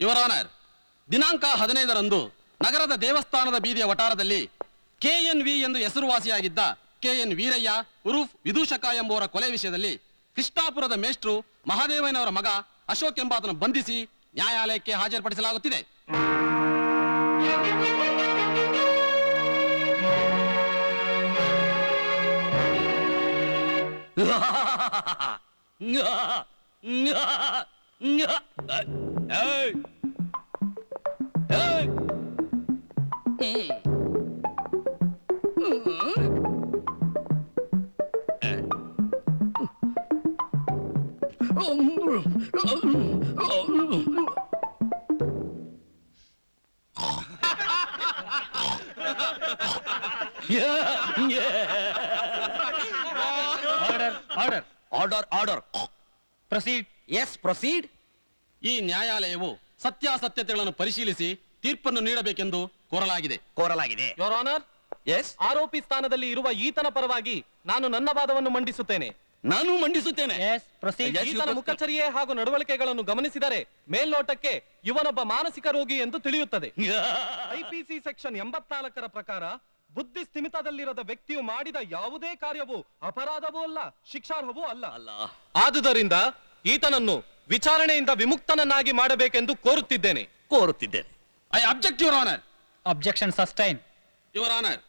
Your honour, ದಿನಾಂಕ 15ರಂದು ನಗರದ ದೇವಸ್ಥಾನದ ಬೀದಿಯ ವಟಾರದಲ್ಲಿ KNV ಎಂದು ಹೆಸರುವಾಸಿಯಾಗಿದ್ದ KN ವೀರಯ್ಯ ಉರುಫ್ ವಿದೂಷಕ ಎಂಬುವರ ಕೊಲೆ ವಿಷಯದಲ್ಲಿ ಕೃಷ್ಣಾಪುರದ ಮೇಷ್ಟ್ರು ಮಹಾದೇವಯ್ಯನವರ ಮಗ ಅಶೋಕ್ ಎಂಬಾತನ ಬಂಧಿಸಿ ನ್ಯಾಯಾಲಯಕ್ಕೆ ಹಾಜರುಪಡಿಸಲಾಗುತ್ತಿದೆ. ಆರ್ಡರ್. ಪ್ರೊಸೀಡ್. Yes, proceed. ಈ ನ್ಯಾಯಾಲಯವು ಸತ್ಯಾಸತ್ಯತೆಗಳನ್ನು ಪರಿಶೀಲಿಸಿ ತೀರ್ಪನ್ನು ನೀಡಬೇಕೆಂದು ಕೋರಲಾಗಿದೆ. ಯೋರ್ ಆನರ್, ಎಸ್, ಆರೋಪಿ ಸ್ಥಾನದಲ್ಲಿ ಇರುವ ಈತನ ಪರವಾಗಿ ನಾನು ನನ್ನ ವಾದವನ್ನು ಮಂಡಿಸುತ್ತೇನೆ. ನಾನು ಮಂಡಿಸುತ್ತೇನೆ. ಈತನ ಮುಖಚರ್ಯೆ ಹಾಗೂ ನಡವಳಿಕೆಗಳನ್ನು ಗಮನಿಸಿದರೆ ಮೇಲ್ನೋಟಕ್ಕೆ ಇವನೊಬ್ಬ ಮಾನಸಿಕ ರೋಗಿ ಎಂದು ತಿಳಿಯುತ್ತದೆ. IPC ಸೆಕ್ಷನ್ 84ರ ಪ್ರಕಾರ ಬುದ್ಧಿ ಸ್ಥಿಮಿತದಲ್ಲಿರದ ವ್ಯಕ್ತಿಯು ಮಾಡಿದ ಯಾವುದೇ ಕಾರ್ಯವೂ ಅಪರಾಧವೂ ಅಲ್ಲ, ಶಿಕ್ಷಾರ್ಹವೂ ಅಲ್ಲ. ಆದುದರಿಂದ ಈತನನ್ನು ವಿಚಾರಣೆಯಿಂದ ವಿಮುಕ್ತನನ್ನಾಗಿ ಮಾಡಬೇಕೆಂದು ಕೋರುತ್ತಿದ್ದೇನೆ. I object your honour. Objection sustain. Your honour,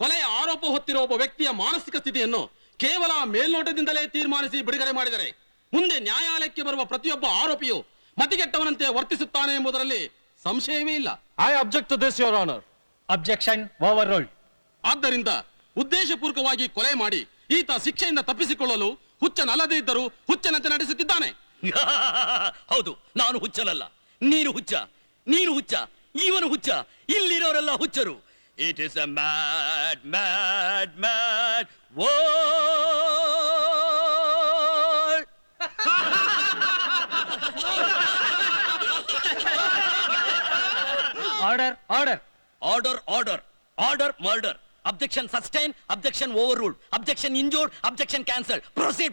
ಕೊಲೆಯ ಆರೋಪ ಹೊತ್ತಿರುವ ಒಬ್ಬ ವ್ಯಕ್ತಿಯ ಮಾನಸಿಕ ಸ್ಥಿತಿಯನ್ನು ಕೇವಲ ಮೇಲ್ನೋಟದಿಂದಲೇ ತೀರ್ಮಾನಿಸಿ ಬಿಡುಗಡೆ ಮಾಡಿದರೆ ಮುಂದೆ ನ್ಯಾಯಾಲಯಕ್ಕೆ ಬರುವ ಪ್ರತಿಯೊಬ್ಬ ಆರೋಪಿಯು ಮತಿಗೆಟ್ಟವನಂತೆ ವರ್ತಿಸುತ್ತಾನೆ ಎಂಬುದರಲ್ಲಿ ಸಂಶಯವೇ ಇಲ್ಲ. I object to this your honour. Objection overruled. ಆದ್ದರಿಂದ ಉದ್ದೇಶಪೂರ್ವಕವಾಗಿ ಕೊಲೆ ಮಾಡಿ ಈತ ಶಿಕ್ಷೆಯಿಂದ ತಪ್ಪಿಸಿಕೊಳ್ಳಲು ಹುಚ್ಚನಲ್ಲದೇ ಇದ್ದರೂ ಹುಚ್ಚನಂತೆ ನಡೆಸುತ್ತಿದ್ದಾನೆ. ಹೌದು, ನಾನು ಹುಚ್ಚನಲ್ಲ. ನೀನು ಹುಚ್ಚ, ಇವನು ಹುಚ್ಚ, ಇಲ್ಲಿರೋರೆಲ್ಲ ಹುಚ್ಚರು. It is a mad mad mad world. Order murder. Objection sustain, objection overruled, objection ignored, objection cancel. Proceed.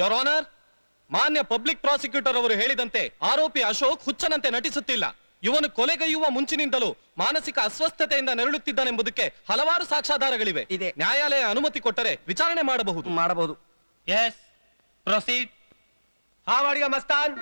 Your honour, ಮಾನ್ಯ ಪಬ್ಲಿಕ್ ಪ್ರಾಸಿಕ್ಯೂಟರ್ ಅವರು ಹೇಳಿದಂತೆ ಆರೋಪಿ ಅಶೋಕ್ ಹುಚ್ಚನಂತೆ ನಟಿಸುತ್ತಿಲ್ಲ. ಇವನು ಕೊಲೆಗೈಯುವ ಮುಂಚಿನಿಂದಲೂ ಮಾನಸಿಕ ಅಸ್ವಸ್ಥತೆಯಿಂದ ನೆರಳುತ್ತಿದ್ದಾನೆಂಬುದಕ್ಕೆ ಹಲವಾರು ಸಾಕ್ಷ್ಯಾಧಾರಗಳಿವೆ. ನ್ಯಾಯಾಲಯ ಅನುಮತಿ ಕೊಟ್ಟರೆ ವಿಚಾರಣೆ ಮಾಡಬಹುದು. Yes, proceed. ಹಾವಾಡಿಗ ಮಸ್ತಾನ್.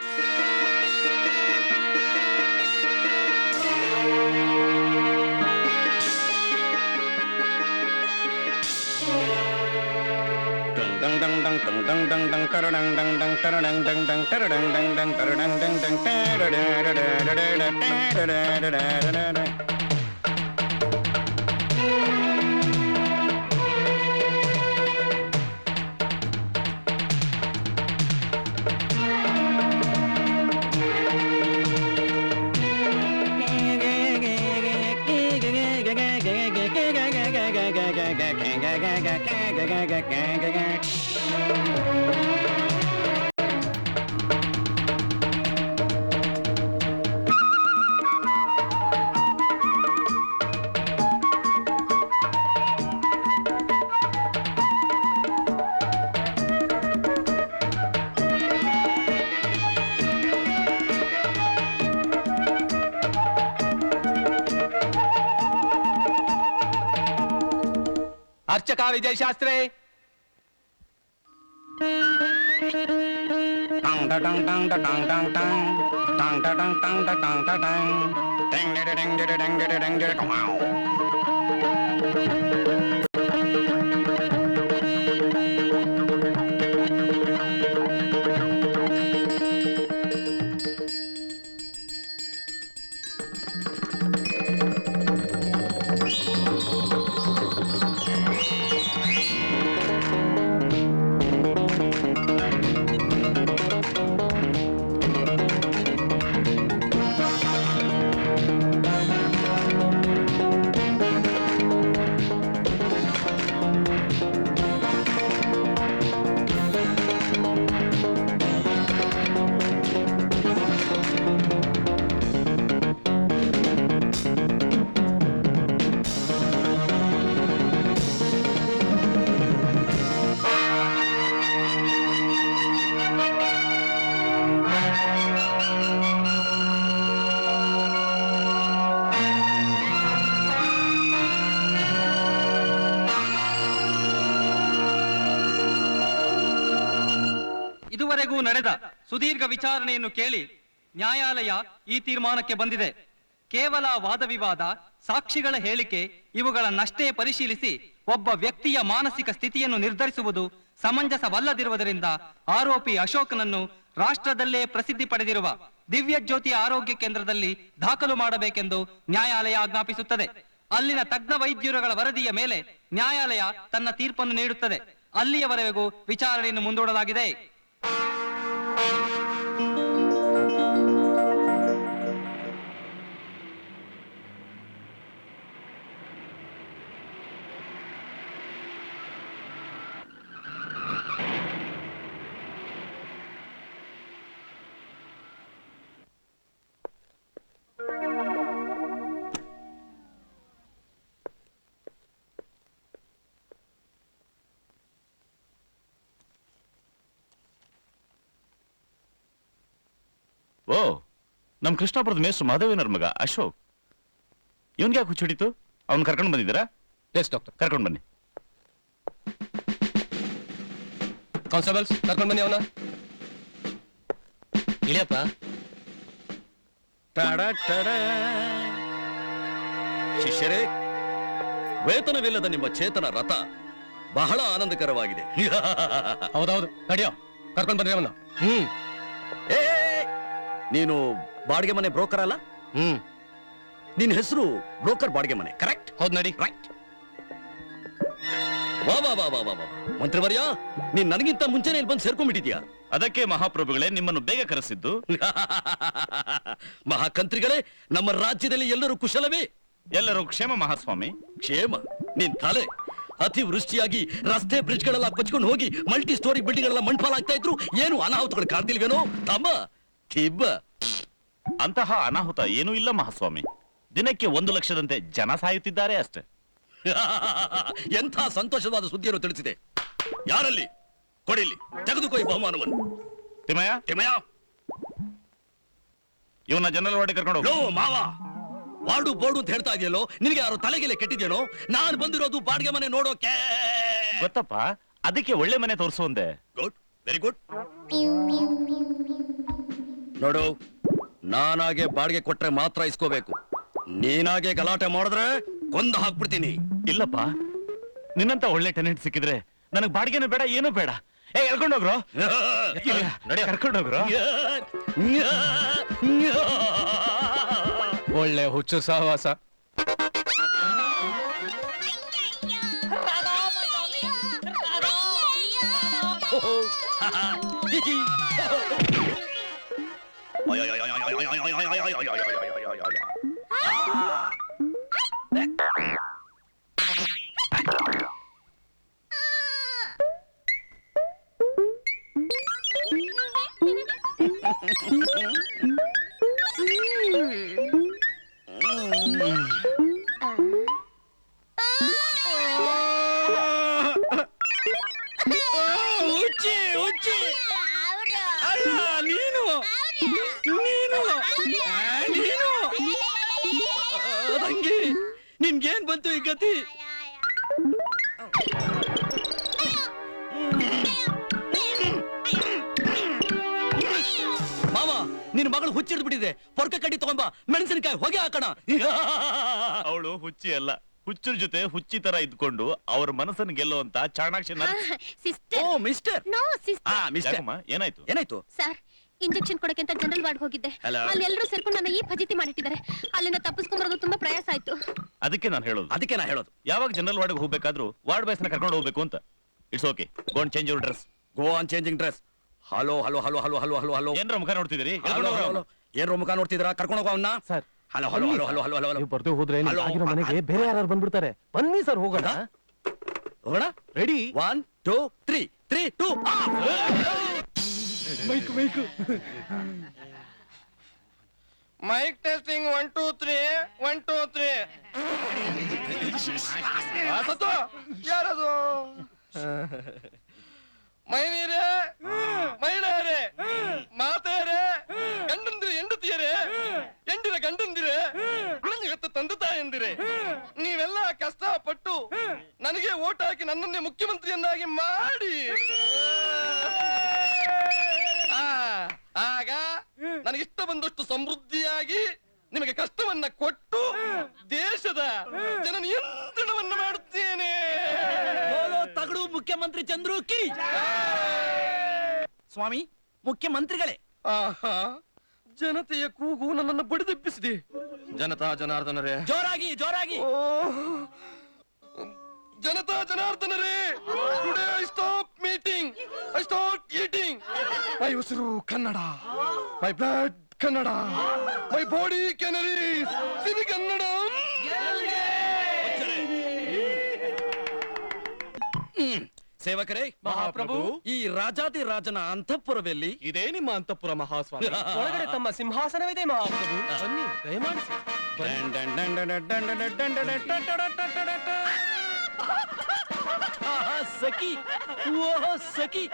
ಅರ್ಚಕ ವಿಜಯ್ ಶಾಸ್ತ್ರಿ. ಇದುವರೆಗೂ ನಡೆದ ಸುದೀರ್ಘ ವಿಚಾರಣೆಯನ್ನು ಕೇಳಿ ನ್ಯಾಯಾಲಯ ಈ ತೀರ್ಮಾನಕ್ಕೆ ಬಂದಿದೆ. ಕೇವಲ ವಾದವಿವಾದ, ಸಾಕ್ಷಿಗಳ ಹೇಳಿಕೆ ಇವುಗಳನ್ನಷ್ಟೇ ಪರಿಶೀಲಿಸಿ ಒಬ್ಬ ವ್ಯಕ್ತಿಯ ಮಾನಸಿಕ ಸ್ಥಿತಿಯನ್ನು ನಿರ್ಧರಿಸುವುದು ಸಮಂಜಸವಲ್ಲದಿರುವುದರಿಂದ ಆರೋಪಿ ಅಶೋಕ್ನನ್ನು ರಾಷ್ಟ್ರದಲ್ಲೇ ಪ್ರಸಿದ್ಧಿ ಪಡೆದಿರುವ ದಿವ್ಯ ಜ್ಯೋತಿ ಆರೋಗ್ಯ ಕೇಂದ್ರದಲ್ಲಿ ದಾಖಲು ಮಾಡಬೇಕೆಂದು ನ್ಯಾಯಾಲಯ ಆಜ್ಞಾಪಿಸುತ್ತದೆ. ಅಲ್ಲಿನ ತಜ್ಞ ವೈದ್ಯರುಗಳ ವರದಿಯ ಮೇಲೆ ನ್ಯಾಯಾಲಯ ತನ್ನ ತೀರ್ಪನ್ನು ನೀಡುತ್ತದೆ. ಅಲ್ಲಿಯವರೆಗೂ ವಿಚಾರಣೆಯನ್ನು ಮುಂದೂಡಲಾಗಿದೆ. ಓ, ನಮ್ ಕೃಷ್ಣಾಪುರದ ಮೇಷ್ಟ್ರು ಮಾಧವೇನರ್ ಮಗ ಅಶೋಕ್. ಇವನ್ಗೆ ಯಾಕೆ ಹುಚ್ಚಿಡಿತು? ಅವ್ನು ಕರ್ಕೊಂಡು ಬಂದಿದ್ದೀರಾ? ಎಸ್ ಡಾಕ್ಟರ್, ಕರ್ಕೊಂಡು ಬನ್ನಿ. ಕಾನ್ಸ್ಟೇಬಲ್ಸ್ ಕರ್ಕೊಂಡು ಬನ್ನಿ ಅವನ. ಇಳಿಯಪ್ಪ. ಶಿಷ್ಯರೇ, ವೇತನವಿಲ್ಲದ ನಿಮ್ಮ ಚೇತನ ರಥ ಬಹಳ ಆನಂದಕರವಾಗಿದೆ. ಹೌದೌದು, ನಡಿಯೋ, ಕರ್ಕೊಂಡು ಬನ್ನಿ ಅವನ. ಏ, ನೀನು ಬಾಡಿಗೆ ಮನೆ ಬ್ರೋಕರ್ ಅಲ್ಲ? ನಿನ್ನ ಹೆಸರು ಬ್ರೋಕರ್ ಬಾಡಿಗೆ ಮನೆ, ಕರೆಕ್ಟ್? ಹೌದು, ನಡಿ. ರೈಟ್. ವಾ ವಾ ವಾ ವಾ ವಾ ವಾ. ಮಂತ್ರಿವರ್ಯ, ನೀನ್ ನನಗಿಂತ ಮುಂಚೆನೆ ಇಲ್ಲಿ ಬಂದು ಸೇರ್ಕೊಂಡ್ಬಿಟ್ಟಿದ್ಯಾ? ಅದಕ್ಕೆ ಮಹಾಪ್ರಭುಗಳೇ ನಿಮ್ಮನ್ನು ಬೇಗ ಕರೆಸಿದ್ದು. ಮಹಾಕಂತ್ರಿಗಳೇ, ನಮ್ಮ ರಾಜ್ಯದಲ್ಲಿ ಎಲ್ಲರೂ ಕುಶಲವೇ? ಎಲ್ಲರೂ ಕ್ಷೇಮ ಮಹಾಸ್ವಾಮಿ. ಕ್ಷೇಮ? ನಿನ್ ತಲೆ. ಅತಿ ವೃಷ್ಟಿಯಾಗಿ ರಸ್ತೆ ಬ್ರಿಡ್ಜ್ಗಳೆಲ್ಲ ಕೊಚ್ಕೊಂಡು ಹೋಗಿ ಮಲ್ಟಿ ಸ್ಟೋರಿ ಬಿಲ್ಡಿಂಗ್ ಗಳೆಲ್ಲ ಮಣ್ಪಾಲಾಗ್ತಾ ಇದ್ರು. ಏನು ಅನಾಹುತಗಳು ಕಾಡ್ತಿಲ್ವೇನೋ ತಮ್ಮ? ಕಿಬ್ಬ. ಅಂತಹ ಅನಾಹುತ ಏನೂ ಇಲ್ಲ ಮಹಾಸ್ವಾಮಿ. ದಿನಕ್ಕೆ 1 ಲಕ್ಷದಂತೆ ಜನ ಸಾಯುತ್ತಿದ್ದಾರೆ ಅಷ್ಟೇ. ಎಂಥ ಸಂತೋಷವಾದ ಸುದ್ದಿಯನ್ನು ತಿಳಿಸಿದೆ. ಯಾರಲ್ಲಿ? ಕೊಡಿಲಿ, ತೆಗೆದುಕೊಯ್ ಬಹುಮಾನವನ್ನು. ತಿಮ್ಮಯ್ಯ, ತಿಮ್ಮಯ್ಯ, ಇವನ್ನ ಜನರಲ್ ವಾರ್ಡ್ ಕರ್ಕೊಂಡು ಲೋ ಮಾವ, ವಾರ್ಡು ಬೋರ್ಡು ಅಂತ ಹೇಳ್ತಾ ಇದೆಯಲ್ಲೋ, ನಿನಗೆ ಯಾರು ತಲೆಗೆಲೆ ಕೆಟ್ಟಿದೇನೋ? ನಾನು ಬಂದಿರೋದು ಬಾಡಿಗೆ ಮನೆ ನೋಡೋಕೆ. ಗೊತ್ತಪ್ಪ, ಅದಕ್ಕೆ ಒಳ್ಳೆ ಮನೆ ತೋರಿಸುವಂದೆ. Good, very good. ನೋಡು, ನಾನಾಗೆ ಬಾಡಿಗೆ ಕೊಟ್ರೆ ಮಾತ್ರ ಇಸ್ಕೋಬೇಕು. ನೀನಾಗೆ ಗಲಾಟೆ ಮಾಡಿದ್ರೆ ಕೊಂದು ಹಾಕ್ಬಿಡ್ತೀನಿ. ಇಲ್ಲಪ್ಪ, ನಿನ್ನಂತ ಒಳ್ಳೆ ಟೆನೆಂಟ್ ಸಿಕ್ಕಿದ್ರೆ ನನಗ್ ಬಾಡಿಗೆನೂ ಬೇಡ, ಏನೂ ಬೇಡ. ಕರ್ಕೊಂಡೋಗ್ರು, ಕರ್ಕೊಂಡೋಗ್ರು. ಒಳ್ಳೆ ಹುಚ್ಚು ಸಹವಾಸ. ನಿನ್ಗೇನ್ ಬಂತು ಈ ಗತಿ? ಮಾವ, ನಿನ್ ಮಗಳು ಹುಚ್ಚಿಡ್ದು ಬಿಟ್ಟಿದೆ. ಪೊರ್ಕ ಕಡ್ಡಿ ತಗೊಂಬ, ಮೆಣಸಿನಕಾಯಿ ಹೊಗೆ ಹಾಕೋಣ. ಅವಳು ಹುಚ್ಚಿ ಅಲ್ಲ, ಹುಚ್ಚರ ಜೊತೆ ಹುಚ್ಚಿ ತರ ಇದ್ಕೊಂಡು ಅವ್ರ ಮನಸ್ಸನ್ನು ಗೆಲ್ಲುವಂತ ಚಾಣಾಕ್ಷ. Sister. Oh mister. No sister. Mister, ಏನಾಯ್ತು? ಏನಾಯ್ತು? ಸರ್, ಇಂಜೆಕ್ಷನ್ ಕೊಡಕ್ಕೆ ಅಂತ ಜನರಲ್ ವಾರ್ಡ್ ಹೋಗಿದ್ದೆ. Hello. ಅಲ್ಲಿ ಎಲ್ಲರೂ ಸೇರ್ಕೊಂಡು ನನ್ನ ಈ ಫಜಿತಿ ಮಾಡಿಟ್ಟಿದ್ದಾರೆ. ಅಲ್ಲಿಂದ ತಪ್ಪಿಸ್ಕೊಂಬರೋದು ತುಂಬಾ ಪ್ರಯಾಸ ಆಯ್ತು. ಅದಕ್ಕೆ ನಾನು ಹೇಳೋದು, ಅದಕ್ಕೆ ನಾ ಹೇಳೋದು, ಯಾವಾಗ ಜನರಲ್ ವಾರ್ಡ್ಗೆ ಹೋಗ್ಬೇಕಾದ್ರೂ ವಾರ್ಡ್ ಬಾಯ್ಸ್ನ ಕರ್ಕೊಂಡು ಹೋಗ್ಬೇಕು ಅಂತ. It's okay, go and change your dress. Go on changing dress. Hello hello hello hello hello hello hello. ಏನ್ರ ಮುಖ ನೋಡ್ತಿದ್ದೀರಿ? ಏನ್ ಮುಖ ನೋಡ್ತಿದ್ರ? ಕರ್ಕೊಂಡು ಹೋಗೋ ಅವನ್ನ. Sir, hello hello hello hello hello hello. ನೀವು ಬರ್ದು ಹೋದ್ರೆ Hello. ಆಗಿರೋ ಮನೆಗೆ ಬೇರೆ ಯಾರು ಬಂದ್ಬಿಡ್ತಾರೆ. ಬನ್ನಿ ಸರ್, ಹೋಗೋಣ. ಹೋಗೋಣ. ರೆಡಿ? 1 2 3 3 2. Mike testing 1 2 3 1 2 3. ಸತ್ತು ಯಾರದು? ಮೈನೀರೇ, ಮಹಿಳೆಯರೇ, ಮಾತೆಯರೇ, ಗಂಡಂದಿರೆ, ಹೆಂಡತಿಯರೇ, ಹೆಂಡಿರ ಗಂಡಂದಿರೆ, ಇವತ್ತು ತಂದೆ ತಾಯಂದಿರೆ, ನೀವೆಲ್ಲ ಕಷ್ಟಪಟ್ಟು ನನಗೆ ಓಟ್ ಹಾಕಿ ನನ್ನನ್ನೇ ಮುಖ್ಯಮಂತ್ರಿಯನ್ನಾಗಿ ಮಾಡಿ ನನಗಿಷ್ಟ ಬಂದಷ್ಟು ಸಮೃದ್ಧಿಯಾಗಿ ನಿಮಗೆ ಕಷ್ಟವನ್ನ ಕೊಟ್ಟು ದೇಶದ ಜನ ನಿಯಂತ್ರಣವನ್ನು ಮಾಡುತ್ತೇನೆ. ಬೋಲೋ ತಗಡು ಮುಖ್ಯಮಂತ್ರಿ ಚಂದ್ರು ಕಿ ಸ್ವಾಮಿ ಮುಖ್ಯಮಂತ್ರಿಗಳೇ. ಆಹಾ, ಜನತೆಯ ಕೂಗು ನನ್ನನ್ನು ಬಡಿದೆಬ್ಬಿಸಿದೆ. ಜನತಾ ಜನಾರ್ದನರೇ, ಜೋರಾಗಿ ಜೋರಾಗಿ. ಓ ಜನತಾ ಜನಾರ್ದನರೇ, today I stop meeting, I start eating. My ಉಸಿರು Kannada, my blood Kannada, my body canarese ಸಿರಿ ಕನ್ನಡ. ಸೇವಕರೇ, ಮಹಾಪ್ರಭು, ಈ ರಾಜಾದಿ ರಾಜನ ಅಂತಃಪುರವೆಲ್ಲಿ? ಇದೇ ನಿಮ್ಮ ಅಂತಃಪುರ ಮಹಾಸ್ವಾಮಿ. ಒಳಗಡೆ ತಮ್ಮ ಸಿಂಹಾಸನವಿದೆ ಮಹಾಪ್ರಭು. ಬನ್ನಿ ದಯಮಾಡಿಸಿ. ಆಹಾ, ಸಖಿ, ಓಹೋ ಸಖಿ.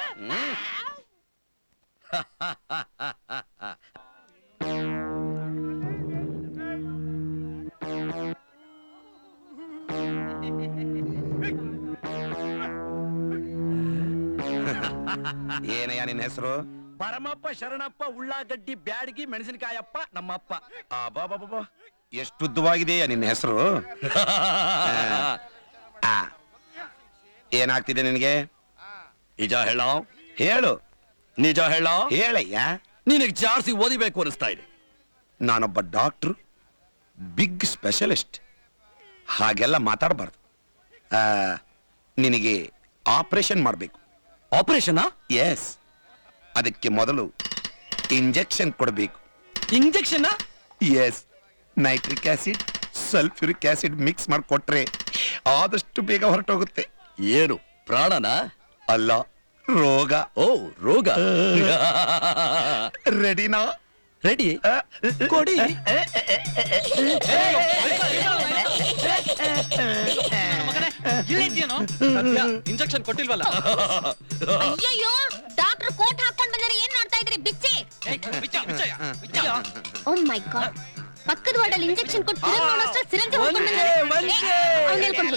ಏನಯ್ಯ ನಿನ್ನ ಹೆಸರು? ಪರಮಪ್ಪ ಶರಣಪ್ಪ ಉಳ್ಳಾಗಡ್ಡಿ ಬ್ಯಾಡಗಿ ಮೆಣಸಿನಕಾಯಪ್ಪ ನಮ್ಮಪ್ಪ. ಅಬ್ಬಬ್ಬಬ್ಬ, ಎಷ್ಟು ಉದ್ದವಾಗಿದೆಯಾ ನಿನ್ನ ಹೆಸರು? ಏನಾಗ್ತಿದೆ ನಿನಗೆ? ನಿಜ ಹೇಳ, ಹೇಳು. ನಿಜ ಹೇಳ. ಹೇಳಯ್ಯ. ನಿನಗೆ ಜಾಸ್ತಿ ಓದಿಬೇಕು ಅನಿಸ್ತಾ ಇದೆ. ನಾನೊಬ್ಬ ಡಾಕ್ಟ್ರು, ಬಿಗ್ ಸ್ಪೆಷಲಿಸ್ಟ್. ಹಾಗೆಲ್ಲ ಮಾತಾಡಬಾರ್ದು. ನಿನಗೆ ಆಪರೇಷನ್ ಮಾಡಬೇಕು. ಆಪರೇಷನ್? ಎಸ್. ಅದಕ್ಕೆ ಮೊದಲು ಇಂಜೆಕ್ಷನ್ ಕೊಡಬೇಕು. Injection? Yes. Nitric acid, sulphuric acid mix ಮಾಡಿ ಕೊಟ್ರೆ ಆದಷ್ಟು ಬೇಗ ಹೊರಟೋಗುತ್ತೆ. ಏನು ಪ್ರಾಣನ? ಅಲ್ಲ, ರೋಗ. ಓ, ರೋಗ. ರೆಡಿನಾ? ರೆಡಿ, ಕೊಡಿ. ಇಂಜೆಕ್ಷನ್ ಕೊಟ್ಟಿಲ್ವಲ್ಲ? ಅಯ್ಯಯ್ಯೋ, ಡಾಕ್ಟರ್ ಕೋಟ್ ಹಾಕೊಂಡ್ ಬಂದರೆ ಏನ್ ಮಾಡ್ತಾ ಇದ್ರಿ? ಬಿಚ್ಚಿ. ಓ ಮೈ ಗಾಡ್, ಪಕ್ಕದ ವಾರ್ಡಲ್ಲಿ ಇಂಜೆಕ್ಷನ್ ಕೊಟ್ಟು ತಿರುಗಿ ನೋಡೋಷ್ಟು ಸಿರಿಂಜ್ ಹಾಕೊಂಡ್ ಬಂದರೆ ಅವ್ನು ಹೇಳ್ಕೊಂಡು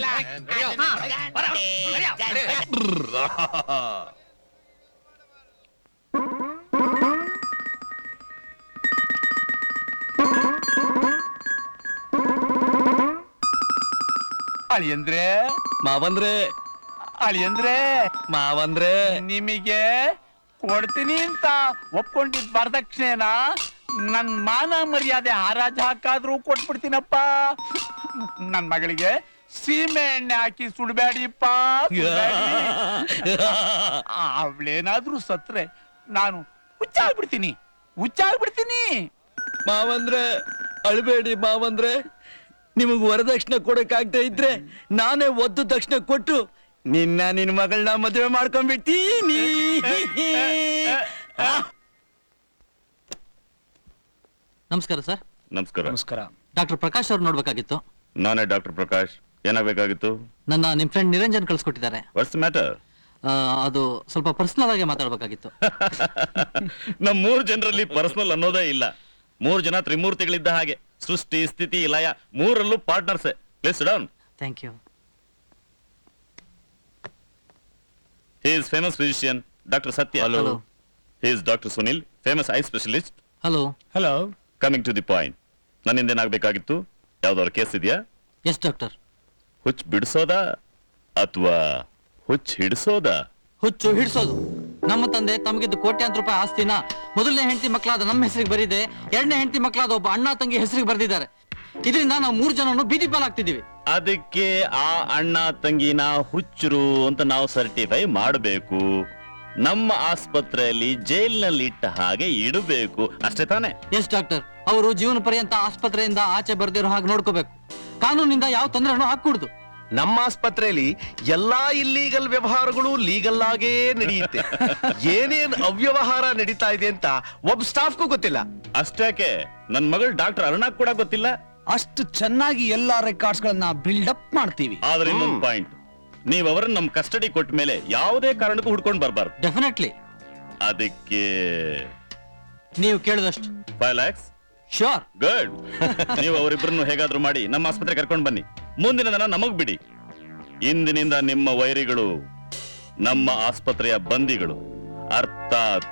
ಅಳಿಯಂದ್ರೆ, ಮಾವಂದ್ರೆ, ಅಳಿಯಂದ್ರೆ, ಮಾವಂದ್ರೆ, ನಿಮಗೆ ಕೊಡ್ತೀನಿ ಅಂತ ಒಪ್ಕೊಂಡಿದ್ ವರದಕ್ಷಿಣೆನ ನನ್ ಮಾನ ಮರ್ಯಾದೆ ಹರಾಜ್ ಹಾಕಾದ್ರೂ ಕೊಟ್ಬಿಡ್ತೀನಪ್ಪ. ನನ್ ಮಗಳಿಗೆ ಸೀಮೆ ಎಣ್ಣೆ ಹಾಕಿ ಸುಡ್ಬೇಡಿಪ್ಪ. ಅವಳೇನಾದ್ರೂ ಸತ್ರೆ ನಾನು ಹುಚ್ಚಾಗ್ಬಿಡ್ತೀನಿ, ಹುಚ್ಚಾಗ್ಬಿಡ್ತೀನಿ. ಮಾವಂದ್ರೆ ಅಳ್ಬೇಡಿ ಮಾವಂದ್ರೆ. ನಿಮಗ್ ವರದಕ್ಷಿಣೆ ಕೊಡಕ್ಕಾಗ್ತಾ ಇದ್ರೆ ನಾನೇ ಒದ್ದು ತಕ್ಷಣ ಕೊಟ್ಟು ನಿನ್ನ ಮಗಳನ್ನ ಮದುವೆ ಮಾಡ್ಕೊಂಡ್ಬಿಡ್ತೀನಿ. ನಮಸ್ಕಾರ ಸರ್. ನಮಸ್ಕಾರ. ನಮಸ್ಕಾರ. ಡಾಕ್ಟರ್ ಪ್ರಕಾಶ್ ಅವ್ರು ನೋಡ್ಬೇಕಾಗಿತ್ತು. ನಾನೇ ಡಾಕ್ಟರ್ ಪ್ರಕಾಶ್. ಏನಾಗಬೇಕಾಗಿತ್ತು? ನಿಮ್ ಫ್ರೆಂಡ್ ನಿರಂಜನ್ ಕಳ್ಸಿಕೊಟ್ಟಿದ್ದಾರೆ. What's the matter? ಅದು ಸ್ವಲ್ಪ ಪರ್ಸನಲ್ ಆಗಿ ಮಾತಾಡ್ಬೇಕಾಗಿತ್ತು. ನಮ್ 3 ಜನರಲ್ಲಿ ಪರ್ಸನಲ್ ಅನ್ನೋದೇ ಇಲ್ಲ. 3 ಜನ ತ್ರಿಮೂರ್ತಿಗಳಿದ್ದ ಹಾಗೆ. ಸೃಷ್ಟಿ, ಸ್ಥಿತಿ, ಲಯ, 3ರಲ್ಲೂ partners. Please sit down. Thank you. He is famous physician, Dr. Satya. Hello. He is Dr. Sunil, famous eye specialist. Hello. Hello. Coming to the point. ನನ್ನಿಂದ ಏನಾಗಬೇಕಾಗಿತ್ತು? ಯಾವ್ದಾದ್ರು ಕೇಸ್ ಇದೆಯಾ? Yes doctor. ಹುಚ್ಚು ಬಿಡಿಸೋದಾ ಅಥವಾ ಹುಚ್ಚು ಹಿಡಿಸೋದಾ? ಹುಚ್ಚು ಹಿಡಿಸೋದು. ನಮ್ಮ ತಂದೆ ತಮಗಿದ್ದು ಕೋಟ್ಯಾಂತರ ರೂಪಾಯಿ ಆಸ್ತಿನ ಮೊದಲನೇ ಹೆಂಡತಿ ಮಕ್ಕಳಾದ ನಮ್ಮ ಹೆಸರಿಗೆ ಬರೀದೆ, ಎರಡನೇ ಹೆಂಡತಿ ಮಕ್ಕಳಾದ ಒಬ್ಬ ಅಣ್ಣ ತಂಗಿ ಹೆಸರಿಗೆ ಬರೆದಿದ್ದಾರೆ. ಇದರಿಂದ ನಾವು 3 ಜನನು ಬೀದಿ ಪಾಲಾಗ್ತಿದ್ದೀವಿ. ಅದಕ್ಕೆ ಆ ಅಣ್ಣ ತಂಗಿನ ಹುಚ್ಚರು ಅಂತ ನಾವು ಸರ್ಟಿಫೈ ಮಾಡಬೇಕು. ನಮ್ಮ ಆಸ್ಪತ್ರೆಯಲ್ಲಿ ಜೈಲಿನಲ್ಲಿ ಇಟ್ಟ ಹಾಗೆ ಇಡಬೇಕು, ಅಷ್ಟೇ ತಾನೆ? Yes doctor. ಅವರು ಜೀವನ ಪರ್ಯಂತ ಆಸ್ಪತ್ರೆಯಿಂದ ಆಚೆ ಬರ್ದಿರೋ ಹಾಗೆ ನೋಡ್ಕೋಬೇಕು. ಕಾನೂನಿಂದ ಯಾವ ತೊಂದರೆನೂ ಹಾಕೂಡ್ದು. ನಮ್ಮ ಆಸ್ಪತ್ರೆಯಲ್ಲಿ ಎಲ್ಲಾ ಇಲ್ಲೀಗಲ್ ವ್ಯವಹಾರಗಳು ಲೀಗಲ್ ಆಗೇ ನಡೆಯುತ್ತೆ. ಏನೇನ್ ಅವ್ಯವಹಾರ ನಡೀತಾ ಇದೆ ಅಂತ ಒಬ್ಬ ಸ್ಟಾಫ್ಗೂ ಗೊತ್ತಿಲ್ಲ. ಅಷ್ಟಕ್ಕೆ ನನ್ ಮಗಳು ಡಾಕ್ಟರ್ ಅರುಣಾ ಕೂಡ ಗೊತ್ತಿಲ್ಲ. ಅಷ್ಟು ಚೆನ್ನಾಗಿ ಎಲ್ಲಾ ರೆಕಾರ್ಡ್ಸ್ ಗಳನ್ನ ಬಿಲ್ಡ್ ಅಪ್ ಮಾಡ್ತೀವಿ. ಆದ್ರೆ ಇನ್ನೊಂದು ಪಾಯಿಂಟ್, ನೀವ್ ಅವರನ್ನ ನಮ್ ಕಸ್ಟಡಿ ಕೊಟ್ಟ ಮೇಲೆ ಯಾವುದೇ ಕಾರಣಕ್ಕೂ ಹುಡ್ಕೊಂಡ್ ಬರ್ಬಾರ್ದು. ಡೆಫಿನೆಟ್ಲಿ. ಅದಕ್ಕೆ ನೀವು ಕೇಳಿದಷ್ಟು 5 lakhs. ಶ್ಯೂರ್. ಗುಡ್. ನೀವು ಅವರಿಬ್ಬರನ್ನು ಹೇಗಾದ್ರೂ ಮಾಡಿ ನಮ್ಮ ಆಸ್ಪತ್ರೆ ಕರ್ಕೊಂಡು ಬನ್ನಿ. ಮುಂದಿನ ದಿನ ನಮಗ್ ಬಿಡಿ. ಇಂದಿನಿಂದ ನಿಮ್ಮ ವೈರಿಗಳು ನಮ್ಮ ಆಸ್ಪತ್ರೆಯ ಬಂದಿಗಳು, ಅರ್ಥಾತ್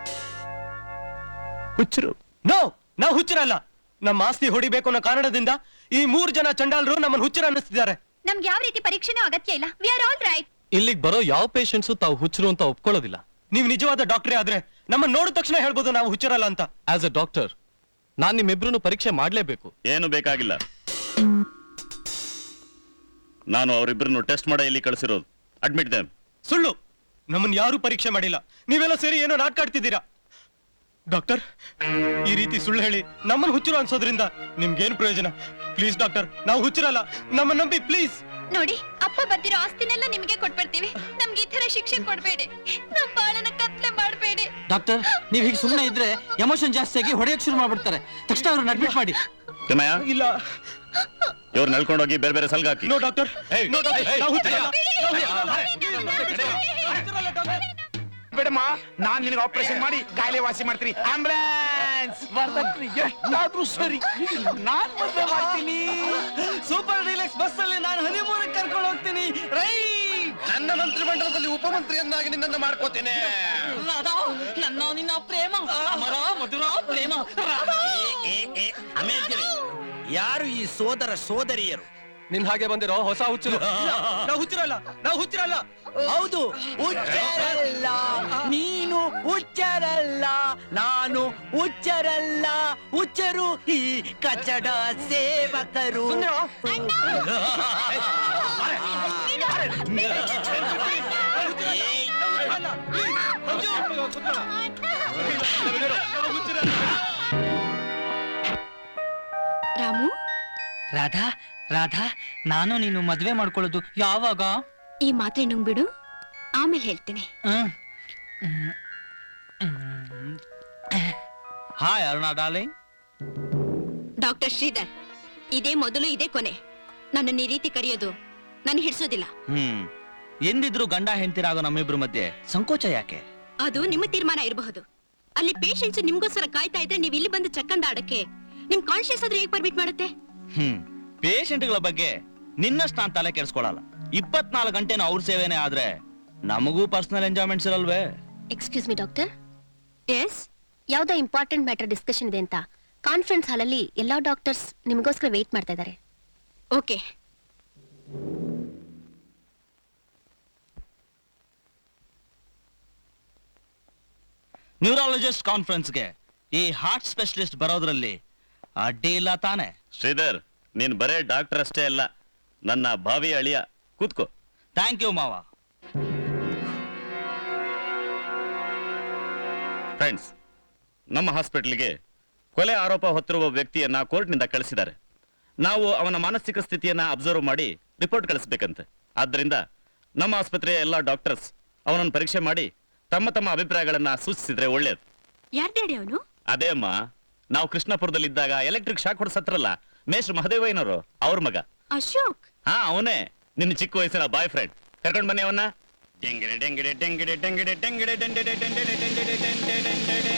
ಹುಚ್ಚರು. ನೋ. ನಾವು ಹುಚ್ಚರಲ್ಲ. ನಮ್ಮ ಆಸ್ತಿ ಹೊಡಿಬೇಕು ಅನ್ನೋ ಕಾರಣದಿಂದ ಈ 3 ಜನ ಚಂಡಾಲರು ನಮ್ಮನ್ನು ಹುಚ್ಚರ ಅನ್ನಿಸ್ತಿದ್ದಾರೆ. ನಮ್ಗೆ ಯಾವ ರೀತಿ ಪರೀಕ್ಷೆನೂ ಅಗತ್ಯ ಇಲ್ಲ. We are all right. ಇಲ್ಲಿಗೆ ಬರೋ ಯಾವ ಪೇಷಂಟ್ಸು ತಾವು ಹುಚ್ಚರು ಅಂತ ಒಪ್ಕೊಳ್ಳೋದಿಲ್ಲ. ನೀವು ನಿಜವಾದ ಡಾಕ್ಟ್ರೇ ಆದ್ರೆ ನಮ್ಮನ್ನ ನೋಡಿದ ತಕ್ಷಣ ಹೇಳ್ಬೋದು ನಾವು ಹುಚ್ಚರಲ್ಲ ಅಂತ. ಆಸ್ ಎ ಡಾಕ್ಟರ್ ನಾನ್ ನಿಮ್ಮಿಬ್ರು ಪರೀಕ್ಷೆ ಮಾಡ್ಲೇಬೇಕು. ಏನು ಬೇಕಾಗಿಲ್ಲ, ನಾನು ಅವರಿಬ್ಬರನ್ನು ಟೆಸ್ಟ್ ಮಾಡ ಇಲ್ಲಿ ಕಳಿಸಿರೋದು. Admit them. ಸುಳ್ಳು, ನಮ್ಮನ್ನ ಯಾರು ಪರೀಕ್ಷೆ ಮಾಡಿಲ್ಲ. ನೀವೆಲ್ಲ ಸೇರಿ ಏನೋ ನಾಟಕ ಆಡ್ತಿದ್ದೀರಾ. ಡಾಕ್ಟರ್, ಈ ರೀತಿ ಸುಳ್ಳು ಹೇಳಿ ನಮ್ಮನ್ನ ಹುಚ್ಚರು ಅನ್ಸೋದ್ರಿಂದ ನಿಮ್ಗೇನ್ ಪ್ರಯೋಜನ? ಪ್ಲೀಸ್ ಡಾಕ್ಟರ್, ನಾವು ಹುಚ್ಚರಲ್ಲ, ನಮ್ಮನ್ನ ನಂಬಿ ಪ್ಲೀಸ್. ನೋಡಿ, ಅಪ್ಪ ಬರ್ದಿರೋ ಆಸ್ತಿನೆಲ್ಲ ನಿಮಗೆ ಕೊಟ್ಬಿಡ್ತೀವಿ. ನಮ್ಗೆ ಈ ತರ ಶಿಕ್ಷೆ ಕೊಡ್ಬೇಡಿ. ನಮ್ ಬಾಳನ್ನ ಕತ್ಲೆ ಮಾಡ್ಬೇಡಿ. ಡಾಕ್ಟರ್, ನೀವ್ ಹೀಗೆ ಸುಮ್ಮನೆ ಇದ್ರೆ ಎಮೋಷನ್ ಜಾಸ್ತಿ ಆಗಿ ಹೊಡೆಯಕ್ ಶುರು ಮಾಡ್ಬಿಡ್ತಾರೆ. ತಕ್ಷಣ ಅವ್ರನ್ನ ಅಡ್ಮಿಟ್ ಮಾಡಿ. ತಿಮ್ಮಯ್ಯ, ಇಲ್ಲ, ಇವ್ರು ನಡ್ಕೊಂಡೋಗಿ ಬೇರೆ ಬೇರೆ ಸಲ್ಗಾಕಿ. ನೋ ಡಾಕ್ಟರ್, ನೋ ಡಾಕ್ಟರ್, ನಾವು ಹುಚ್ಚರಲ್ಲ. ಹುಚ್ಚರಲ್ಲ ಡಾಕ್ಟರ್. ಬಿಡಮ್ಮ, ನಾನ್ ನಿನಗೆ ಆಪರೇಷನ್ ಮಾಡಿ ಕಾಯಿಲೆ ವಾಸಿ ಮಾಡ್ತೀನಿ. ಆಂಬುಲೆನ್ಸ್ ಎಷ್ಟಾದ್ರೂ ಸರಿ, ನಾನ್ ಮದ್ವೆ ಮಾಡ್ತೀನಿ. ಸೂಪರ್ ಡೀಲಕ್ಸ್ ಬಸ್ ಅಲ್ಲಿ ನಾನು ಹನಿಮೂನ್ ಕರ್ಕೊಂಡು ಹೋಗ್ತೀನಿ. ನನ್ನ ಮಂತ್ರಿಮಂಡಲದಲ್ಲಿ ಉಪಮಂತ್ರಿಯನ್ನಾಗಿ ನಿನ್ನನ್ನು ಮಾಡ್ಕೋತೇನೆ. ರಾಧಾ, ನನ್ನ ನಿನ್ನ ಪ್ರೇಮ ಅಮರ ಮಧುರ ಪ್ರೇಮ. ಯಾರು ಈ ಸೋದರ ಸೋದರಿಯರು? ನಿನ್ ಹಾಗೆ ಬಂದಿರೋ ಹೊಸ ಹುಚ್ಚರು. ನಾವು ಹುಚ್ಚರಲ್ಲ, ನಾವು ಹುಚ್ಚರಲ್ಲ. ಹೌದು, ಹುಚ್ಚರಲ್ಲ. ನೀನು ಹುಚ್ಚರಲ್ಲ, ನಾನು ಹುಚ್ಚರಲ್ಲ. ಹುಚ್ಚರು ಈ ಕಚಡ ಸೇವಕರು. ರಾಮು, ರಾಧಾ ರಾಧಾ, ನಾನು ನೀನು ಮದ್ವೆ ಮಾಡ್ಕೊಳ್ಳೋದು ಯಾವಾಗ? ಈ ಮಾತ್ರೆ ನುಂಗ್ಬಿಡು, ಆಮೇಲೆ ಹೇಳ್ತೀನಿ. Hi Aruna darling. Doctor Sridhar, ಇದೇ ಮೊದಲು ಇದೇ ಕೊನೆ. ನನ್ನನ್ನು ಈ ರೀತಿ ಕರೆಯೋದು ನಾನು ಹಿಡಿಸೋದಿಲ್ಲ. ಎಂದಿದ್ರು ಗಂಡ ಹೆಂಡತಿರಾಗೋ ನಮ್ಮಿಬ್ರು ಮಧ್ಯೆ ಸಂಕೋಚ ಯಾಕೆ? ಅದು ನಿಮ್ಮ ತೀರ್ಮಾನ ಇರಬಹುದು. ಅಲ್ಲಿ ಪೇಷಂಟ್ಸ್ ನಿಮ್ಗೋಸ್ಕರ ಕಾಯ್ತಾ ಇದ್ರೆ ನೀವು ಇಲ್ಲಿ ಬಂದು ಚಕ್ಕಂದ ಆಡಕ್ಕೆ ನಿಮ್ ಕಾನ್ಶಿಯಸ್ ಆದ್ರೆ ಹೇಗೆ ಪರ್ಮಿಟ್ ಮಾಡುತ್ತೆ? ಪೇಷಂಟ್ಗಳ ಬಗ್ಗೆ ನಿನ್ನಷ್ಟು ನಾನು ತಲೆ ಕೆಡಿಸ್ಕೊಳಲ್ಲ. 24 ಗಂಟೆನೂ ಅವ್ರ ಸೇವೆನೇ ಆದ್ರೆ ನಮಗೂ ಪರ್ಸನಲ್ ಎಂಜಾಯ್ಮೆಂಟ್ಸ್ ಇರಲ್ವೇ? Excuse me doctor. ಎಸ್, ಯಾವ್ದೋ ಇಂಪಾರ್ಟೆಂಟ್ ಮ್ಯಾಟರ್ ಡಿಸ್ಕಷನ್ ಇದೆ ಅಂತ ಕಾನ್ಫರೆನ್ಸ್ ಹಾಲಲ್ಲಿ ಎಲ್ಲಾ ಡಾಕ್ಟರ್ಸ್ ನಿಮಗೋಸ್ಕರ ವೇಟ್ ಮಾಡ್ತಾ ಇದ್ದಾರೆ. ಓಕೆ. ನ್ಯೂರಾಲಜಿಸ್ಟ್ ಕಾನ್ಫರೆನ್ಸ್ಗೆ ಈ ಹಾರ್ಟ್ ಸ್ಪೆಷಲಿಸ್ಟ್ ಬರೋದ್ರಲ್ಲಿ ಅಡ್ಡಿ ಇಲ್ಲ ತಾನೆ? ಶ್ರೀಧರ್, ನೀನ್ ಬರೇ ಡಾಕ್ಟರ್ ಅಷ್ಟೇ ಅಲ್ಲ, ನನ್ನ ಭಾವಿ ಅಳಿಯ. ಕೂತ್ಕೋ. ಥ್ಯಾಂಕ್ ಯು ಮಾವ. ಫ್ರೆಂಡ್ಸ್, ನಮ್ಮ ಹಾಸ್ಪಿಟಲ್ಗೆ ಕೊಲೆ ಆರೋಪ ಹೊತ್ತಿರುವ ವ್ಯಕ್ತಿಯನ್ನ ಕೋರ್ಟ್ನಿಂದ ಕಳಿಸಿದ್ದಾರೆ. ನಾವು ಅವನ ಮಾನಸಿಕ ಸ್ಥಿತಿಯನ್ನ ಅಬ್ಸರ್ವ್ ಮಾಡಿ ರಿಪೋರ್ಟ್ ಕಳಿಸ್ಬೇಕಂತೆ. ಆದ್ದರಿಂದ ನಮ್ಮ ಆಸ್ಪತ್ರೆಯ ಎಲ್ಲ ಡಾಕ್ಟರ್ಸ್ ಅವನನ್ನು ಪರೀಕ್ಷೆ ಮಾಡಿ ತಮ್ಮ ತಮ್ಮ ಅಭಿಪ್ರಾಯಗಳನ್ನ ಸೂಚಿಸಿದ್ರೆ ಒಳ್ಳೇದು. ಯಾರ್ ಡ್ಯಾಡಿ ಅವನು? ಅದೇ ಅಮ್ಮ, ನಾವು ಕೃಷ್ಣಪುರದಲ್ಲಿದ್ದಾಗ ಎಲೆಕ್ಟ್ರಿಕ್ ಶಾಕ್ ಹೊಡೆಸತ್ರಲ್ಲ, ಮೇಷ್ಟ್ರ ಮಹದೇವಯ್ಯನವರು, ಅವ್ರ ಮಗ. ಅಶೋಕ್? ಹಾ, ಅವನೇ. ನಿನ್ನ ಚಿಕ್ಕ ವಯಸ್ಸಿನ ಬಾಯ್ ಫ್ರೆಂಡ್. ಕರ್ಕೊಂಡ್ ಬನ್ನಿ ಅವನ್ನ. ಡೆಂಗಿಡೆ ಡೆಂಗಿಡೆ ಡೆಂಗಿಡೆ ಡೆಂಗಿಡೆ ಡೆಂಗಿಡೆ ಡೆಂಗಿಡೆ ಡೆಂಗಿಡೆ ಡೆಂಗಿಡೆ ಡೆಂಗಿಡೆ ಡೆಂಗಿಡೆ.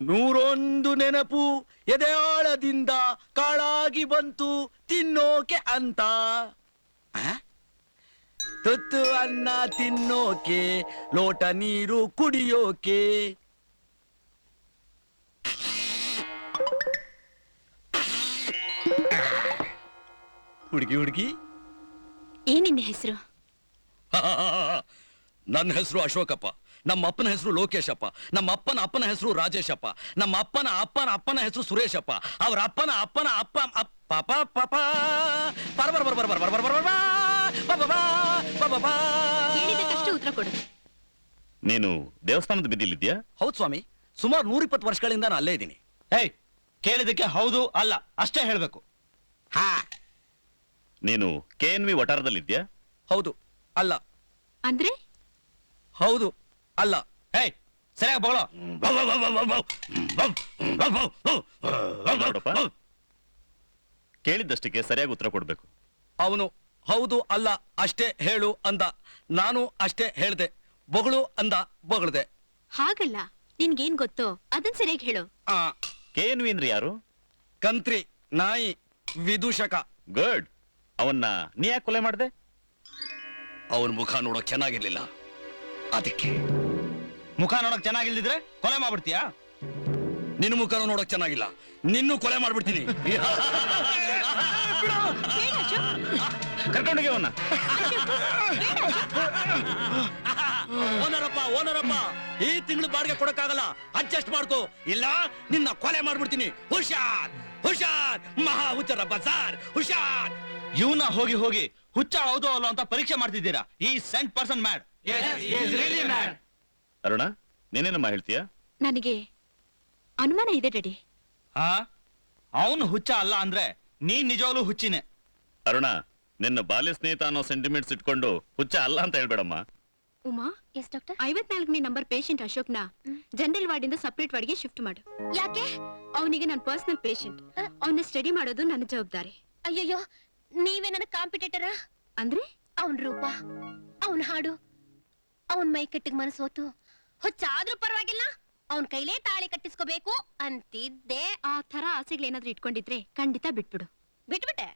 ನೂರೊಂದು ನೆನಪು ಎದೆಯಾಳದಿಂದ ಕಾಳಾಗಿ ಬಂತು ತಿನ್ನೋಕೆ ಅಂತ. ತುತ್ತು ಅನ್ನ ತಿನ್ನೋಕೆ, ಲೋಟ ನೀರು ಕುಡಿಯೋಕೆ. ಹುಡುಗಿ ಹುಡುಗಿ, ಏನಿನ್ನ ಹೆಸರು? ನನ್ನ ಹೆಸರು ಅಶೋಕಪ್ಪ. ನಮ್ಮ ಅಪ್ಪನ ಹೆಸರು ಲೋಕೇಶಪ್ಪ. ನಮ್ಮ ಅಪ್ಪನ ಅಪ್ಪನ ಹೆಸರು ರಾಜೇಶಪ್ಪ. ನಮ್ಮ ಅಪ್ಪನ ಅಪ್ಪನ ಅಪ್ಪನ ಹೆಸರು ಸುರೇಶಪ್ಪ. ಅವ್ರ ಅಪ್ಪನ ಅಪ್ಪನ ಅಪ್ಪ ಪಾಪ ಪಾಪ ಹೇಳಿದಕ್ಕಷ್ಟು ಉತ್ತರ ಕೊಡು. ನೀನು ದೇವಸ್ಥಾನದ ಬಿದ್ದಿಲ್ಲಿದ್ಯಾ? ಹೌದು ಸ್ವಾಮಿ, ಸುಮಾರು 120 ವರ್ಷಗಳಿಂದ ನಾನು ಅಲ್ಲೇ ಇದ್ದೀನಿ. ಏಯ್, ಕೇಳಿದಕ್ಕೆ ಹೌದು ಅಲ್ಲ ಅಷ್ಟೇ ಹೇಳ್ಬೇಕು. ನೀನು KNV ವಟಾರದಲ್ಲಿದ್ಯಾ? ಹೌದು ಅಲ್ಲ. ಅಂದ್ರೆ ಹೌದು ಅಲ್ಲ. ಏಯ್, ಸರಿಯಾಗಿ ಬಗಳೋ. ನೋಡಪ್ಪ, ಕೇಳಿದ್ದಷ್ಟಕ್ಕೆ ಸರಿಯಾಗಿ ಉತ್ತರ ಕೊಡ್ಬೇಕು. ಅವನು ಹೌದು ಅಲ್ಲ ಅಷ್ಟೇ ಹೇಳು ಅಂದ, ನಾನು ಅಷ್ಟೇ ಹೇಳ್ದೆ. ಬೊಗಳು ಅಂದ, ಬೊಗಳ್ದೆ. ಹಾಗಲ್ಲ, ನಿನ್ಗೇನ್ ಗೊತ್ತೋ ಅದನ್ ಸರಿಯಾಗಿ ಹೇಳು. ಆ KNV ಅಂದ್ರೆ ಯಾರು? ಕಂತ್ರಿ, ನಾಯಿ, ವಿದೂಷಕ. ಗುಡ್. ಅವನ್ನ ನೀ ಯಾಕೆ ಕೊಲೆ ಮಾಡ್ದೆ? ಅವನ ಮುಖ ನೋಡೋಕ್ ಚೆನ್ನಾಗಿರ್ಲಿಲ್ಲ, ಅದಕ್ಕೆ. ಮುಖ ನೋಡಕ್ ಚೆನ್ನಾಗಿಲ್ದಿದ್ರೆ ಕೊಲೆ ಮಾಡ್ಬಿಡ್ತೀಯಾ? ನಿನ್ನ ಮುಖನೂ ನೋಡೋಕ್ ಚೆನ್ನಾಗಿಲ್ಲ, ನಿನ್ನೂ ಕೊಲೆ ಮಾಡ್ಬಿಡ್ತೀನಿ. ಕರ್ಕೊಂಡೋಗಿ ಅವನ್ನ. ಓನರಪ್ಪ, ಈ ತಿಂಗಳು ಬಾಡಿಗೆ ಕೊಡಕ್ಕಾಗಲ್ಲ, ಅಡ್ಜಸ್ಟ್ ಮಾಡ್ಕೋ, ಇಲ್ಲ ನಿನ್ನ ಕೊಲೆ ಮಾಡ್ಬಿಡ್ತೀನಿ. ಹುಷಾರ್, ಮಹಾ ಹುಚ್ಚರ ಬಜಾರ್, ಹುಷಾರ್. ಇವನ್ನ ಹೋಗಿ ಹುಚ್ಚ ಹೌದು ಅಲ್ಲ ಅಂತ ಪರೀಕ್ಷೆ ಮಾಡ್ತಿದ್ದೀರಾ? ಈ ಸೆಂಟ್ ಪರ್ಸನ್ ಮ್ಯಾಡ್. ಅರುಣ, ನೀನೇನಮ್ಮ ಹೇಳ್ತೀಯಾ? ನನಗೆ ಅನುಮಾನ ಇದೆ ಡ್ಯಾಡಿ. ಅವನು ಹುಚ್ಚ ಅಲ್ಲ ಅಂದ್ರೆ ನೀನ್ ನಿಜವಾಗ್ಲೂ ಹುಚ್ಚಿನೇ. ಅರುಣ, ನಿನ್ನ ಬಾಲ್ಯ ಸ್ನೇಹಿತ ಅನ್ನೋ ಸೆಂಟಿಮೆಂಟ್ಸ್ ಇಟ್ಕೊಂಡು ಹುಚ್ಚ ಅಲ್ಲ ಅಂತ ಹೇಳ್ಬೇಡಮ್ಮ. Uma, yes doctor? 54ನೇ ನಂಬರ್ ಪೇಷಂಟ್ ಅಶೋಕ್ನ ಜನರಲ್ ವಾರ್ಡ್ ಇಂದ ಸಪರೇಟ್ ವಾರ್ಡ್ಗೆ ಶಿಫ್ಟ್ ಮಾಡು. ಯಾಕೆ? ಅವನಿಗೆ ನನ್ನ ಪರ್ಸನಲ್ ಪೇಷಂಟ್. ಅವನ್ನ ಸ್ಟಡಿ ಮಾಡೋದು ನನ್ನ ಜವಾಬ್ದಾರಿ. ಅಯ್ಯಯ್ಯೋ, ನೀವೇ ನನ್ನ ಕಾಂಪಿಟೇಟರ? ಅಂದ್ರೆ ಅವನ್ ರೂಪ, ಅವನ್ ಹಾಡು, ಅವನ್ ಮೈ ಕಟ್ಟಿಗೆ ಮನಸ್ಸು ಹೋತು. ಹುಚ್ಚಾದ್ರೂ ಪರವಾಗಿಲ್ಲ, ಅವನ್ ಕೈಲೇ ತಾಳಿ ಕಟ್ಟಿಸ್ಕೋಬೇಕು ಅಂತಿದ್ದೆ. ಆ ತರ ಆಸೆಗಳೇನಾದ್ರೂ ಇಟ್ಕೊಂಡಿದ್ರೆ ಖಂಡಿತ ಬಿಟ್ಬಿಡು. ಬಿಟ್ಬಿಟ್ಟೆ?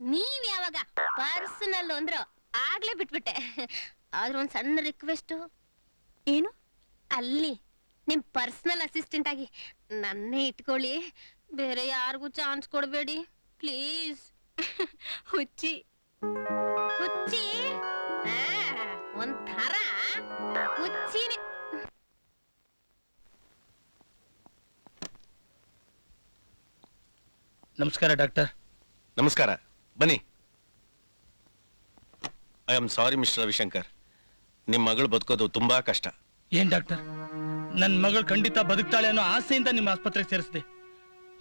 ನೀವ್ ಯಾವಾಗ ಪರ್ಸನಲ್ ಅಂದ್ರು ಆಗ್ಲೇ ಬಿಟ್ಬಿಟ್ಟೆ. ಆದ್ರೆ ಒಂದ್ ಸಣ್ಣ ರಿಕ್ವೆಸ್ಟ್. ಏನು? ಅಲ್ಲಿ ನಿಮ್ ಪರ್ಸನಲ್ ಅಸಿಸ್ಟೆಂಟ್ ಆಗಿ ನನ್ನೇ ಇಟ್ಕೊಳ್ಳಿ, ಬೇರೆ ಯಾರಿಗೂ ಚಾನ್ಸ್ ಕೊಡ್ಬೇಡಿ ಪ್ಲೀಸ್. ಹುಚ್ಚಿ ಒಂಥರ ಹುಚ್ಚಿನೇ. ನಮಸ್ಕಾರ ಡಾಕ್ಟರ್. ನಮಸ್ಕಾರ, ಬನ್ನಿ. I am sorry mister Ravishankar, ನಿಮ್ಮ ಮಗಳು ಬದುಕೋದು ತುಂಬಾ ಕಷ್ಟ. ಏನ್ ಡಾಕ್ಟರ್, ನನ್ ಮಗಳು ಖಂಡಿತ ಬದುಕ್ತಾಳೆ ಅನ್ನೋ ಆಸೆಯಿಂದ ನಿಮ್ಮ ಆಸ್ಪತ್ರೆಗೆ ಸೇರಿಸಿದೆ.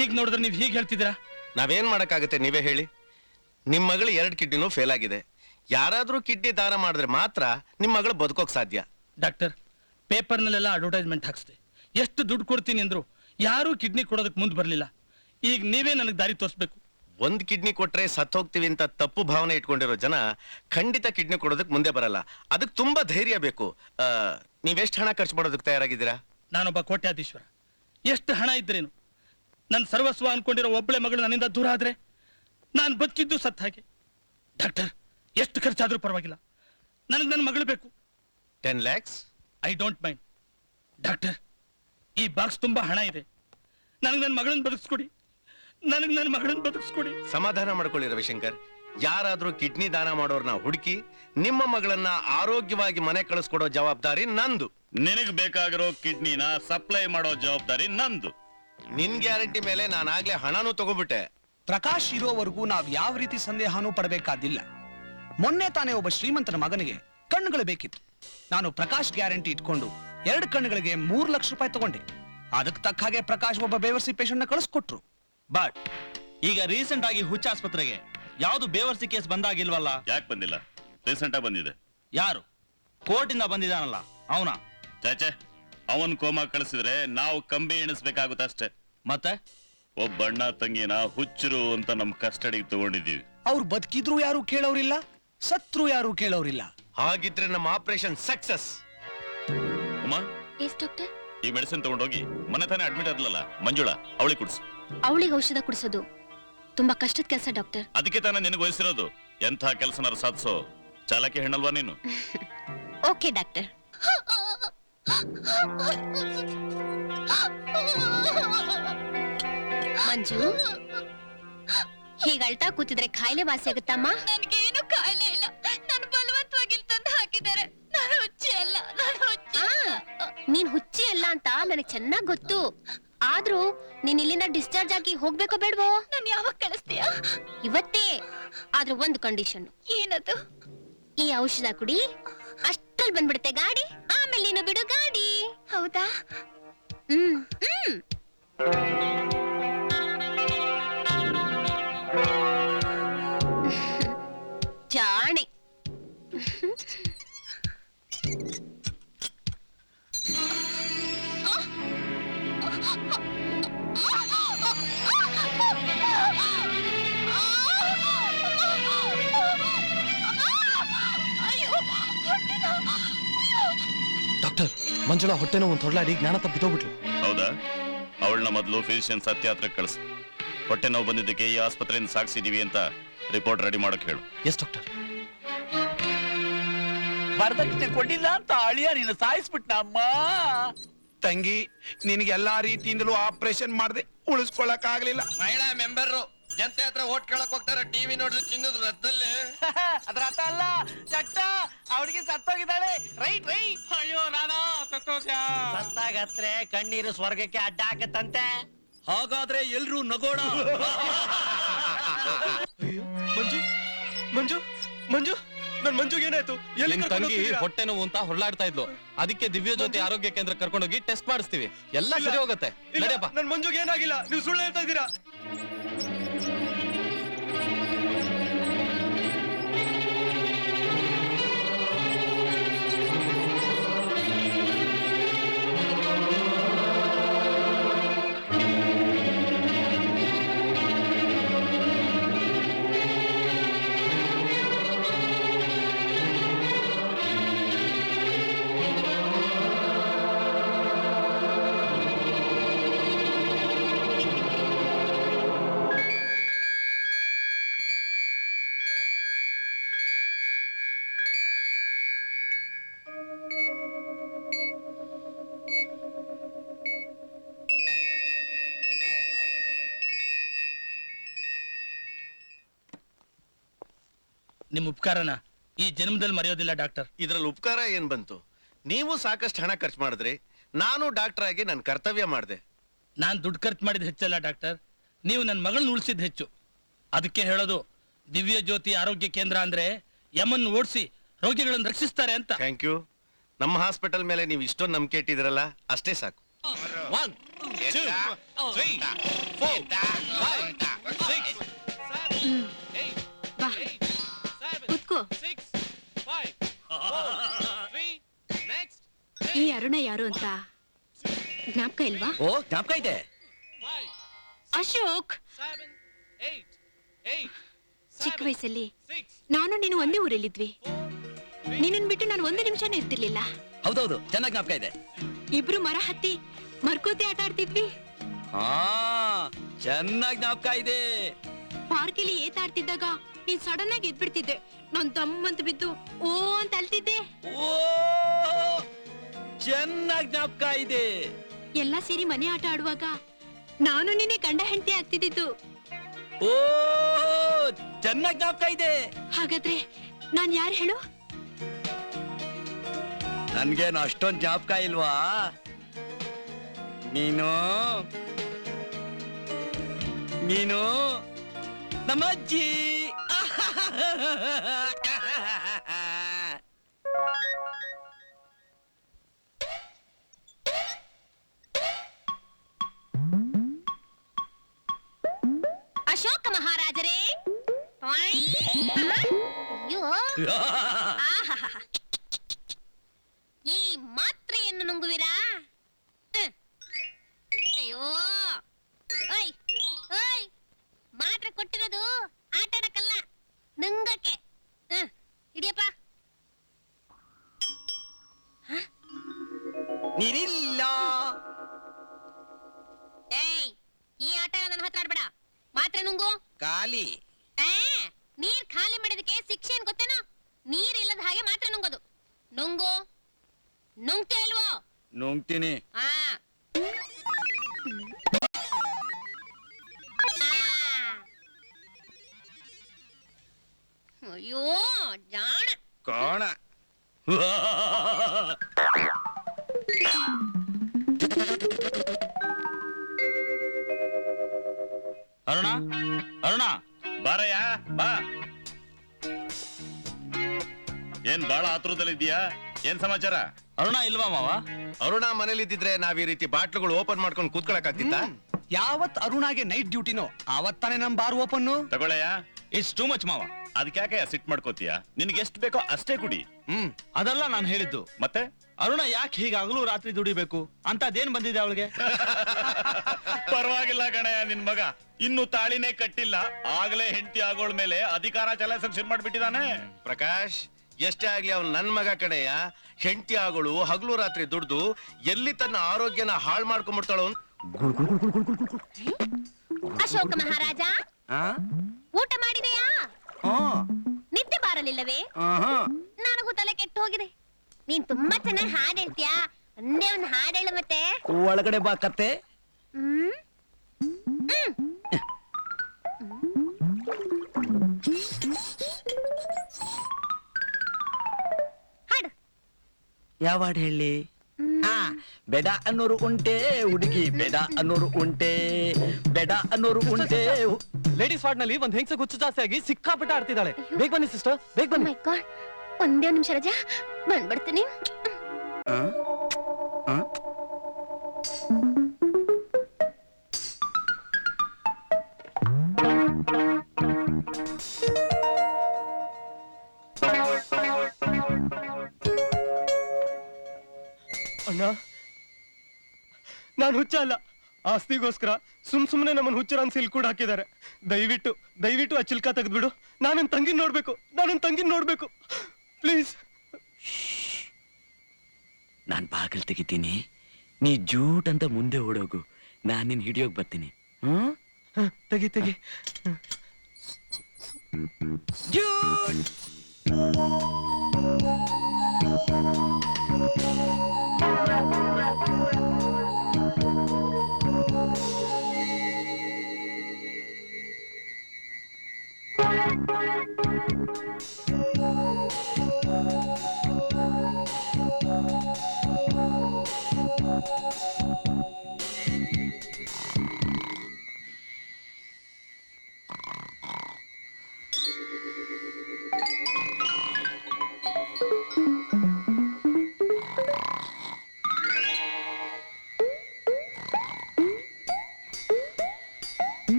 ಈಗ ನೋಡಿದ್ರೆ ನೀವು ಹೀಗೆ ಹೇಳ್ತಿದ್ದೀರಾ? ನಾವೇನ್ ಮಾಡಕ್ಕಾಗತ್ತೆ, ನೀವೇ ಹೇಳಿ. ನಿಮ್ಮ ಮಗಳು 2 ಕಿಡ್ನಿನೂ ಫೇಲ್ ಆಗಿದೆ. ಯಾರಾದ್ರೂ ಕಿಡ್ನಿ ದಾನ ಮಾಡಿದ್ರೆ ಮಾತ್ರ ನಿಮ್ಮ ಮಗಳು ಬದುಕೋಕ್ ಸಾಧ್ಯ. ಡಾಕ್ಟರ್, ಪೇಪರ್ನಲ್ಲೆಲ್ಲ ಅಡ್ವರ್ಟೈಸ್ಮೆಂಟ್ ಹಾಕ್ಸಿದೆ. ಎಷ್ಟು ದುಡ್ಡು ಕೊಡ್ತೀನಿ ಅಂದ್ರು ಯಾರೂ ಕಿಡ್ನಿ ಕೊಡೋದಕ್ಕೆ ಮುಂದೆ ಬರಲಿಲ್ಲ. ಈಗ ನೀವೇ ನನಗೆ ದಾರಿ ತೋರಿಸ್ಬೇಕು. 1 ಕಿಡ್ನಿ ಕೊಟ್ರೆ ಸತ್ ಹೋಗ್ತೀವಿ ಅಂತ ತಪ್ಪು ಭಾವನೆ ಇಟ್ಕೊಂಡಿರೋ ಜನ ಖಂಡಿತ ಕಿಡ್ನಿ ಕೊಡೋದಕ್ಕೆ ಮುಂದೆ ಬರಲ್ಲ. ಅದಕ್ಕೆ ತುಂಬಾ ಧೈರ್ಯ ಬೇಕು. ನೀವೆಷ್ಟು ಹಣ ಖರ್ಚು ಮಾಡೋದಕ್ಕೆ ತಯಾರಾಗಿದ್ದೀರಾ? ನಾನೊಬ್ಬ ಕೋಟ್ಯಾಧೀಶ್ವರ, ಎಷ್ಟು ಹಣ ಇದ್ರೇನು? ನನ್ನ ಸರ್ವಸ್ವ ಅನ್ಕೊಂಡಿರೋ ಒಬ್ಬಳೆ ಮಗಳು ನನ್ನಿಂದ ದೂರ ಆದ್ರೆ ನಾನು ಬದುಕಿದ್ದು ಸತ್ ಹಾಗೆ. ಡಾಕ್ಟರ್, ಎಷ್ಟು ಖರ್ಚಾದ್ರೂ ಪರವಾಗಿಲ್ಲ, ನನಗೆ ನನ್ನ ಮಗಳು ಬೇಕು. 10 lakhs? I don't mind. Doctor, ಈ ಬಾಕ್ಸ್ ತುಂಬಾ ಹಣ ಇದೆ, ನನಗೆ ನನ್ನ ಮಗಳನ್ನ ಬದುಕಿಸ್ಕೊಡಿ, ನನಗೆ ನನ್ನ ಮಗಳನ್ನ ಬದುಕಿಸ್ಕೊಡಿ. ಸಮಾಧಾನ ಮಾಡ್ಕೊಳ್ಳಿ ರವಿಶಂಕರ್. ಯಾರಾದ್ರೂ ಕಿಡ್ನಿ ದಾನ ಮಾಡೋರ್ನ ಹುಡುಕಿ ನಿಮ್ಮ ಮಗಳನ್ನ ಆರೋಗ್ಯವಾಗಿ ಮನೆ ಕಳಿಸ್ಕೊಡೋ ಜವಾಬ್ದಾರಿ ನಂದು. ನಿನಗ್ ಬೇಕಾಗಿರೋ ಕಿಡ್ನಿನ ಸಪ್ಲೈ ಮಾಡೋ ಜವಾಬ್ದಾರಿ ನಂದು. ನಿನ್ ಗ್ಯಾರಂಟಿ ಮೇಲೆ ನಾನಾಗ್ಲೇ ಹಣನೂ ತಗೋಬಿಟ್ಟೆ. ಪ್ರಕಾಶ್ ಇರೋವರೆಗೂ ನಾವ್ ಯಾವ ರೀತಿ ಸಂದೇಹನೂ ಪಡಬೇಕಾದಿಲ್ಲ. ಮೊನ್ನೆ ತಾನೇ ಒಬ್ಬ ಶ್ರೀಮಂತನ ಮಗನಿಗೆ ಕಣ್ಣುಗಳು ಬೇಕಿತ್ತು. ನಾನು ಪ್ರಕಾಶ್ ಗ್ಯಾರಂಟಿ ಇಟ್ಕೊಂಡು 2 ಕಣ್ಣುಗಳಿಗೆ 3 ಲಕ್ಷ ರೂಪಾಯಿ ತಗೊಂಡೆ. ಅದಕ್ಕೆ ತಕ್ಕ ಹಾಗೆ ಪ್ರಕಾಶ್ ಒಬ್ಬ ಬೇವರ್ಸಿ ಪೇಷಂಟ್ ನ ಕಳಿಸ್ಕೊಟ್ರು. ಬಟ್ ಈಗ ರೀಸೆಂಟ್ ಆಗಿ ಹುಚ್ಚ ಆಸ್ಪತ್ರೆಗೆ ಯಾವ್ದು ಬೇವರ್ಸಿ ಕೇಸ್ ಬಂದಾಗಿಲ್ವಲ್ಲ? ಯಾಕೆ ಬಂದಿಲ್ಲ? ರೀಸೆಂಟ್ ಆಗಿ ಬಂದಿದೆ. ಯಾರು? ಕೋರ್ಟ್ ಇಂದ ಬಂದಿದ್ದಾನಲ್ಲ ಅವನ? ಚಾಚೆ, ಅವನ್ ಕೋಮಾ ಕಳಿಸಿದ್ರೆ ನಾವು ಕಂಬಿ ಎಣಿಸ್ಬೇಕಾಗುತ್ತೆ ಅಷ್ಟೇ. ಮತ್ತೆ ಒಬ್ಬ ಅಣ್ಣ ತಂಗಿನ ಹುಚ್ಚರು ಅಂತ ನಮ್ ಕಸ್ಟಡಿಗೆ ತಗೊಂಡಿದೀವಿ. ಅವ್ರು ಬದುಕಿದ್ರು ಯಾರು ಕೇಳೋರಿಲ್ಲ, ಸತ್ರು ಯಾರು ಕೇಳೋರಿಲ್ಲ. ಹಾಗಿದ್ರೆ ನಮ್ಮ operation success. Uma, yes doctor? ಈ ಮೆಡಿಸಿನ್ ತಗೊಂಡೋಗಿ ಮನೆ ತಾನೇ ಅಡ್ಮಿಟ್ ಆದ್ಲಲ್ಲ ಮಂಜುಳಾ, ಅವಳಿಗೆ ಕುಡ್ಸು. ಅವಳಿಗೆ ಔಷಧ ಕುಡಿಸೋದು ತುಂಬಾ ಕಷ್ಟದ ಕೆಲಸ ಡಾಕ್ಟರ್. ಅದಕ್ಕೆ ತಾನೇ ನಿನಗೆ ವಹಿಸಿರೋದು. ಎಂಥ ಕೆಲಸನಾರು ಸಾಧಿಸೋ ಚಾಲಕಿ ಹೆಣ್ಣಲ್ವಾ ನೀನು? Okay doctor. ಮಂಜು, ಹೀಗಳ್ತಾ ಕೂತಿದ್ರೆ ಕಾಯಿಲೆ ವಾಸಿ ಆಗುತ್ತಮ್ಮ? ನನ್ಗೇನು ಕಾಯಿಲೆ ಇಲ್ಲ, ನಾನು ಬಲವಂತವಾಗಿ ತಂದು ಹಾಕಿದ್ದಾರೆ. ನಾನು ಹುಚ್ಚಿ ಅಲ್ಲ, ನೀನ್ ಹುಚ್ಚಿ ಅಲ್ಲ ಅಂತ ನನಗೆ ಚೆನ್ನಾಗ್ ಗೊತ್ತು. ಆದ್ರೂ ನೀನ್ ಇಲ್ಲಿಂದ ಡಿಸ್ಚಾರ್ಜ್ ಆಗಿ ಹೋಗ್ಬೇಕೋ ಬೇಡವೋ? ನಾನು ಯಾವಾಗ ಕಳಿಸ್ತೀಯಾ? ಇವತ್ತೇ. ಆದ್ರೆ ಒಂದು ಕಂಡೀಷನ್. ಏನದು? ಈ ಔಷಧ ಕುಡಿ, ಅಷ್ಟ್ರಲ್ಲಿ ಬಂದ್ಬಿಡುತ್ತೆ ಗಾಡಿ, ಆಮೇಲೆ ನೀನು ಬಿಡು ಗಾಡಿ. ಹೌದಾ? ಜಾಣೆ. ಮಂಜುಳಾ ಹೊಟ್ಟೆ ನೋವು ತೊಡಲಾಡಿ ಜ್ಞಾನ ತಪ್ಪಿತೋಗ್ಬಿಟ್ಲು. ಹೌದಾ? ಅವಳನ್ನ ಮೊದಲು ಫಿಸಿಷಿಯನ್ ಸತ್ಯಾತ್ರಕ್ಕೆ ಕಳಿಸು. ಹೊಟ್ಟೆ ನೋವು ಬಂದಿದ್ದಕ್ಕೆ ಈ ಆಸ್ಪತ್ರೆಯಿಂದ ಸಾಗಿಸಿದೀವಿ ಅಂತ ರಿಪೋರ್ಟ್ ರೆಡಿ ಮಾಡಕ್ ಹೇಳು. Yes doctor. ವರದಕ್ಷಿಣೆ ಕೊಟ್ಟಿಲ್ಲ ಅಂತ ಅಳಿಯ ನೀನು ಸಾಯಿಸ್ಬಿಟ್ಟ ಅಮ್ಮ. ತಂಗಿ, ನಿನಗೆ ಎಲ್ಲಾ ರೀತಿಯಿಂದಲೂ ಆಪರೇಷನ್ ಮಾಡದೆ ಉಳಿಸ್ಕೊಳಕ್ ಆಗ್ಲಿಲ್ಲ. ಮಹಿಳಾ ಮೆಂಬರ್ ಜನತೆ ಹತ್ರ ಓಟ್ ಕೇಳಕ್ ಹೋಗ್ತಾರೆ, ಟಿವಿ ನೋಡಿದ್ರೆ ಚಿನ್ನದ ರಥದಲ್ಲಿ. ಅದ್ರ ಅರ್ಥ ಅಲ್ಲ ಚಟ್ಟ, ಅವಳಿಗೆ ಸತ್ತೋಗಿದ್ದಾಳೆ. Right right. ಅಯ್ಯೋ ನಾನಾ ಸತ್ತಾಗತ್ರೆ ಕಣ್ಣೀರು ಸ್ವರ್ಗಕ್ಕೆ ಅಡ್ಡ ಹಾಕತ್ತಂತೆ. ಹಾಗಾದ್ರೆ ಎಲ್ರೂ ನಗೋಣ. ಮಂಜು ಮಂಜು ಮಂಜು ನನ್ ಮಂಜುಗೆ ಏನಾಯ್ತು? ಎಲ್ಲಿ ತಂಗಿ ಹೊಟ್ಟೆ ನೋವು ಅಂತ ಹೊರಲಾಡ್ತಾ ಇದ್ಲು. ಅದಕ್ಕೆ ದಿವ್ಯ ಜ್ಯೋತಿ ಆರೋಗ್ಯ ಕೇಂದ್ರ ಕರ್ಕೊಂಡೋಗಿ ಟೆಸ್ಟ್ ಮಾಡಿಸ್ತೀವಿ, ಎಲ್ಲ ಸರಿ ಹೋಗುತ್ತೆ. ನಡಿಯಪ್ಪ. ನನ್ ಮಂಜುಗೆ ಏನಾಗಿಲ್ಲ, ನೀವು ಸುಳ್ಳು ಹೇಳ್ತಾ ಇದ್ದೀರಾ. ನಿಮ್ ಉಪಕಾರನ ಈ ಜನ್ಮದಲ್ಲಿ ಮರೆಯೋದಿಲ್ಲ ಡಾಕ್ಟರ್. ಇದ್ರಲ್ಲಿ ಉಪಕಾರ ಏನ್ ಬಂತು? ನೀವು ಸಾಕಷ್ಟು ಹಣ ಖರ್ಚು ಮಾಡಿದ್ರಿ, ನಾನು ಡಾಕ್ಟರ್ ಆಗಿ ನನ್ನ ಕರ್ತವ್ಯ ಮಾಡಿದೆ. ನಾನ್ ದುಡ್ಡು ಖರ್ಚು ಮಾಡಿದ ಹೆಚ್ಚಲ್ಲ ಡಾಕ್ಟರ್, ನೀವು ನನ್ನ ಮಗಳನ್ನ ಉಳಿಸಿದ ಹೆಚ್ಚು. ಅದಕ್ಕೆ ಹೇಳೋದು ದಿವ್ಯ ಜ್ಯೋತಿ ಆರೋಗ್ಯ ಕೇಂದ್ರ ಅಂದ್ರೆ ಯಮನ್ ಓಡಿಸಿ ರೋಗಿಗಳನ್ನು ರಕ್ಷಿಸ್ತಾರೆ ಅಂತ. Thank you. ನಮ್ಮ ಹಾಸ್ಪಿಟಲ್ ಮೇಲೆ ನೀವು ಇಷ್ಟೊಂದು ನಂಬಿಕೆ ಇಟ್ಟಿದ್ರಲ್ಲ, ಅಷ್ಟೇ ಸಾಕು. 1 2 3 4 5 6 ಬಾ ಕುತ್ಕೋ. ಈ ಅರುಣ ಯಾರು ಅಂತ ಜ್ಞಾಪಕ ಇಲ್ವಾ? ಓ ಜ್ಞಾಪಕ ಇದೆ. ಅಶೋಕ್, ಚಿಕ್ಕ ವಯಸ್ಸಲ್ಲಿ ನಾನು ನೀನು ಒಂದೇ ಊರಲ್ಲಿದ್ವಿ. ನಿನ್ನನ್ ಬಿಟ್ಟು ನಾನು ಒಂದು ನಿಮಿಷನೂ ಇರ್ತಿರ್ಲಿಲ್ಲ. ಹೌದೌದು, ಚೆನ್ನಾಗಿ ಜ್ಞಾಪಕ ಇದೆ. ಇಬ್ರು ಮರ ಹತ್ತಿ ಮರ್ಕೋತಿ ಆಟ ಆಡ್ತಿದ್ವಿ. ಹಾ ಚೆನ್ನಾಗಿ ಜ್ಞಾಪಕ ಇದೆ. ಪಾರ್ಕಲ್ಲಿ ಏತ ಆಡ್ತಿದ್ದಾಗ ನೀನ್ ಸಡನ್ ಆಗಿ ಎದ್ಬಿಡ್ತಿದ್ದೆ. ನಾನ್ ದಮ್ಮಂತ ಬಿದ್ದು ಓ ಅಂತ ಅಳ್ತಿದ್ದೆ. ಓ ಚೆನ್ನಾಗಿ ಜ್ಞಾಪಕ ಇದೆ. ಎಲ್ಲಾ ಸೇರಿ ಮನೆ ಆಟ ಆಡುವಾಗ ನಾನು ನಿನ್ನೆ ಗಂಡ ಹೆಂಡತಿ ಆಗ್ತಿದ್ದು. ಓ ಚೆನ್ನಾಗಿ ಜ್ಞಾಪಕ ಇದೆ. ಹಾಗಾದ್ರೆ ನಾನ್ ಯಾರು ಹೇಳು? ನನ್ಗೇನು ಅಷ್ಟೊಂದು ಜ್ಞಾಪಕ ಇಲ್ವಾ? ನೀನು ನೀನು ನಮ್ಮ ಅಜ್ಜಿ. ಅಶೋಕ ಮಹಾರಾಜರೇ. ಅಯ್ಯೋ, ಈ ಮಾತ್ರೆಯನ್ನು ನುಂಗುವಿರಾ? ಅಯ್ಯೋ, ಓಯ್ ಓಯ್, ಮಾತ್ರೆ ಕೊಟ್ಟಿರೋದು ಆಟ ಆಡಕ್ಕಲ್ಲ, ನುಂಗಕ್ಕೆ. ಹಿಡಿಯಪ್ಪ. ನೀರಿಲ್ಲ. ಏಯ್, ಈ ಆಟ ನನ್ನ ಹತ್ರ ಆಡ್ಬೇಡ. ಮಾತ್ರೆ ನುಂಗು. ಖಾಲಿ. ನೀರ್ ಖಾಲಿ ಮಾಡಿದಕ್ಕೆ ಶಿಕ್ಷೆ ಏನ್ ಗೊತ್ತೇನೋ? ನೀರ್ ಇಲ್ಲದ ಹಾಗೆ ಮಾತ್ರೆ ನುಂಗೋದು. ನುಂಗು. ನುಂಗ್ತೇ ಇಲ್ವೋ? ನುಂಗ್ತೀನಿ. ಅಯ್ಯೋ ಜಾಣ. ಕೋಣ. ಅರುಣ, ಅರುಣ, ಬಾರಯ್ಯ ಬಾ. ಏನ್ ಬಾಳ ಆತುರದಲ್ಲಿದ್ದೀಯಾ? ಏನ್ ಸಮಾಚಾರ? ಅರುಣ ಇಲ್ವಾ ಮಾವ? ಅರುಣ ಮನೇಲಿದ್ದಿದ್ರೆ ನಾವ್ ಈ ರೀತಿ ಬಾಟ್ಲುಗಳು ಓಪನ್ ಮಾಡ್ಕೊಂಡು ಕೂತ್ಕೊಳಕ್ ಆಗ್ತಿತ್ತ? ಯಾವತ್ ಅರುಣಾಗೆ ನೈಟ್ ಡ್ಯೂಟಿನೋ ಆವತ್ತಾನೆ ನಮ್ ಬಾರ್ ಓಪನ್. ತಗೊಳ್ಳಯ್ಯ. ಇಟ್ಸ್ ಟೂ ಮಚ್ ಮಾವ. ಅದಕ್ಯಾಕೆ ಸಿಟ್ ಮಾಡ್ಕೋತೀಯ? ನಿನ್ಗೆ ಎಷ್ಟು ಬೇಕೋ ಅಷ್ಟೇ ಕುಡಿ. ಅದಲ್ಲ ನಾನು ಹೇಳಿದ್ದು. ಮತ್ತೆ ಅರುಣ ಯಾಕೆ ಹೀಗೆ ಹಗಲು ರಾತ್ರಿ ದುಡಿಬೇಕು ಅಂತ ಅದೇನ್ ಬಂದಿದೆ ಅವಳಿಗೆ? ಪರವಾಗಿಲ್ಲ ಕಣಯ್ಯ, ನಿನ್ ಮಗ ಇನ್ನು ತಾಳಿನೇ ಕಟ್ಟಿಲ್ಲ, ಆಗ್ಲೇ ಹೆಂಡತಿ ಆಗೋಳ್ ಮೇಲೆ ಅಧಿಕಾರ ಚಲಾಯಿಸಕ್ ಶುರು ಮಾಡ್ಬಿಟ್ಟಿದಾನೆ. ಪ್ರಕಾಶ್, ಎಷ್ಟೇ ಆಗ್ಲಿ ಅವ್ನು ನನ್ ಮಗ ಕಡೆಯ. ಹೆಂಡತಿ ಆಗಳು ಹಗಲು ರಾತ್ರಿ ದುಡ್ದು ಎಲ್ಲಿ ತನ್ನ ಆರೋಗ್ಯನ ಹಾಳು ಮಾಡ್ಕೊಂಡ್ಬಿಡ್ತಾಳು ಅಂತ. ಅಶೋಕ ಮಹಾರಾಜ, ಊಟ ಮಾಡಿದೆಯಾ? ನಿದ್ದೆ ಬಾರಲಿಲ್ಲವೇ? ನನಗೂ ತಲೆ ಕೆಟ್ಟು ಹೋಗಿದೆ. ನೀನ್ ತುಂಬಾ ಚೆನ್ನಾಗಿ ಹಾಡು ಹೇಳ್ತೀಯಾ? ಒಂದೇ ಒಂದು ಹಾಡು ಹೇಳು ಮತ್ತೆ. ಒಳಗಡೆ ಬಾ ಕತ್ತೆ. ಹಾಡು. ಯಾವ ಹಾಡು ಹೇಳಿ? ಬೇಡ ಅನ್ನೋರು ಉಂಟೆ ಹುಡುಗಿ, ಬೇಡ ಅನ್ನೋರು ಉಂಟೆ, ಬೇಡ ಅನ್ನೋರು ಉಂಟೆ. ಲೇಡೀಸ್ ವಾರ್ಡ್ ನಲ್ಲಿ ಒಂದ್ ಹೆಂಗಸ ಹುಚ್ಚು ಜಾಸ್ತಿ ಆಗಿ ಸಿಕ್ಕಾಪಟ್ಟೆ ಆಡ್ತಿದ್ದಾಳೆ. ಬೇಗ ಬನ್ನಿ ಸಿಸ್ಟರ್, ಬೇಗ ಬನ್ನಿ. ಮೈ ಗಾಡ್, ಒಂದೇ ನಿಮಿಷ ರಜಾ, ಬಂದ್ಬಿಡ್ತೀನಿ. ಅಣ್ಣ, ನಾನು ಹುಚ್ಚ ಅಲ್ಲ. ಆಸ್ತಿಗೋಸ್ಕರ ಸುಮ್ನೆ ನಮ್ಮನ್ನ ಹುಚ್ಚರ ಅಂತ ಸಿಲ್ ಕೂಡ ಹಾಕಿದ್ದಾರೆ. ದಯವಿಟ್ಟು ಆ ಚಿಲ್ಕ ತೆಗೆದ್ಬಿಡು. ನಾನನ್ ತಂಗಿ ನೋಡ್ಬೇಕು ಪ್ಲೀಸ್. ನಾನ್ ಬಾಗಿಲು ತೆಗಿತೀನಿ, ನೀ ಜೂಟ್ ಅಂತ ಮುಂದೆ ಓಡೋಗು, ನಾನ್ ನಿನ್ ಹಿಡಿಯೋಕ್ ಬರ್ತೀನಿ. ತೆಗಿ. ಜೂಟ್.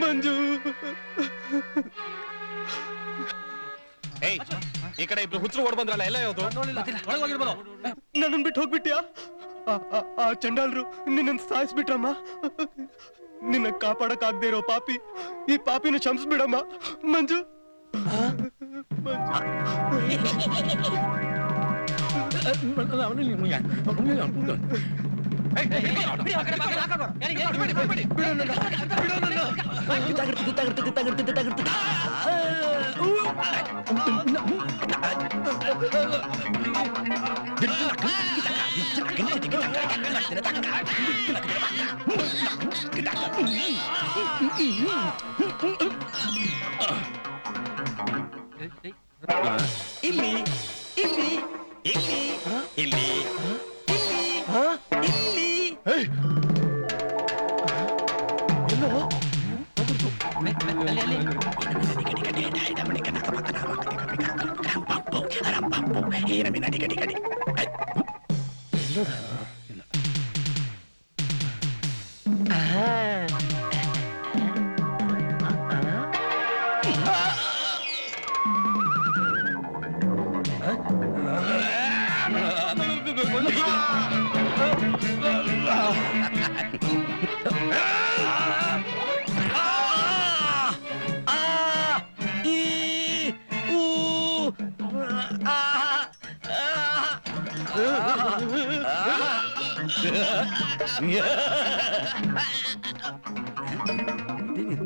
ಮಂಜು, ಈ ಕಡೆ ಇಬ್ರು ಹುಚ್ಚರು ಓಡ್ ಬಂದ್ರಲ್ಲ, ಎಲ್ಲ ಯಾವ್ದು? ನನ್ನನ್ ಬಿಟ್ಟು ಹೋಗ್ಬಿಟ್ಯಾ? ಆ ಚಂಡಾಲ್ರು ನಿನ್ನ ಸಾಯಿಸ್ಬಿಟ್ರಮ್ಮ. ನಿನ್ನ ಕಾಪಾಡಕ್ ಆಗದೆ ಇರೋ ಪಾಪಿ, ಈ ಪಾಪಿನ ಕ್ಷಮಿಸ್ಬಿಡಮ್ಮ ಮಂಜು. ಇಲ್ಲಿ ಇಲ್ಲಿ ಇಲ್ಲಿ ಇಲ್ಲಿ ಇಲ್ಲಿ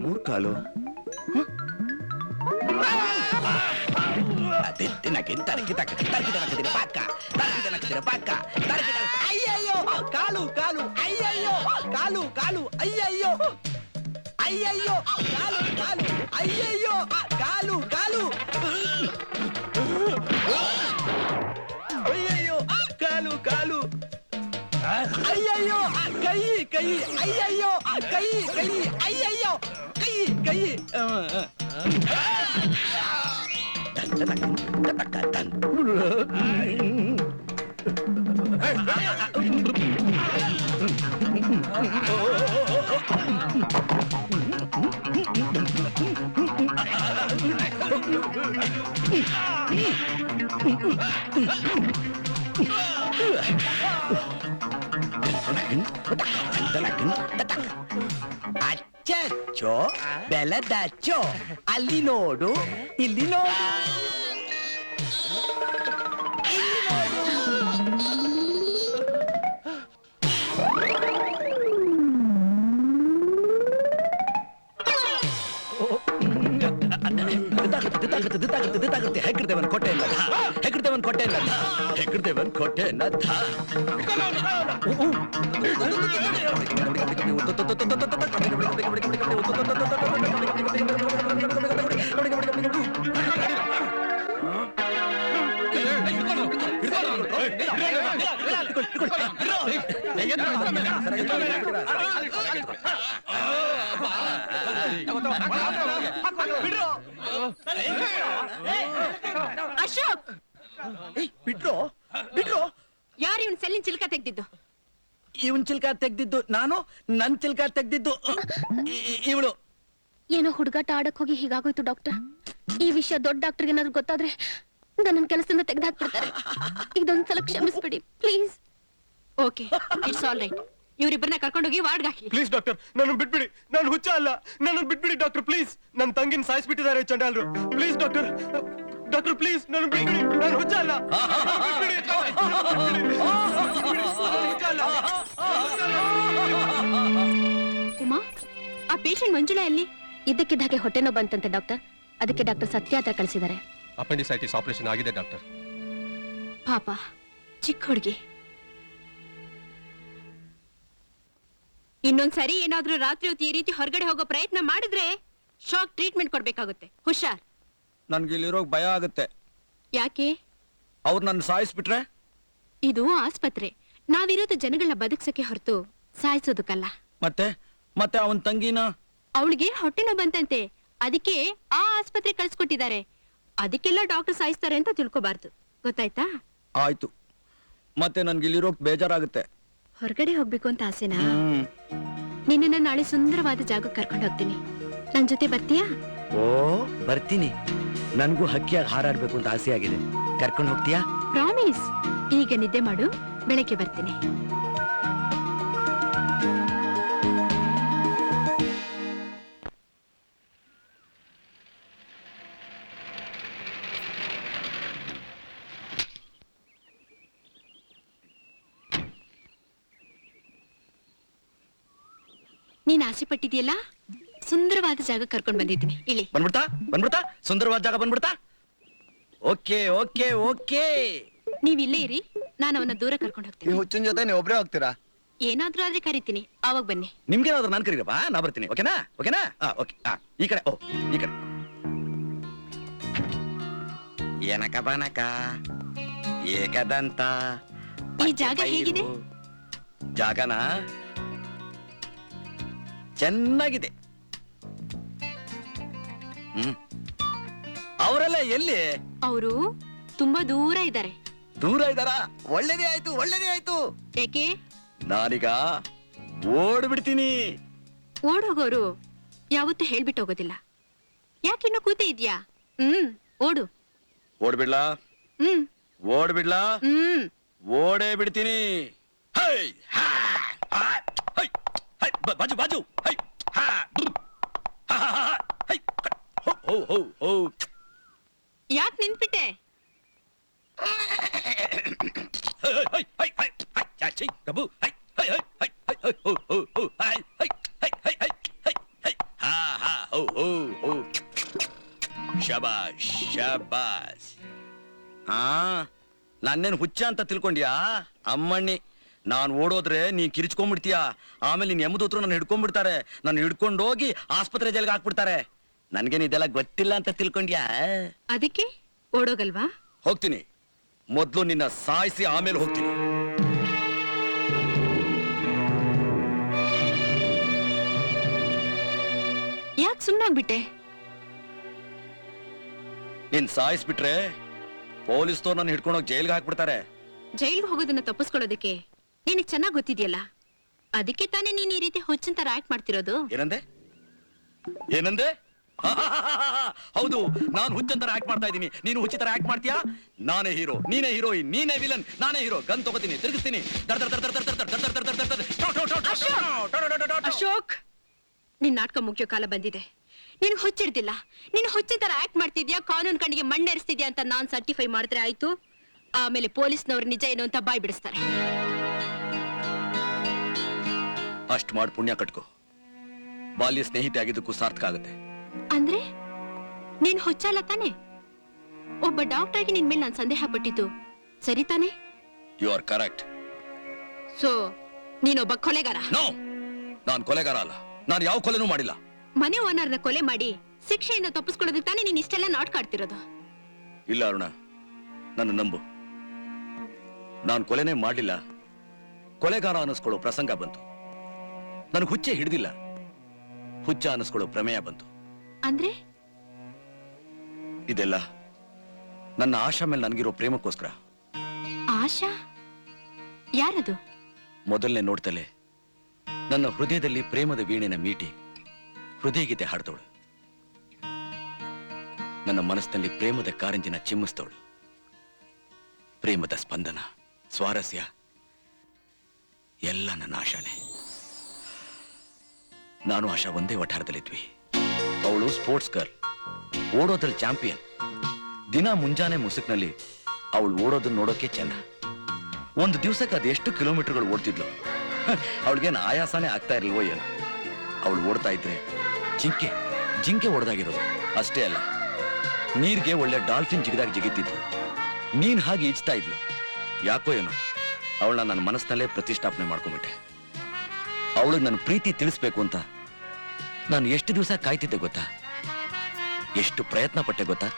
ಮೂರ್ ಕಾಲು ಅಯ್ಯಯ್ಯೋ ಕಾಲು ಕಾಲು ಅಯ್ಯಯ್ಯೋ ಕಾಲು ಕಾಲು ಅಯ್ಯಯ್ಯೋ ಅಯ್ಯಯ್ಯೋ ಕಾಲು ಕಾಲು ಅಯ್ಯಯ್ಯೋ ಕಾಲು ಕಾಲು ಅಯ್ಯಯ್ಯೋ ಕೈ ಕೈ ಅಯ್ಯಯ್ಯೋ ಕೈ ಕೈ ಅಚ್ಚೋ ಬೆಲದಚ್ಚೋ ಅಲ್ಲಿ ನೋಡು ಇಲ್ಲಿ ನೋಡು ಇಲ್ಲಿ ನೋಡು. ಹೆಗ್ರದೇವನ್ ಕೊಟ್ಟೆ ಹೆಗ್ರದೇವನ್ ಕೊಟ್ಟೆ ಹೆಗ್ರದೇವನ್ ಕೊಟ್ಟೆ ಅಶೋಕ್, ಬಿಟ್ರು ಬಿಟ್ರು ಯಾರು ಇವನ್ ಸೆಲ್ಲಿನ ಚಿಲ್ಕ ತೆಗ್ದಿದ್ದು? ಇವನ್ ಚಿಲ್ಕ ತೆಗ್ದಿದ್ದು ನಾನು, ನನ್ ಚಿಲ್ಕ ತೆಗ್ದಿದ್ದು ಇವಳು. ಏನೋ ಹುಡುಗಾಟ ಆಡಕ್ ಹೋಗಿ ಹೀಗಾಗೋಯ್ತು ಡಾಕ್ಟರ್. ಈ ವಿಷಯ ದೊಡ್ಡ ಡಾಕ್ಟರ್ಗೆ ಏನಾದ್ರು ಗೊತ್ತಾದ್ರೆ ನನ್ನ ಕೆಲಸದಿಂದ ತೆಗೆದಾಕ್ಬಿಡ್ತಾರೆ. ಇದೊಂದ್ಸಲ ಕ್ಷಮಿಸ್ಬಿಡಿ please. Okay, it's all right. ಇವರಿಬ್ಬರನ್ನ ಕರ್ಕೊಂಡೋಗಿ ವಾರ್ಡ್ಗೆ ಹಾಕಿ. ಪ್ಲೀಸ್ ಡಾಕ್ಟರ್, ನನ್ನ ಬಿಟ್ಬಿಡಿ. ನಾನು ಹುಚ್ಚ ಅಲ್ಲ, ನನ್ನ ಬಿಟ್ಬಿಡಿ ಡಾಕ್ಟರ್ ಪ್ಲೀಸ್. ನನ್ನ ತಂಗಿನ ಸಾಯಿಸ್ಬಿಟ್ಟಿದ್ದಾರೆ ಚಂಡಾಲರು. ಪ್ಲೀಸ್ ಡಾಕ್ಟರ್, ಡಾಕ್ಟರ್ ಪ್ಲೀಸ್ ನನ್ನ ಬಿಟ್ಬಿಡಿ. ನಾನು ಹುಚ್ಚ ಅಲ್ಲ. ಉಮಾ, ಆ ಪೇಷಂಟ್ ಮಂಜುಳಾ ಎಲ್ಲಿ? ಇದ್ದಕ್ಕಿದ್ದಾಗೆ ಹೊಟ್ಟೆ ನೋವು ಬಂತಂತೆ ಡಾಕ್ಟರ್. ಅದಕ್ಕೆ ಡಾಕ್ಟರ್ ಸತ್ಯ ಹತ್ರ ಕಳಿಸಿದ್ದಾರೆ. ಅಪೆಂಡಿಸೈಟಿಸ್ ಆಪರೇಷನ್ ಆಗಿದೆ ಡಾಕ್ಟರ್. ಪಾಪ ಚಿಕ್ಕ ಹುಡುಗಿ. ಇನ್ನೊಂದ್ಸರಿ ಏನಾದ್ರೂ ರಾತ್ರಿ ಹೊತ್ತು ಈ ರೀತಿ ಹೊರಗಡೆ ಹೋಗೋ ಪ್ರಯತ್ನ ಮಾಡಿದ್ರೆ ಶಾಕ್ ಟ್ರೀಟ್ಮೆಂಟ್ ಕೊಡ್ಬೇಕಾಗುತ್ತೆ. ಹುಷಾರ್. ನನ್ಗೆ ಇಲ್ಲಿರೋಗ್ ಭಯ ಆಗುತ್ತೆ. ಯಾಕೆ? ಅವ್ರು ನನ್ನ ಸಾಯಿಸ್ಬಿಟ್ರೆ? ಇದು ಆಸ್ಪತ್ರೆ. ನಾವಿರೋದು ಜನಗಳನ್ನ ಬದುಕ್ಸಕ್ಕೆ ಹೊರತು ಸಾಯಿಸೋದಕ್ಕಲ್ಲ. ಮತ್ತೆ ಮತ್ತೆ ಅವನ್ ತಂಗಿನ? ಅವಳಿಗೆ ಹೊಟ್ಟೆ ನೋವು ಬಂತಂತೆ, ಅದಕ್ಕೆ ಆ ಆಸ್ಪತ್ರೆ ಕಳ್ಸ್ಕೊಟ್ಟಿದ್ದಾರೆ. ಅದಕ್ಕೆಲ್ಲ ಡಾಕ್ಟರ್ ಸಾಯಿಸ್ತಾರೆ ಅಂತ ತಿಳ್ಕೊಬಾರ್ದು, ಗೊತ್ತಾಯ್ತಾ? ಆಯ್ತು. ಮತ್ತೆ ನನ್ಗೆ ಇಲ್ಲಿರೋಗ್ ಬೇಜಾರಾಗುತ್ತೆ. ಹೊರಗಡೆ ಹೋಗ್ಬೇಕು ಅಂತ ಆಸೆನಾ? ನಿನ್ನ ನಾಳೆ ಸುಂದರವಾದ ಜಾಗಕ್ಕೆ ಕರ್ಕೊಂಡು ಹೋಗ್ತೀನಿ. ನನ್ ಜೊತೆ ಬರ್ತೀಯಾ? ಓ ಬರ್ತೀನಿ. ನನ್ಗೂ ಹಕ್ಕಿಯಾಗಿ ಹಾರಾಡ್ಬೇಕು ಅಂತ ಆಸೆ ಆಗಿದೆ. ಕರ್ಕೊಂಡು ಹೋಗ್ತೀಯಾ? ಪ್ರಾಮಿಸ್. ಈಗ ನಿದ್ದೆ ಮಾಡು, ಬೆಳಗ್ಗೆ ಬರ್ತೀನಿ. ನೀನ್ ಆಸೆ ಪಟ್ಟಿದ್ಯಲ್ಲ, ಸುಂದರವಾದ ಜಾಗ ಕರ್ಕೊಂಡ್ ಬಂದಿದ್ದೀನಿ. ಇಲ್ಲಿ ಬಂದ್ಬಿಡ್ತಾ ಬಂದ್ಬಿಡ್ತಾ ಸುಂದರವಾದ ಜಾಗ ಬಂದ್ಬಿಡ್ತಾ? Okay okay okay. ನೀವ್ ಇಲ್ಲೇ ಇರಿ, ನಾನು ಅವನ ದೂರ ಕರ್ಕೊಂಡು ಹೋಗ್ತೀನಿ. ಹುಚ್ಚಿನ ಜೊತೆ ನೀವು ಒಬ್ರೇ ಹೋಗ್ತೀರಾ? ಏನಾದ್ರೂ ಆದ್ರೆ ಕರಿತೀನಿ, ಆವಾಗ ಬನ್ನಿ. ನಿಮ್ಗೇನಾದ್ರೂ ನಾನ್ ಕರೀರಪ್ಪ, ನಾ ಬರ್ತೀನಿ. ಓಕೆನಾ? ಓಕೆನಾ? ಓಕೆ. ಈ ಕಡೆ. ಓ ಈ ಕಡೆ. ಏನಕ ಬನಕ ಏಕದಂತ. ಈ ಜಾಗ ಹೇಗಿದೆ? ಜಾಗನ ಚೆನ್ನಾಗಿದೆ. ಅವರೆಲ್ಲ ಎಲ್ಲಿ? ಅವರು ತುಂಬಾ ದೂರ ಇದ್ದಾರೆ. ದೂರ ಇದ್ದಾರಾ? ಒಳ್ಳೇದೇ ಆಯ್ತು, ಒಳ್ಳೇದೇ ಆಯ್ತು. ಯಾಕೆ? ನಾನೀಗ ಓಡ್ಬಿಡ್ತೀನಿ. ಓಡ್ ಹೋಗೋರು ಯಾವತ್ತೂ ಹೇಳ್ಬಿಟ್ಟು ಹೋಗೋದಿಲ್ಲ. ಯಾಕಿನ್ನು ಕೂತೆ ಇದ್ಯಾ? ಓಡು. ಓಡ್ಬಿಡ್ಲಾ? ಓಡ್ಬಿಡ್ಲಾ? ಓಡೇ ಬಿಡ್ತೀನಿ. ಹೈ ಹಾ ಹೈ ಹೈ ಬಾಜು ಬಾಜು ಹೈ ಹಾ ಹೈ ಹೋ ಹೋ ಹೋ ಹೋ. ಯಾಕೆ ನಿಂತ್ಬಿಟ್ಟೆ? ಹೈ ಹೈ ಹೈ ಹೈ ಹೈ ಚಾಚಿ ಕಬು ಹೈ ಹೈ ಹೈ ಹೈ ಹೈ ಹೋ ಹೋ ಹೋ ಹೈ ಹೈ ಹೈ ಹೈ ಹೈ ಹೈ ಹೈ ಹಾ ಹಾ ಹೋ ಹೋ ಹೋ. ಶಬಾಷ್ ಶಬಾಷ್. ನನ್ನೇನು ಹುಚ್ಚ ಅಂತ ತಿಳ್ಕೊಂಡ್ಯಾ ಅಮ್ಮಣ್ಣಿ? ನಾನ್ ಓಡೋದ್ರೆ ನೀನ್ ಕಿರಿಚ್ಕೊಂಡ್ಬಿಡ್ತೀಯ. ಆಮೇಲೆ ನೀನ್ ಎಮ್ಮದೂತ್ರು ನನ್ನ ಹಿಡ್ಕೊಂಡ್ಬಿಡ್ತಾರೆ. ನನ್ನ ಹಿಡ್ಕೊಂಡು ಹೋಗಿ ಆಸ್ಪತ್ರೆ ಜೈಲ್ಗೆ ಹಾಕ್ಬಿಡ್ತಾರೆ. ನನ್ಗೇನ್ ಇದೆಲ್ಲ ಗೊತ್ತಿಲ್ಲ ಅಂತ ತಿಳ್ಕೊಂಡ್ಯಾ? ಅದಕ್ಕೆ ಓಡೋಗಲ್ವಾ? ಹೋಗ್ತೀನಿ. ಮೊದ್ಲು ನಿನ್ನ ಸಾಯಿಸಿ ಆಮೇಲೆ ಹೋಗ್ತೀನಿ. ಯಾಕೆ ಸುಮ್ಮನಾಗ್ಬಿಟ್ಟೆ? ನೀನ್ ಸಾಯಿಸ್ಬಿಟ್ರೆ ಪೊಲೀಸ್ನವ್ರು ನನ್ನ ಹಿಡ್ಕೊಂಡೋಗಿ ಜೈಲ್ಗೆ ಹಾಕ್ಬಿಡ್ತಾರೆ. ಜೈಲ್ಗೆ ಹೋಗೋದನ್ನ ತಪ್ಪಿಸ್ಕೊಳ್ಳೋದಕ್ಕೆ ನಿನಗ್ ಚೆನ್ನಾಗ್ ಗೊತ್ತಿದ್ಯಲ್ಲ, ಅದಕ್ಕೆ ತಾನೇ ನೀನ್ ಈ ರೀತಿ ಹುಚ್ಚಿನ ತರ ಆಕ್ಟ್ ಮಾಡ್ತಿರೋದು. ಏನಂದೆ ಏನಂದೆ? ಹೌದು, ನಾನು ಹುಚ್ಚಂತರ ಆಕ್ಟ್ ಮಾಡ್ತಾ ಇದ್ದೀನಿ, ನೀನು ಹುಚ್ಚಿತರ ಆಕ್ಟ್ ಮಾಡ್ತೀಯಾ? ನಾನೇ ಹೀರೋ, ನೀನೇ ಹೀರೋಯಿನ್, ನೀನೇ ವಿಲನ್, ನಾನೇ ಹೀರೋ. ಗನ್ ತಗೋತೀನಿ, ತಿರುಗಿಸ್ತೀನಿ. ಅಶೋಕ್, ನಿನ್ ನಾಟಕ ಮುಗಿಯೋ ಕಾಲ ಬಂದಿದೆ. ನಿನ್ ಹುಚ್ಚಿಡ್ದಿಲ್ಲ, ನೀನ್ ಹುಚ್ಚಿನ ತರ ಆಕ್ಟ್ ಮಾಡ್ತಿದ್ಯಾ, ಕಾನೂನು ಕಣ್ಣಿಗೆ ಮಣ್ಣೆರಿಸ್ತಿದ್ಯಾ ಅಂತ ನಾನ್ ಸರ್ಟಿಫೈ ಮಾಡಿದ್ರೆ ಆಯ್ತು. ಆಮೇಲೆ ಪೊಲೀಸ್ನವ್ರು ನಿಜ ಏನು ಅಂತ ಬಾಯ್ ಬಿಡಿಸ್ತಾರೆ. ಅಷ್ಟ್ ಮಾಡಿ ಪುಣ್ಯ ಕಟ್ಕೋ. ಬಾಲ್ಯ ಸ್ನೇಹಿತೆ ಆಗಿದ್ದಕ್ಕೂ ಸಾರ್ಥಕ ಆಗುತ್ತೆ. ಅಂದ್ರೆ ನೀನ್ ಹುಚ್ಚಲ್ಲ ತಾನೆ? ಒಬ್ಬ ಡಾಕ್ಟರ್ಗೆ ನಿನ್ ಮೇಲೆ ನಾನ್ ಸಂದೇಹ ಪಟ್ಟಿದ್ದು ಸರಿ ತಾನೆ? You are correct. ಸೊ ನೀನೊಬ್ಬ ಕೊಲೆಗಾರ? ನೋ, ನಾನ್ ಕೊಲೆಗಾರ ಅಲ್ಲ. ನಾನು ಯಾವ ಕೊಲೆನೂ ಮಾಡಿಲ್ಲ. ಮನೆ ಓನರ್ನ ಕೊಲೆ ಮಾಡಿ ಶಿಕ್ಷೆಯಿಂದ ತಪ್ಪಿಸ್ಕೊಳ್ಳೋದಕ್ಕೆ ತಾನೇ ನೀನ್ ಇಷ್ಟೆಲ್ಲ ನಾಟಕ ಆಡ್ತಿರೋದು. ಇಲ್ಲ ಅರುಣ, ನನ್ನ ನಂಬು. ನಾನು ಕೊಲೆನೇ ಮಾಡಲಿಲ್ಲ, ಕೊಲೆಗಾರ ಅನ್ನಿಸ್ಕೊಳ್ಳೋ ಪ್ರಸಂಗ ಬಂತು. ನನಗೆ ಹುಚ್ಚೆ ಹಿಡಿದಿಲ್ಲ, ಹುಚ್ಚ ಅನ್ನಿಸ್ಕೊಳ್ಳೋ ಪ್ರಮೇಯ ಬಂತು. ಅಂದ್ರೆ ಇದೆಲ್ಲ ನನ್ನ ಆಶಾ ಮೇಲೆ ನನಗಿರೋ ಪ್ರೇಮಕ್ಕೋಸ್ಕರ. ಆಶಾ? ಯಾರದು? ಮೊದಲನೇ ನೋಡ್ತಲೇ ನನ್ನ ಹೃದಯದಲ್ಲಿ ಪ್ರೇಮದ ವೀಣೆನ ಮೀಟಿ ಹೃದಯಗೀತೆ ಹಾಡ್ತವಳು. ನನ್ನ ಮನಸ್ಸಿನಲ್ಲಿ ಪ್ರೇಮದ ಕಾರಂಜಿನ ಚಿಮ್ಮಿಸ್ತವಳು. ಪ್ರೇಮದ ಸ್ಪಂದನ, ಸ್ವಾರಸ್ಯ ಎಲ್ಲ ನನ್ನ ಆಶಾನೆ. ನಾನು ಆಶಾ ಒಂದೇ ವಠಾರದಲ್ಲಿದ್ವಿ. ಅವಳು ಸ್ಪೋರ್ಟ್ಸ್ ಗರ್ಲ್, ಓಡೋದ್ರಲ್ಲಿ ಚಾಂಪಿಯನ್. ದಿನ ಮುಂಜಾನೆ ಮುಸುಕ್ನಲ್ಲಿ ಅವಳು ಓಡೋದನ್ನ ನೋಡೋಕೆ ಚೆನ್ನ. ಒಂದು ದಿವಸಕ್ಕೆ ಅದೆಷ್ಟು ಕಿಲೋಮೀಟರ್ಗಳು ಓಡ್ತಿದ್ಲು. ಅವಳಿಗೇನು ಆಯಾಸನೇ ಆಗ್ತಾ ಇರಲ್ವೋ ಏನೋ. ಅವಳು ಓಡ್ತಾ ಇದ್ರೆ ಜಿಂಕೆ ಓಡ್ದಾಗಿರೋದು. ಅಷ್ಟೇ ಅಲ್ಲ, ನೀರ್ಗೆ ಒಳ್ಳೆ ಡಾಲ್ಫಿನ್ ಜಿಗಿದಾಗ ಜಿಗಿತಿದ್ಲು. ನೀನ್ ಹಾಗೆ ಈಜ್ತಾ ಇದ್ಲು. ಯಾಕೋ ಏನೋ ಅವಳನ್ನ ನನ್ನ ಮನಸ್ಸಿನಲ್ಲೇ ಪ್ರತಿಷ್ಠಾಪನೆ ಮಾಡ್ಕೊಂಡ್ಬಿಟ್ಟೆ. ಅವಳಿಗೆ ನನ್ನ ಪ್ರೀತಿ ತಿಳಿಸ್ಬೇಕು ಅಂತ ನಾನು ಎಷ್ಟು ದಿವಸ ಕಾಯ್ತಿದ್ದೆ ಗೊತ್ತಾ? ಎಷ್ಟು ಪ್ರಯತ್ನ ಪಟ್ಟೆ ಗೊತ್ತಾ?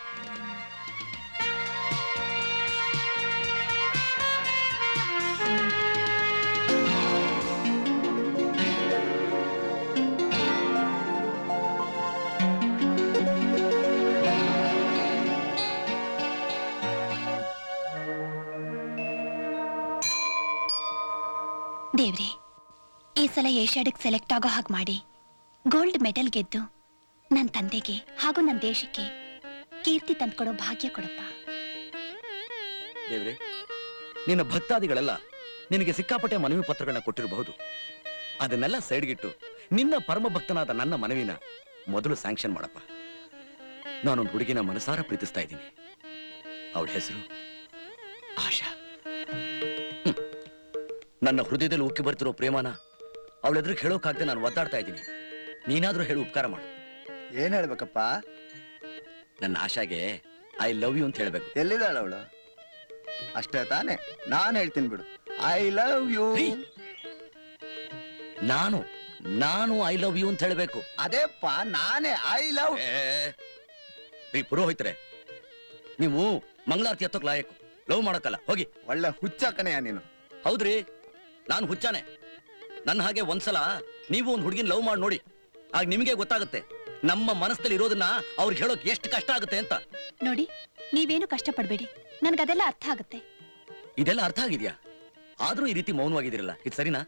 ದೇವ್ರಿ, ಈ ಸಲ ಏಷ್ಯಾಡಿಕ್ ಸೆಲೆಕ್ಟ್ ಆಗೋ ಹಾಗೆ ಮಾಡಿ ಗೋಲ್ಡ್ ಮೆಡಲ್ ಗೆದ್ದು ನನ್ನ ತಂದೆಗೆ ಹಾಗೂ ನನ್ನ ದೇಶಕ್ಕೆ ಕೀರ್ತಿ ತಂದ್ಕೊಡೋ ಭಾಗ್ಯ ಕೊಡಪ್ಪ. ದೇವ್ರೆ, ನಿನ್ನ ಭಕ್ತಾದಿಗಳೆಲ್ಲ ನಿನಗೆ ಸಿಕ್ಕಾಪಟ್ಟೆ ಮನವಿ ಪತ್ರಗಳನ್ನ ಕೊಟ್ಟಿರಬಹುದು. ಅದನ್ನೆಲ್ಲ ಸೈಡ್ಗಿಟ್ಟು ನಿನ್ನ ಪರಮ ಭಕ್ತನಾದ ನನ್ನ ಮನವಿನ ಮೊದಲು ಸ್ಯಾಂಕ್ಷನ್ ಮಾಡಪ್ಪ. ನಾನೊಂದು ಹುಡುಗಿನ ಮನಸಾರ ಪ್ರೀತಿಸ್ತಾ ಇದ್ದೀನಿ. ಅವಳ ಹೆಸರು ಆಶಾ. ನನ್ನ ಹೃದಯದಲ್ಲಿ ಉಕ್ಕಿ ಬರ್ತಿರೋ ಪ್ರೇಮನ ಅವಳೆದ್ರಿಗೆ ಹೇಳೋಕಾಗದೆ ನಾನು ಒದ್ದಾಡ್ತಾ ಇದ್ದೀನಿ. ನೀನಾದ್ರೂ ಹೇಳು, ಉಪಕಾರ ಮಾಡು. ಏನ್ ಹೇಳ್ಬೇಕಪ್ಪ? ನನ್ನ ಆಶಾಗೆ ಐ ಲವ್ ಯು ಅಂತ ಹೇಳ್ಬೇಕು. ಎಲ್ಲಿದ್ದಾಳ ಅವಳು? ಅಷ್ಟೇ ತಾನೆ? ನಾನು ಹೇಳ್ತೀನಿ ಬಿಡು, ಐ ಲವ್ ಯು. ನಾನು ಐ ಲವ್ ಯು ಅಂತ ಹೇಳ್ಬೇಕು. ಅದೇಪ್ಪ, ನಾನೇ ಐ ಲವ್. ಪುರೋಹಿತ್ರೆ, ನೀವು ಮಂಗಳಾರತಿ ಹತ್ತೋಕ್ ಲಾಯಕು, ಲವ್ ಮಾಡಕ್ಕಲ್ಲ. ಹೋಗಿ. ಒಳ್ಳೆ ಹುಚ್ಚ ಕಣೆಯ ನೀನು. ಹೌದ್ರಿ, ನಾನು ಹುಚ್ಚಾನೆ. ನನ್ನ ಹಾಗೆ ಒಂದ್ಸಲ ನೀವು ಒಂದು ಹುಡುಗಿನ ಲವ್ ಮಾಡಿ ನೋಡಿ, ಆಗ ನಿಮಗೆ ಗೊತ್ತಾಗುತ್ತೆ ನಮ್ಮ ಮನಸ್ಸಲ್ಲಿ ಇರೋದನ್ನ ಅವ್ರಿಗೆ ಹೇಳೋಕ್ ಎಷ್ಟು ಕಷ್ಟ ಆಗುತ್ತೆ ಅಂತ. ನೋಡಿ, ನೀವೇನು ಕಷ್ಟಪಡ್ಬೇಡಿ, ನನ್ಗದೆಲ್ಲ ಅರ್ಥ ಆಗುತ್ತೆ. ಇದೆಲ್ಲ ಅರ್ಥ ಆಗಿದ್ಯಾ? ಆದ್ರೂ ಈ ರೀತಿ ಮೌನವಾಗಿದಿರಲ್ಲ, ಇದು ಸರಿನಾ?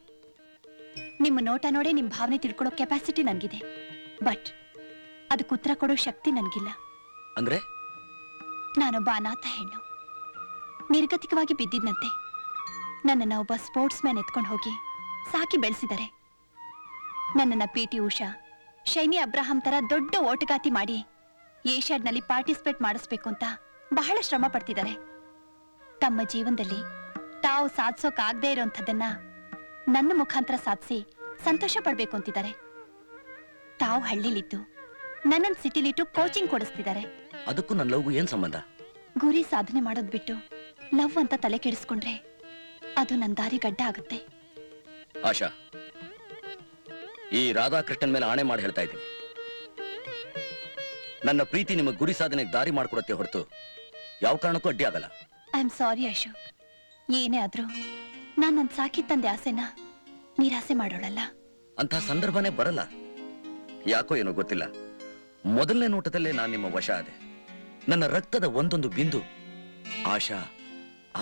ನಿಮ್ಮ ನೋಟ ನೋಡೇ ನಿಮ್ ಭಾವನೆ ತಿಳ್ಕೊಳ್ಳೋ ಕೆಪಾಸಿಟಿ ನನ್ಗಿದೆ, ಬಟ್ ಅದಕ್ಕೆ ಉತ್ತರ ಕೊಡೋ ಶಕ್ತಿ ನನ್ಗಿಲ್ಲ. ಅಂದ್ರೆ? ನಾನೊಬ್ಬ ಅನಾಥ ಹೆಣ್ಣು, ನಿರ್ಗತಿಕವಾಗಿ ಬಿದ್ದಿದ್ನಂತೆ. ನನ್ನನ್ನ ಒಬ್ಬ ಸ್ಪೋರ್ಟ್ಸ್ ಮ್ಯಾನ್ ಎತ್ಕೊಂಡು ಹೋಗಿ ಸಾಕಿ ಬೆಳೆಸಿದ್ದಾರೆ. ನನ್ನನ್ನ PT ಉಷಾ, ಶೈನಿ ಅಬ್ರಾಹಂ ತರ ದೊಡ್ಡ ಓಟಗಾತಿ ಮಾಡಿ ಏಷ್ಯಾಡ್ನಲ್ಲಿ ಪಾರ್ಟಿಸಿಪೇಟ್ ಮಾಡಿಸ್ಬೇಕು ಅಂತ ಬಹಳ ಶ್ರಮ ಪಡ್ತಿದ್ದಾರೆ. ತಮ್ಮ ಜೀವನದಲ್ಲಿ ತಾವು ಸಾಧಿಸೋಕಾಗದೇ ಇರೋಂಥದ್ದನ್ನ ನನ್ನ ಮುಖಾಂತರ ಸಾಧಿಸಿ ಸಂತೋಷ ಪಡ್ಬೇಕು ಅಂತಿದ್ದಾರೆ. ತಾವು ಹಳ್ಳಿಲಿದ್ದು ನನ್ನನ್ನು ಸಿಟಿಲಿಟ್ಟು ಕೋಚಿಂಗ್ ಕೊಡಿಸ್ತಿದ್ದಾರೆ. ಅದಕ್ಕೂ ನನ್ನ ಲವ್ಗೂ ಏನ್ ಸಂಬಂಧ? ಗುರಿ ಸಾಧನೆ ಮಾಡೋದ್ ಬಿಟ್ಟು ಲವ್ ಅಂತ ತಲೆ ಕೆಡಿಸ್ಕೊಂಡ್ರೆ ಅದು ನನ್ನ ದಾರಿ ಗಡ್ಡ ಆಗುತ್ತೆ. ಆಶಾ, ಈ ರಾಧಾಕೃಷ್ಣನ್ ಮೇಲೆ ಆಣೆ ಮಾಡಿ ಹೇಳ್ತಾ ಇದ್ದೀನಿ, ನನ್ನ ಪ್ರೀತಿ ನಿಮ್ಮ ಗುರಿ ಸಾಧನೆಗೆ ದಾರಿ ಮಾಡ್ಕೊಡತ್ತೆ ಹೊರತು ಯಾವ ಕಾರಣಕ್ಕೂ ಅಡ್ಡಿ ಆಗಲ್ಲ. ಐ ಆಮ್ ಸಾರಿ ಅಶೋಕ್, ಏನೇ ಆದ್ರೂ ನಾನ್ ನನ್ ಸಾಕಿದ ತಂದೆ ಆಸೆನ ನಿರಾಸೆ ಮಾಡೋಳಲ್ಲ. ಅಂತ ಸಂದರ್ಭನೇ ಬರಲ್ಲ. ಯಾಕೋ ಏನೋ ಗೊತ್ತಿಲ್ಲ, ಮೊದಲನೇ ನೋಟದಲ್ಲೇ ನಾನು ನಿಮ್ಮ ವಶ ಆದೆ. ನನ್ನ ರಕ್ತದ ಒಂದೊಂದು ಬಿಂದು ಆಶಾ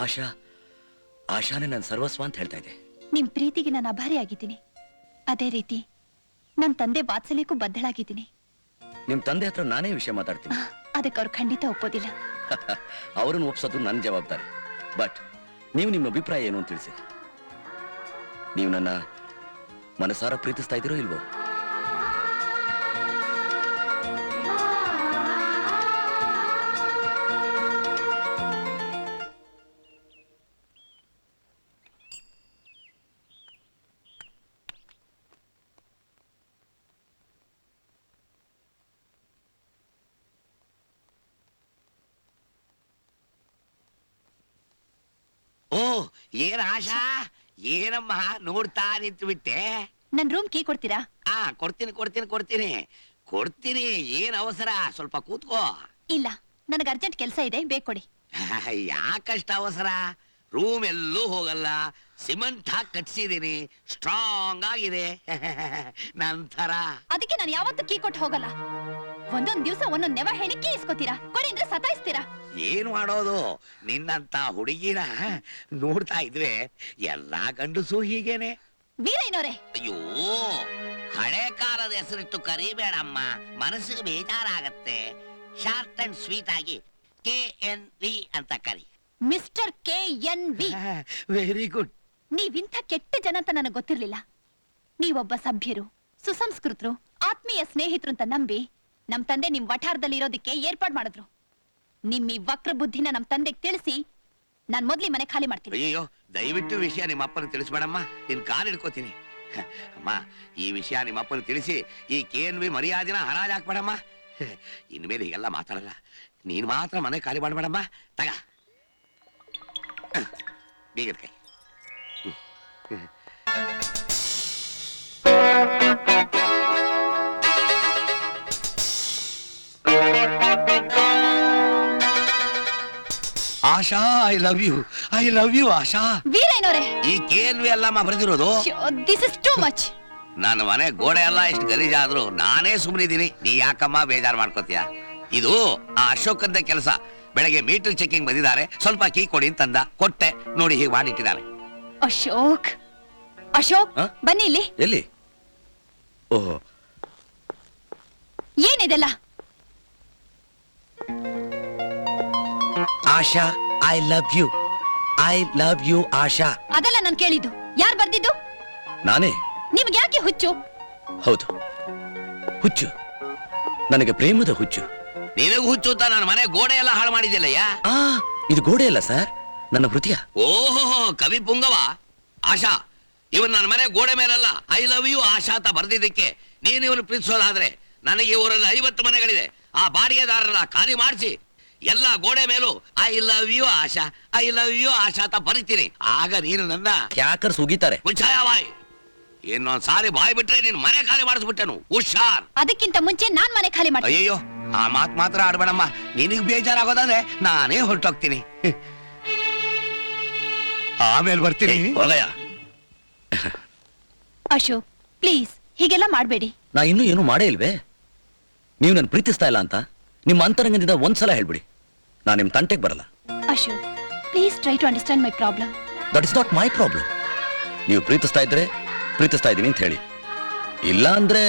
ಆಶಾ ಆಶಾನೇ ನನ್ನ ಸರ್ವಸ್ವ ಅಂತ ಹೇಳ್ತಾ ಇದೆ. ನಿಮ್ ಪ್ರೀತಿಗೆ ನಾನು ಅಭಾರಿ ಆಗಿದ್ದೀನಿ. ಅದೇ ರೀತಿ ನನ್ ತಂದೆ ವಾತ್ಸಲ್ಯಕ್ಕೂ ಬದ್ಧಳಾಗಿದ್ದೀನಿ. ನಿಮ್ ತಂದೆ ಹತ್ರ ನಾನೇ ವಿಷಯ ಮಾತಾಡ್ತೀನಿ. ಅದಕ್ಕೆ ಅವ್ರು ಖಂಡಿತ ಒಪ್ಪೋದಿಲ್ಲ. ಅವ್ರನ್ನ ಒಪ್ಸೋದು ನನ್ನ ಜವಾಬ್ದಾರಿ. ಬಟ್ ನೀವು ನಿಮ್ಮ ಅಭಿಪ್ರಾಯ ಏನು ಅಂತ ತಿಳಿಸಿ. ನೀವು ನನ್ನ ಮನಸಾರ ಪ್ರೀತಿಸ್ತಾ ಇದ್ದೀರೋ ಇಲ್ವೋ? ಓ ಏನ್ ಆಶಾ, ಏನಮ್ಮ ನೋಡ್ತಾ ನಿಂತು ಬಿಟ್ಟೆ? ನನ್ ರೂಮ್ ಕೀ ಕೊಡ್ತೀರಾ? ಕೊಡ್ತೀನಿ. ಏನ್ ಅವಸರ? ಸ್ವಲ್ಪ ಕೂತ್ಕೋ. ಇಲ್ಲ, ನನಗೆ ಅರ್ಜೆಂಟ್ ಕೆಲಸ ಇದೆ, ಬೇಕೊಡಿ. ಯಾಕಷ್ಟ ಅವಸರ? ರೂಮ್ ಎಲ್ಲೂ ಹೋಗಲ್ಲ, ಸಿಮೆಂಟ್ ಹಾಕಿ ಕಟ್ಸಿದೀನಿ, ಸ್ಟ್ರಾಂಗ್ ಆಗಿದೆ. ನಂತರ ಅದಕ್ಕೆ ನಾನು ಯಾವತ್ತೂ ಕೀ ಕೊಟ್ಟು ಹೋಗಲ್ಲ. ಒಂದೊಂದ್ ದಿವಸ ಒಂದೊಂದ್ ನೆವ ಹೇಳಿ ಕೀ ಇಸ್ಕೋತೀರಾ, ಕೊಡಿ ಅಂದ್ರೆ ಸತಾಯಿಸ್ತೀರಾ. ಏನ್ ಮಾಡೋದು? ನಿನ್ನಂತ ಹುಡುಗಿನ ನೋಡ್ತಾ ಇದ್ರೆ ಎಲ್ಲಾ ಗಂಡಸು ಹೀಗೇನೆ. ವೀರಯ್ಯನವ್ರೆ, ಅಯ್ಯೋ, ಹಳೆ ಕಾಲದ ಹೆಸರಿಟ್ಟು ಕರಿಬೇಡಮ್ಮ, ಮನಸ್ಸಿಗೆ ಬೇಜಾರಾಗತ್ತೆ. ಶಾರ್ಟ್ ಅಂಡ್ ಸ್ವೀಟ್ ಆಗಿ KNV ಅಂತ ಕರಿ. Mister KNV. Very good. ನೀವಿಂಥ ಕೆಟ್ಟ ಜನ ಅಂತ ನನಗೆ ಗೊತ್ತಿರ್ಲಿಲ್ಲ. ನೀವೊಬ್ಬ ಸಭ್ಯರು, ಸುಸಂಸ್ಕೃತರು, ಆತ್ಮೀಯ ಸ್ನೇಹಿತರು ಅಂತ ನಂಬಿ ನಮ್ ತಂದೆ ನಿಮ್ ವಠಾರದಲ್ಲಿ ಇರೋದಕ್ಕೆ ಏರ್ಪಾಡ್ ಮಾಡಿದ್ರು. ನಿಮ್ ಈ ವಕ್ರ ಬುದ್ಧಿನ ನಮ್ ತಂದೆಗೆ ತಿಳಿಸಿ ನಾನ್ ಮೊದ್ಲಿ ಮನೆ ಖಾಲಿ ಮಾಡ್ತೀನಿ. ಅಯ್ಯೋ, ದಯವಿಟ್ಟು ವಿಷಯ ನಿಮ್ಮ ಅಪ್ಪನ ತಿಳಿಸ್ಬೇಡಮ್ಮ, ನಿನ್ ಕಾಲು ಹಿಡ್ಕೋತೀನಿ. ಅಮ್ಮ, ಈ ವಿಷಯ ನಿಮ್ಮ ಅಪ್ಪನ ತಿಳಿಸಿ ಈ KNV ಮರ್ಯಾದಿನ ಹರಾಜ್ ಹಾಕ್ಬೇಡಮ್ಮ. ಇನ್ಮೇಲೆ ಹೀಗೆಲ್ಲ ಮಾತಾಡಲ್ಲ. ನೀನ್ ಮಾತ್ರ ಮನೆ ಖಾಲಿ ಮಾಡ್ಬೇಡಮ್ಮ. ತಗ ಬೀಗದ ಕೈ. Asha, I love you Asha. ವೀರಯ್ಯನವ್ರೆ, ಈ KNV ಅಲ್ಲಮ್ಮ ಬರೆದಿರೋದು. This is too much. ನನ್ನ ಮನೆ ಗೋಡೆ ಎಲ್ಲ ಎಷ್ಟು ಗಲೀಜಾದ್ರು ನಾನೇ ಸುಮ್ಮನಿದ್ದೀನಿ. ನೀ ಯಾಕಮ್ಮ ಬೇಜಾರು ಮಾಡ್ಕೋತೀಯ? ಇದು ಆ ಅಶೋಕಂದ ಕೆಲಸ. ಬೆಳಗ್ಗೆ ಮೀಟರ್ ಚೆಕಿಂಗ್ ಬಂದಿದ್ದಾರೆ, ಸ್ವಲ್ಪ ಕೀ ಕೊಡಿ ಅಂತಂದ, ಕೊಟ್ಟೆ. ನೋಡಿ ಹೀಗೆ ಮಾಡಿಟ್ಟಿದ್ದಾನೆ. ಅಶೋಕ್, ಬನ್ನಿ ಇಲ್ಲಿ. ಎಲ್ಲಿ? ಓಹೋ, ಏನಿದೆಲ್ಲ? ಆಶಾ, ಐ ಲವ್ ಯು ಆಶಾ. ಅದೆಲ್ಲ ನಾನು ಕೇಳಿದ್ದು. ಯಾರು ಬರ್ದಿದ್ದು? ನಾನೇ. ನಿಮ್ಗೆ ಯಾಕೆ ಹುಚ್ಚು? ಹೌದು, ಹುಚ್ಚು. ನನಗೆ ಪ್ರೇಮದ ಹುಚ್ಚು. ನಿನಗೂ ಹುಚ್ಚು ಅಂತ ನನ್ನ ಮನೆ ಗೋಡೆ ಎಲ್ಲ ಹಾಳು ಮಾಡಿದ್ಯಲ್ಲಯ್ಯ. ಇದು ಗೋಡೆ ಅಲ್ಲ ಸರ್, ನನ್ನ ಹೃದಯ. ಓಹೋ, ಕವಿ ಪುಂಗವ. ಆಶಾ, ಇವನ್ ನನ್ನ ಮನೆ ಗೋಡೆ ಮೇಲಲ್ಲ ಐ ಲವ್ ಯು ಆಶಾ ಅಂತ ಬರ್ದಿದ್ದಕ್ಕೆ ನೀನು ಇವನು ಪ್ರೀತಿಸೋದಾದ್ರೆ ನನಗೆ ಊರಲ್ಲಿ 50 ಮನೆಗಳಿದೆ. ಆ ಬಾಡಿಗೆದಾರರ ಖಾಲಿ ಮಾಡಿಸಿ ಎಲ್ಲ ಗೋಡೆ ಮೇಲೂ ಐ ಲವ್ ಯು ಆಶಾ ಅಂತ ಬರೀತೀನಿ. ಆಗ ನೀನು ನನ್ನ ಯಾಕರ್ ಸುಗಿತಾರೆ. ಮುಚ್ಚಾಯವಾಯ್. ಇನ್ನೊಂದ್ ಸಾರಿ ಬಾಯ್ ಬಿಟ್ರೆ ನೀನ್ ಮನೆ ಖಾಲಿ ಮಾಡಿಸ್ಬಿಟ್ಟೆನು. ಹುಷಾರ್. ಅದಕ್ಕಿಂತ ಮುಂಚೆ ನಾನ್ ಮನೆ ಖಾಲಿ ಮಾಡ್ತೀನಿ. ಅಯ್ಯೋ, ಆ ಮಾತ್ ಮಾತ್ರ ಆಡ್ಬೇಡಮ್ಮ. ನಿನಗ್ ಬೇಜಾರಾಗೋದಾದ್ರೆ ನಾನೇ ಹೊರಟೋಗ್ತೀನಿ. ಆಮೇಲೆ ಬರ್ತೀನಿ. ಹೋಗಯ್ಯ. ಅಶೋಕ್, ಪ್ಲೀಸ್ ಹೀಗೆಲ್ಲ ಮಾಡ್ಬೇಡಿ. ನಾ ಇನ್ನೂ ಏನು ಮಾಡೇ ಇಲ್ವೇ? ನೀವು ನನ್ನ ಪ್ರೀತಿಸ್ತಾ ಇಲ್ಲ ಅಂತ ನಿಮ್ಮ ಅಂತರಂಗದಿಂದ ಒಂದ್ಸಲ ಹೇಳ್ಬಿಡಿ, ನಾನು ನಿಮ್ ತಂಟೆಗೆ ಬರಲ್ಲ. Ashok, please try to understand my problem. That is not my problem. ನೀವು ಪ್ರೀತಿಸ್ತಾ ಇದ್ರೆ ಪ್ರೀತಿಸ್ತಾ ಇದ್ದೀನಿ ಅಂತ ಹೇಳಿ, ಇಲ್ಲ ಅಂದ್ರೆ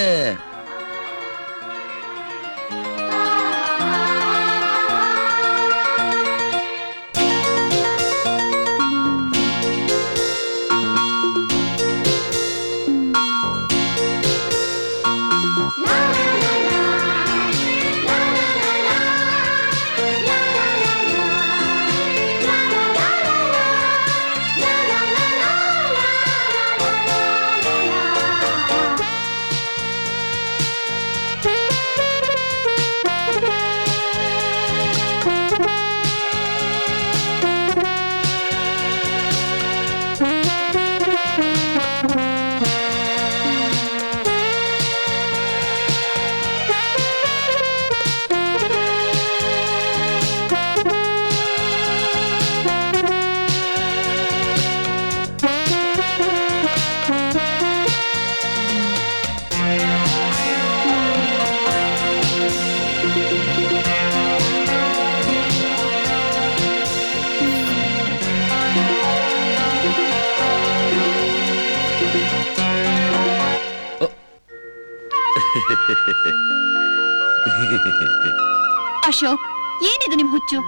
ಅಶೋಕ್, ಏನಿದು ನಿಮ್ ಹುಚ್ಚು?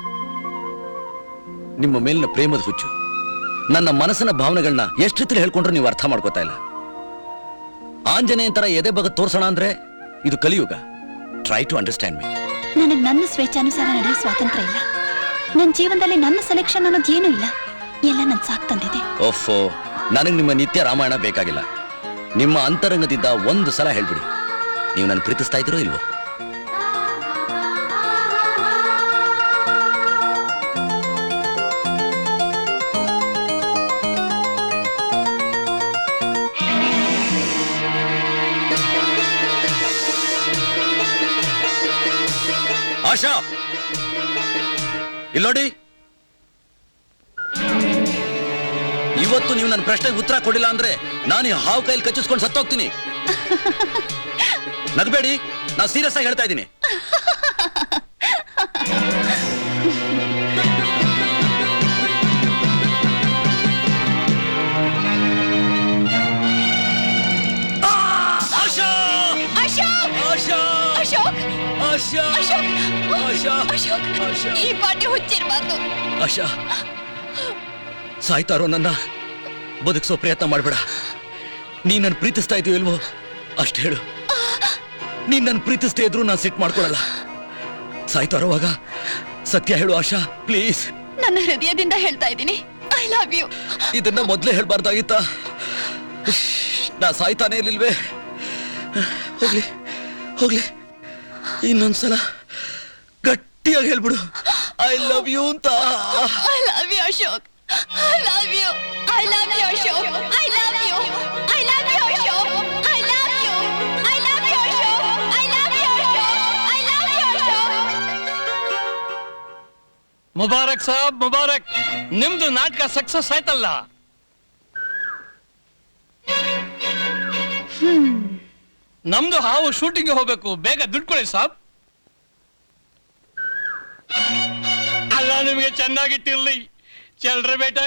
ನಿಮ್ಮ ಮೇಲಿನ ಪ್ರೇಮದ ಹುಚ್ಚು. ನನ್ನ ಮನಸ್ಸಿನ ಭಾವನೆಗಳನ್ನ ಎಷ್ಟು ರೀತಿಲಿ ಹೇಳ್ಕೊಂಡ್ರು ನೀವು ಅರ್ಥ ಮಾಡ್ಕೋತಾ ಇಲ್ಲ. ಆಂಜನೇಯನ್ ತರ ಎದೆ ಬಗ್ಗೆ ತೋರ್ಸೋಣ ಅಂದ್ರೆ ಇದು ಕಲಿಯುಗ. Try to understand me. ನನಗೆ ನನ್ನ ಸ್ವೇಚ್ಛಾನುಸಾರ ನಡೆಯೋ ಸ್ವಾತಂತ್ರ್ಯ ಇಲ್ಲ. ನನ್ನ ಜೀವನದಲ್ಲಿ ನನ್ನ ಸೆಲೆಕ್ಷನ್ ಅನ್ನೋದು ಏನೂ ಇಲ್ಲ. ಎಲ್ಲ ನನ್ ಸಾಕ್ ತಂದಿದೆ. ಓಫೋ, ನನಗೆ ನಿಮ್ಮ ನಿತ್ಯ ರಾಮಾಯಣ ಬೇಕಾಗಿಲ್ಲ. ನಿಮ್ಮ ಅಂತರಂಗದಿಂದ ಒಂದು ಸಲ ಹೇಳ್ಬಿಡಿ, ನೀವು ನನ್ನ ಪ್ರೀತಿಸ್ತಾ ಇದ್ದೀರೋ ಇಲ್ವೋ? ಆಶಾ, ಇಲ್ಲೋಡಿ, ಇವತ್ತು ನೀವು ನನ್ನ ಪ್ರಶ್ನೆಗೆ ಉತ್ತರ ಕೊಡಿಲ್ಲ ಅಂದ್ರೆ ನಾನು ಈ ಹಾವು ಕೈಯಲ್ಲಿ ಕಚ್ಚಿಸ್ಕೊಂಡು ಸತ್ತೋಗ್ತೀನಿ. ನಗಬೇಡಿ, ನಾನು ಸೀರಿಯಸ್ ಆಗಿ ಹೇಳ್ತಾ ಇದ್ದೀನಿ. ಈ ಪಾಟಿ ಹುಚ್ಚಿರ್ಬಾರ್ದು. ಆಶಾ, ಸಾಯ್ತಾರೋ ನನ್ನ ಬದುಕಿಸೋ ಪ್ರಯತ್ನ ಮಾಡ್ಬೇಡ. ನೀನ್ ನನ್ನ ಪ್ರೀತಿಸ್ತಾ ಇದೀವಿ ಇಲ್ವೋ ಅಷ್ಟು ಹೇಳು. ನೀನ್ ನನ್ನ ಪ್ರೀತಿಸ್ತಾ ಇದ್ರು ನಾನು ಸಿಟ್ ಮಾಡ್ಕೊಳಲ್ಲ. ಸಾಯ್ತಾರೋವಾಗ ಸತ್ಯ ಹೇಳು ಆಶಾ, ಪ್ಲೀಸ್. ನನ್ನ ಹೃದಯದಿಂದ ಹೇಳ್ತಾ ಇದ್ದೀನಿ, ಐ ಲವ್ ಯು. ಇದನ್ನ ಮೊದ್ಲೇ ಹೇಳ್ಬಾರ್ದಾಗಿತ್ತ? ನಾ ಸಾಯ್ತಾನೆ ಇರ್ಲಿಲ್ವೇ? ಹೋಗ್ಲಿ ಹೋಗ್ಲಿ, ಇನ್ನೊಂದ್ಸಲ ಗಟ್ಟಿಯಾಗಿ ಹೇಳ್ಬಿಡು, ಐ ಲವ್ ಯು ಅಂತ. I love you Ashok, I love you, I love you Ashok, I love you, I love you Ashok, I love you, I love you Ashok, I love you Ashok, I love you Ashok. ಮುಬಾರಕ್ ಸಾಬ್, ಮುಬಾರಕ್. ನಿಮ್ದು ನಾಟಕ ಸಕ್ಸಸ್ ಆಯ್ತಲ್ಲ. ನಮ್ದು ಹಾವು shooting ಹೋಗ್ಬೇಕು, ಬೇಗ ದುಡ್ಡು ಕೊಡಿ ಸಾಬ್. ಅಲ್ಲ, ನಿಮಗೆ ಚೆನ್ನಾಗಿಟ್ಟಿರ್ಲಿ. ಚಲ್ರೆ ಬೇಟ.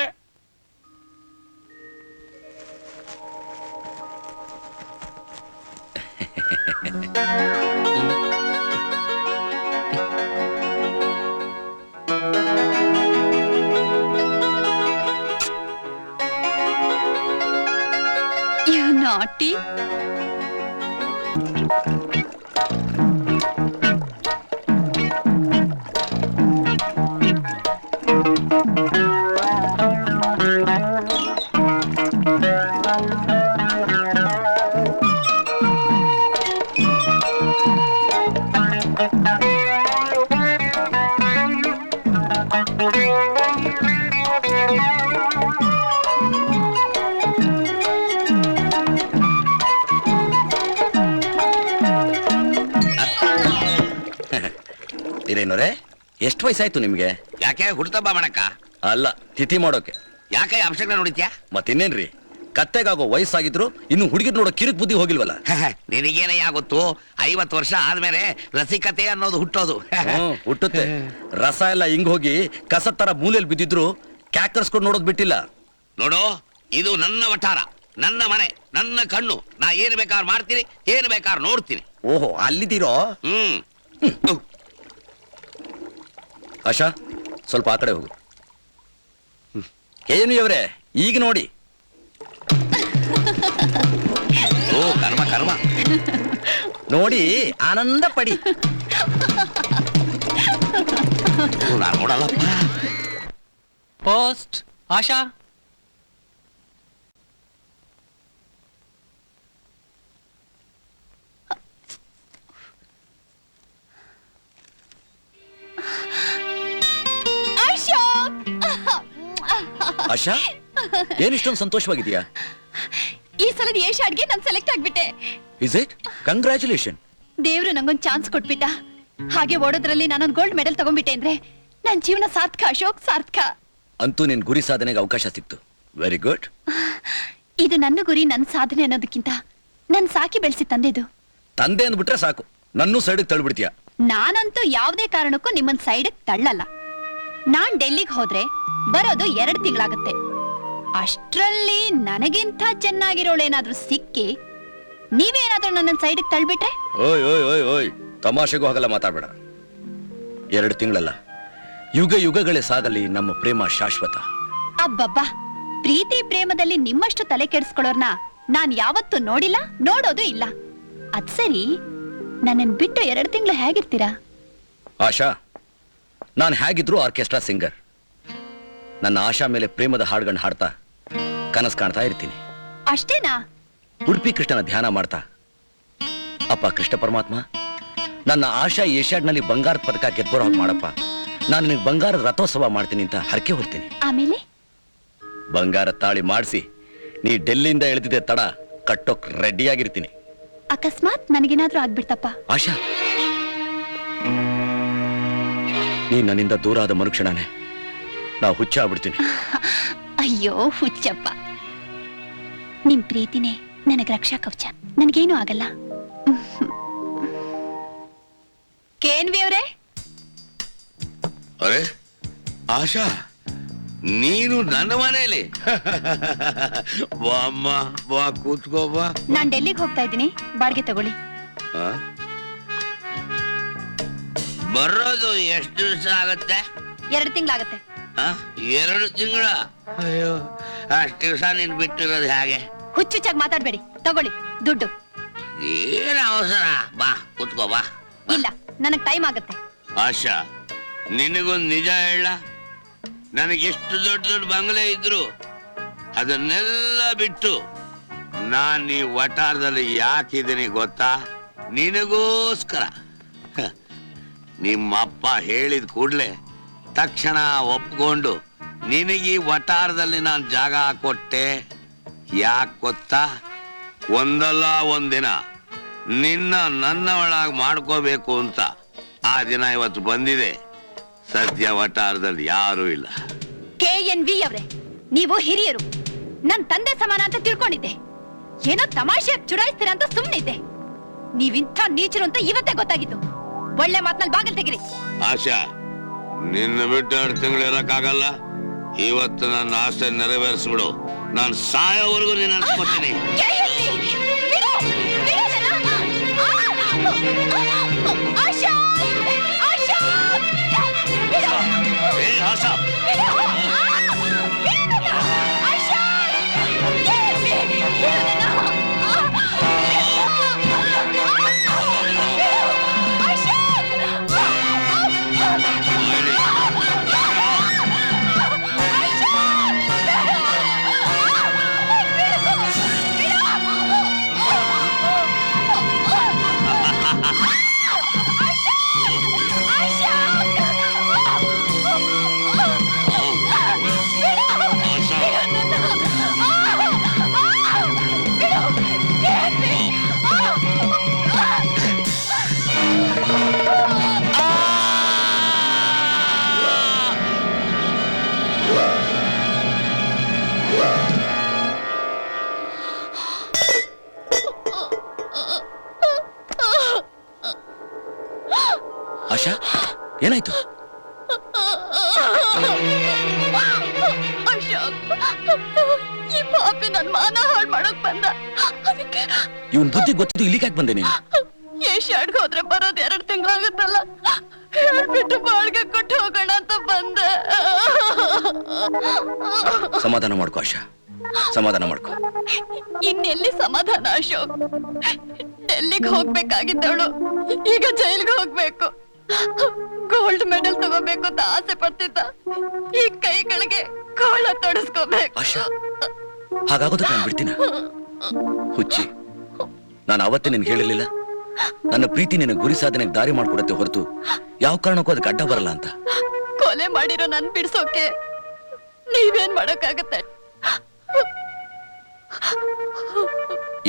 You naughty. ಹಿರೇನೋರೆ, ಎಷ್ಟು ವಯಸ್ಸಾಯ್ತು ನಿಮ್ಗೆ? ಯಾಕೆ ಹುಡ್ತಬ್ಬ ಮಾಡಕ್ಕ? ಅಲ್ಲ, ತಿಥಿ ಮಾಡೋಕೆ. ಯಾಕೆ ಅಂಶಗಳನ್ನ ನೋಡಿದ್ಯಾ? ಮತ್ತಿನ್ನೇನ್ರಿ, ಕತ್ತೆಗಾಗೋ ವಯಸ್ಸಾಗಿದ್ರು ಇನ್ನು ಹುಡುಗಿರ್ ನೋಡೋ ಕಿರಿಕ್ ಬುದ್ಧಿ ಹೋಗಿಲ್ವಲ್ಲ. ನಿನಗೇನಯ್ಯ ಗೊತ್ತು, 50 ವರ್ಷ ಆದ್ಮೇಲೆ ರಸಿಕತೆ ಅನ್ನೋದು ಹುಟ್ಟೋದು. ಹುಟ್ಟುತ್ತೆ. ರಸ ಎಲ್ಲ ಹಿಂಗ್ ಹೋಗಿ ಕಸದ ತರ ಮೂಲೆಯಲ್ಲಿ ಬಿದ್ದಿದ್ರು ಕ್ಯಾಕರ್ಸ್ಕೊಂಡು ನೋಡೋದ್ ಬಿಟ್ಟಿಲ್ಲ. ನೋಡು, ಇದು ನನ್ನ ವಠಾರ, ನನ್ನ ಮನೆ, ನನ್ನ ಕಣ್ಣು. ನಾ ಏನ್ ಬೇಕಾದ್ರೆ ಮಾಡ್ತೀನಿ, ಏನ್ ಬೇಕಾದ್ರೆ ನೋಡ್ತೀನಿ. ಓಹೋ, ಅಲ್ಲಿದ್ದೀರೋ? ಆಶಾ, ಸ್ವಲ್ಪ ಆ ಕಡೆ ಹೋಗು. ಏನು ಅವರೇ, ಈಗ ನೋಡಿ. ಓ ಕರ್ಮ ಕರ್ಮ, ನೋಡಿ ಆನಂದ ಪಡಿ. ನಾನು ನೋಡಲ್ಲಪ್ಪ. ಪೋಸ್ಟ್ ಆಶಾ. ಆಶಾ, ಏನಿಷ್ಟೊಂದು ಸಂತೋಷವಾಗಿದೆಯಾ? ಈ ಸಲದ ಏಷ್ಯಾಡ್ಗೆ ನಾನು ಸೆಲೆಕ್ಟ್ ಆಗ್ಬಿಟ್ಟೆ. Is it? ಕಂಗ್ರ್ಯಾಚುಲೇಷನ್. ದೇವ್ರು ನಂಗೊಂದು ಚಾನ್ಸ್ ಕೊಟ್ಬಿಟ್ಟ. ಹಾಗೆ ಓಡೋದ್ರಲ್ಲಿ ನಾನೊಂದು ಗೋಲ್ಡ್ ಮೆಡಲ್ ತಗೊಂಡ್ಬಿಟ್ಟೆ ಅಂದ್ರೆ ನನ್ನ ಜೀವನ ಸಾರ್ಥಕ ಅಶೋಕ್, ಸಾರ್ಥಕ. ಅಂತೂ ನಿನ್ ಗುರಿ ಸಾಧನೆಗೆ ಅವಕಾಶ ಸಿಕ್ತು. Very good. ಇದು ನನ್ನ ಗುರಿ, ನನ್ನ ಸಾಧನೆ ಅನ್ನೋದಕ್ಕಿಂತ ನನ್ ಸಾಕಿ ಬೆಳೆಸಿ ತಂದೆದು. ತಂದೆ ಅಂದ್ಬಿಟ್ರೆ ಸಾಕು, ನನ್ನೂ ಸೈಡಿಗೆ ತಳ್ಳಿಬಿಡ್ತೀಯ. ನಾನಂತೂ ಯಾವುದೇ ಕಾರಣಕ್ಕೂ ನಿಮ್ಮನ್ ಸೈಡ್ ತಳ್ಳಲ್ಲ. ನಾನ್ ಡೆಲ್ಲಿಗೆ ಹೋದ್ರೆ ಬರೋದು 2 ತಿಂಗಳಾಗತ್ತೆ. ಅಷ್ಟ್ರಲ್ಲಿ ನನಗಿಂತ ಚೆನ್ನಾಗಿರೋಳೇನಾದ್ರೂ ಸಿಕ್ಕಿ ನೀವೇನಾದ್ರೂ ನನ್ನ ಸೈಡ್ ತಳ್ಬಿಟ್ರೆ? ಓಯ್ ಓಯ್ ಓಯ್ ಓಯ್, ತಮಾಷೆಗೂ ಹಾಗಲ್ಲ ಮಾತಾಡಬೇಡ. 2 ತಿಂಗಳಲ್ಲ, ಯುಗ ಯುಗಗಳೇ ಸಾಗಲಿ ನಮ್ಮ ಪ್ರೇಮ ಶಾಶ್ವತ. ಅಬ್ಬಬ್ಬಾ, ಪ್ರೀತಿ ಪ್ರೇಮದಲ್ಲಿ ನಿಮ್ಮಷ್ಟು ತಲೆ ಕೆಡಿಸ್ಕೊಳ್ಳೋರ್ನ ನಾನ್ ಯಾವತ್ತೂ ನೋಡಿಲ್ಲ, ನೋಡೋದು ಇಲ್ಲ. ಅದ್ ಸರಿ, ನನ್ನನ್ ಬಿಟ್ಟು 2 ತಿಂಗಳು ಹೇಗಿರ್ತೀರಾ? ಆಶಾ, ನಾನು ಹೇಗಿದ್ರು ಆರ್ಕೆಸ್ಟ್ರಾ ಸಿಂಗರ್. ನನ್ನ ಆಶಾ ಮೇಲೆ ಪ್ರೇಮದ ಹಾಡುಗಳನ್ನ ಹಾಡ್ತಾ ಕನಸು ಕಾಣ್ತಾ ಇರ್ತೀನಿ. ಅಷ್ಟೇನಾ? ಉಡುಪಿ ಕೃಷ್ಣನ ಧ್ಯಾನ ಮಾಡ್ತಾ, ಅಪ್ಪ ಕೃಷ್ಣ ಪರಮಾತ್ಮ, ನನ್ನ ಆಶಾ ಏಷ್ಯಾಡ್ನಲ್ಲಿ ಬಂಗಾರದ ಪದಕ ಗೆದ್ಬರೋ ಹಾಗೆ ಮಾಡಪ್ಪ, ನಾನು ನಿನಗೆ ಬಂಗಾರದ ರಥೋತ್ಸವ ಮಾಡ್ತೀನಿ ಅಂತ ಹರಕೆ ಹೊರ್ತೀನಿ. ಆಮೇಲೆ ಬಂಗಾರ ತಾಳಿ ಮಾಡಿಸಿ ನೀ ಡೆಲ್ಲಿಯಿಂದ ಎಳೆದಿದೆ ತಡ ಕಟ್ಟೋಕ್ ರೆಡಿಯಾಗಿರ್ತೀನಿ. ಅಕಸ್ಮಾತ್ ನನಗೇನಾದ್ರೂ ಆಗ್ಬಿಡ್ತಪ್ಪ? ಆಶಾ, ನೀ ನನ್ನಿಂದ ದೂರ ಆದ ಮರುಕ್ಷಣನೇ ನಾ ಹುಚ್ಚ ಆಗ್ಬಿಡ್ತೀನಿ. ಅಯ್ಯೋ ಹುಚ್ಚಪ್ಪ, ನಿಮ್ ಪ್ರೀತಿನೇ ನನಗ್ ರಕ್ಷಾ ಕವಚ. ನನಗೇನು ಆಗಲ್ಲ. ಕೇನ್ವಿ ಅವ್ರೆ? ಅರೆ ಆಶಾ, ನೀನು ನನ್ನ ಮನೆಯಲ್ಲಿ? ಬಾ ಅಮ್ಮ, ಬಾ ಕೂತ್ಕೋ ಬಾ. ನಾನ್ ಡೆಲ್ಲಿಗೆ ಹೋಗ್ತಾ ಇದ್ದೀನಿ, ಬಾಡಿಗೆ ತಗೊಳ್ಳಿ. ಆ? ಬರೋದು ಎಷ್ಟು ದಿವಸ ಆಗತ್ತೆ? 2 ತಿಂಗಳಾಗತ್ತೆ. 2 ತಿಂಗಳ? ಅಯ್ಯೋ, ಅಷ್ಟು ದಿವಸ ನೀನ್ ಬಿಟ್ಟಿರೋದು ಹೇಗೆ? ಹುಚ್ಚುಚ್ಚಾಗಿ ಮಾತಾಡ್ಬೇಡಿ, ತಗೊಳ್ಳಿ ದುಡ್ಡು. ಏನ್ ಅವಸರ? ಬಾ ಕೂತ್ಕೋ ಬಾ. ಇಲ್ಲ, ನನಗ್ ಟೈಮ್ ಆಗತ್ತೆ. ಆಶಾ, ನಿನಗೊಂದು ನಿಜ ಹೇಳ, ನನಗೆಷ್ಟು ದೊಡ್ಡ ದೊಡ್ಡ ಬಂಗಲೆ ಇದ್ರು ಅದನ್ನೆಲ್ಲ ಬಿಟ್ಟು ನಾನ್ ಈ ವಟಾರದಲ್ಲಿ ಯಾಕಿದ್ದೀನಿ ಗೊತ್ತಾ? ನಿನಗೋಸ್ಕರ. ನಿಮ್ಮಪ್ಪ ಹೇಳಿದ ಕೂಡ್ಲೆ ತಕ್ಷಣ ಒಪ್ಕೊಂಡು ನಿನಗೀ ವಟಾರದಲ್ಲಿ ನಾನು ಜಾಗ ಕೊಟ್ಟೆ. ಯಾಕೆ ಗೊತ್ತಾ? ಒಂದಲ್ಲ ಒಂದಿನ ನಿನ್ನ ನನ್ನ ಒಳಗೆ ಮಾಡ್ಕೋಬೇಕು ಅಂತ. ಆ ದಿನ ಇವತ್ತು ಬಂದಿದೆ. ಸದ್ಯ ವಟಾರದಲ್ಲಿ ಯಾರೂ ಇಲ್ಲ. KNV ಅವ್ರೆ, ನೀವು ಹಿರಿಯರು, ನನ್ ತಂದೆ ಸಮಾನ ಅಂತ ತಿಳ್ಕೊಂಡಿದ್ದೆ. ಏನೋ ತಮಾಷೆಯಾಗಿ ಚುಡಾಯಿಸ್ತೀರಾ ಅಂತ ಸುಮ್ಮನಿದ್ದೆ. ನೀವಿಂಥ ನೀಚರು ಅಂತ ಇವತ್ತೇ ಗೊತ್ತಾಗಿತ್ತು. ಒಳ್ಳೆ ಮಾತ್ನಲ್ಲಿ ಬಾಗಿಲು ತೆಗಿರಿ. ಆಶಾ, ನಿನ್ನ ಬಿಟ್ಟು 2 ತಿಂಗಳು ಇರಕ್ಕಾಗಲ್ಲ. ಇವತ್ತು ನನ್ನ ಆಸೆ ನೆರವೇರಿಸ್ಬಿಡು. ನಾನು ಸಾಯೋವರೆಗೂ ನೀನು ಅನ್ಸ್ಕೊತೀನಿ. ಆಶಾ, ಆಶಾ, ಏನಾಯ್ತು? ಈ ಪಾಪಿ ನನ್ ಮಾನ ಹಾಳು ಮಾಡಕ್ ಬಂದ. ಅದಕ್ಕೆ ಇವನ್ ಬುದ್ಧಿ ಗೊತ್ತಿದ್ದು ಇಲ್ಲಿಗೆ ಯಾಕೆ ಬಂದೆ ನೀನು? ಏಷ್ಯಾಡ್ಗೆ ಹೋದ್ರೆ ಬರೋದ್ 2 ತಿಂಗಳಾಗತ್ತಲ್ಲ, ಹೇಳ್ಬಿಟ್ಟು ಬಾಳ್ಗೆ ಕೊಟ್ಟು ಹೋಗೋಣ ಅಂತ ಬಂದೆ. ಸಮಾಧಾನ ಮಾಡ್ಕೋ ಆಶಾ, ಸಮಾಧಾನ ಮಾಡ್ಕೋ. ಇನ್ನೆಲ್ಲಿ ಸಮಾಧಾನ ಅಶೋಕ್? ಡೆಲ್ಲಿಗೆ ಹೋಗ್ಬೇಕಾಗಿದ್ದವಳು ಈಗ ಜೈಲ್ಗೆ ಹೋಗ್ಬೇಕು. ಗೋಲ್ಡ್ ಮೆಡಲ್ ತಗೋಬೇಕು ಅಂತ ಆಸೆ ಪಡ್ತಿದ್ದ, ಈ ಕೈಗಳಿಗೆ ಗೋಳ ತೊಡಸ್ಕೋಬೇಕು. ಆಶಾ, ಹಾಗಾಗೋದಕ್ಕೆ ನಾನು ಬಿಡ್ತೀನ? ಹುಚ್ಚಿ, ನಾನು ಅವತ್ತೇ ನಿನ್ಗೆ ಹೇಳಿರ್ಲಿಲ್ಲ ನನ್ನ ಪ್ರೀತಿ ನಿನ್ನ ಗುರಿ ಸಾಧನೆಗೆ ದಾರಿ ಮಾಡ್ಕೊಡತ್ತೆ ಹೊರತು ಯಾವ ಕಾರಣಕ್ಕೂ ಅದಕ್ಕೆ ಅಡ್ಡ ಬರಲ್ಲ ಅಂತ. ಕೊಲೆ ಮಾಡಿರೋ ನನ್ ಬಿಡ್ಸೋಕೆ ನೀವೇನ್ ಮಾಡಕ್ಕಾಗತ್ತೆ?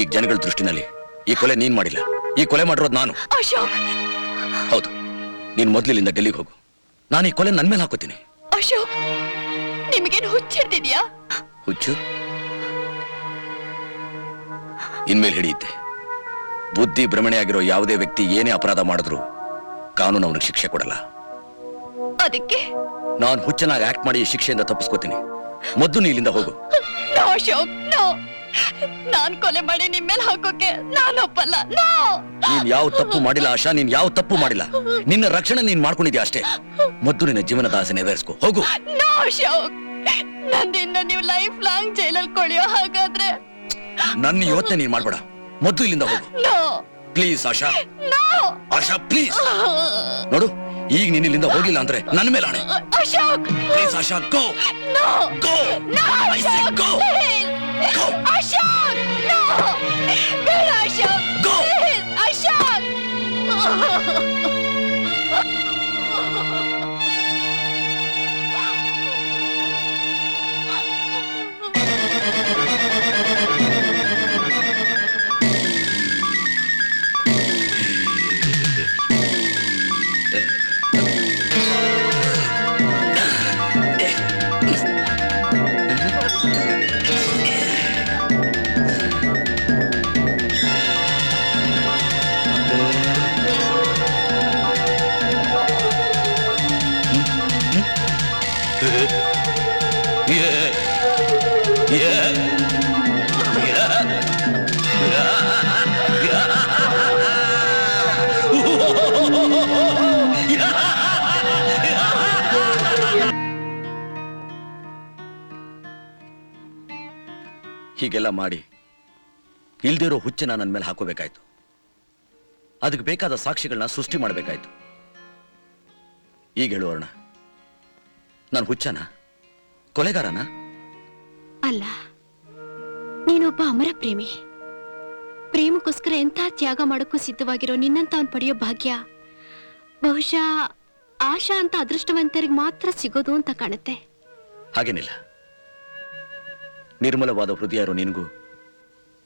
ಈಗ ಜನಗಳ ದೃಷ್ಟಿನಲ್ಲಿ ಈ ಕೊಲೆ ನೀನ್ ಮಾಡಿಲ್ಲ, ಈ ಕೊಲೆ ಮಾಡಿರೋದು ನಾನು. ಅಶೋಕ್, ಹೌದು, ನೀನ್ ಮೊದ್ಲಿಂದ ಡೆಲ್ಲಿಗೆ ಹೋಗು. ನಾನು ಈ ಕೊಲೆ ನನ್ ಮೇಲೆ ಹಾಕೋತೀನಿ. ಅಶೋಕ್, ನಿಮ್ಗೇನು ಹುಚ್ಚಿಡ್ತಿದ್ಯಾ? ಹುಚ್ಚು ಇನ್ಮೇಲೆ ಹಿಡಿಯುತ್ತೆ. ಬುದ್ಧಿ ಭ್ರಮಣೆಯಾಗಿರೋ ಯಾವುದೇ ವ್ಯಕ್ತಿ ಏನೇ ಅಪರಾಧ ಮಾಡಿದ್ರು ಕಾನೂನು ಅವನಿಗೆ ಶಿಕ್ಷೆ ಕೊಡಲ್ಲ. ಅದಕ್ಕೆ ನಾನು ಹುಚ್ಚನಾಗಿ ಆಕ್ಟ್ ಮಾಡಿ ಈ ಶಿಕ್ಷೆಯಿಂದ ತಪ್ಪಿಸ್ಕೋತೀನಿ. ಮೊದಲು ನೀ ಇಲ್ಲಿಂದ ಹೋಗು. No Ashok, no. ನಾನ್ ಕೊಲೆ ಮಾಡಿ ನಿಮ್ ಮೇಲೆ ಹಾಕೋಕೆ ನಾನೊಪ್ಪಲ್ಲ. ನೋ! ನೀನ್ ಯಾವ ತಪ್ಪು ಮಾಡಿಲ್ಲ ಆಶಾ, ನೀನ್ ಯಾವ ತಪ್ಪು ಮಾಡಿಲ್ಲ. ನಿನ್ನ ರಕ್ಷಣೆ ನೀನ್ ಮಾಡ್ಕೊಂಡಿದ್ಯಾ ಅಷ್ಟೇ. ಮೊದಲು ನಿನ್ನ ಜೀವನದ ಆಸೆ ನೆರವೇರಿಸ್ಕೊ, ಹೋಗು. ನೋ ಅಶೋಕ್, ನಂದಿನ್ನ ನೀವು ಲೈಫ್ ಲಾಂಗ್ ಜೈಲಲ್ಲಿ ಕೊಳೆಯೋ ಹಾಗಾದ್ರೆ ನನ್ನ ಯೋಚನೆ ನೀನ್ ಮಾಡ್ಬೇಡ, ಮೊದಲು ಇಲ್ಲಿಂದ ಹೋಗು. No please Asha, no Asha please. ನೋಡು, ಈಗ ನೀನ್ ಇಲ್ಲಿಂದ ಹೋಗಿಲ್ಲ ಅಂದ್ರೆ ನನ್ನ ಮೇಲೆ ಆಣೆ. Ashok please Asha, go no go. No I say Ashok go. Go. Ashok no ಬೇಡ ಅಶೋಕ್ Go. Please, ಅಶೋಕ್ ಹೀಗೆಲ್ಲ ಮಾಡಿ ಇಲ್ದಿರೋ ಹುಚ್ಚನ ನನ್ನ ಮೇಲೆ ಹಾಕೋಬೇಕಾಯ್ತು. ಅದಕ್ಕೆ ಬೇಕಾದ ಸಾಕ್ಷಿಗಳನ್ನ ಸೃಷ್ಟಿ ಮಾಡಬೇಕಾಯ್ತು. ಈಗ ಹೇಳು ಅರುಣ, ನಾನು ಹುಚ್ಚನ, ಕೊಲೆಗಾರನ? ಅಲ್ಲ, ನೀನೊಬ್ಬ ಅಮರ ಪ್ರೇಮಿ. ಪ್ರೇಮಕ್ಕೋಸ್ಕರ ಎಂಥ ತ್ಯಾಗ ಮಾಡೋಕ್ಕೂ ಸಿದ್ಧವಾಗಿರೋ ನಿನ್ನಂತ ಅವನ್ ಪಡೆಯೋ ಭಾಗ್ಯ ಬಹುಶಃ ಆಶಾ ಅಂತ ಅದೃಷ್ಟವಂತರಿಗೆ ಮಾತ್ರ ಸಿಗೋದು ಅಂತ ಕಾಣುತ್ತೆ. ಹಾಗೇನಿಲ್ಲ, ನಿರ್ಮಲವಾದ ಹೃದಯ ಇರೋ ನಿನಗೂ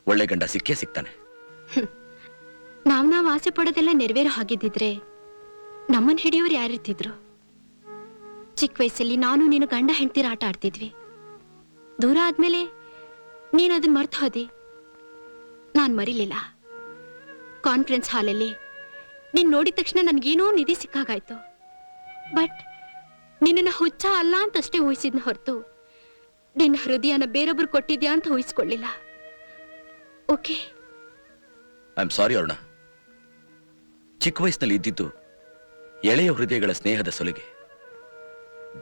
ಒಳ್ಳೆ ಗಂಡ ಸಿಕ್ಕೇ ಸಿಗ್ತಾನೆ. ನಾವ್ ಆಸೆ ಪಡೋದೆಲ್ಲ ನೆರವೇರೋ ಹಾಗಿದ್ದಿದ್ರೆ ನಮ್ಮನ್ ಹಿಡಿಯೋರು ಯಾರಿರ್ತಿದ್ರು? ಚಿಕ್ಕ ವಯಸ್ಸಲ್ಲಿ ನಾನು ನೀನು ಗಂಡ ಹೆಂಡ್ತೀರ ಆಟ ಆಡ್ತಿದ್ವಿ. ದೂರ ಆದ್ಮೇಲೆ ನೀನ್ ಅದನ್ನ ಮರ್ತು ಹೋದಿ. ನಾನ್ ಮರಿಲಿಲ್ಲ. ಕಾನ್ಫರೆನ್ಸ್ ಹಾಲಲ್ಲಿ ನೀನ್ ನೋಡಿದ ತಕ್ಷಣ ನನ್ಗೇನೋ ನಿಧಿ ಸಿಕ್ಕಾಗಾಯ್ತು. ಬಟ್ ನಿನ್ನ ಹುಚ್ಚ ಅಲ್ಲ ಅಂತಷ್ಟೇ ಊಹಿಸಿದ್ನ ಹೊರತು ನಿನ್ನ ಹೃದಯನ ಬೇರೊಬ್ರು ಕೊಟ್ಟಿದ್ಯಾ ಅಂತ ಊಹಿಸ್ಕೊಳ್ಳಿಲ್ಲ. Okay, I am sorry Aruna. ಚಿಕ್ಕ ವಯಸ್ಸಿನಲ್ಲಿ ಇದ್ದಿದ್ದು ಎಳೆಯ ಹೃದಯಗಳ ಸ್ನೇಹದ ಸೊಲಿಗೆ,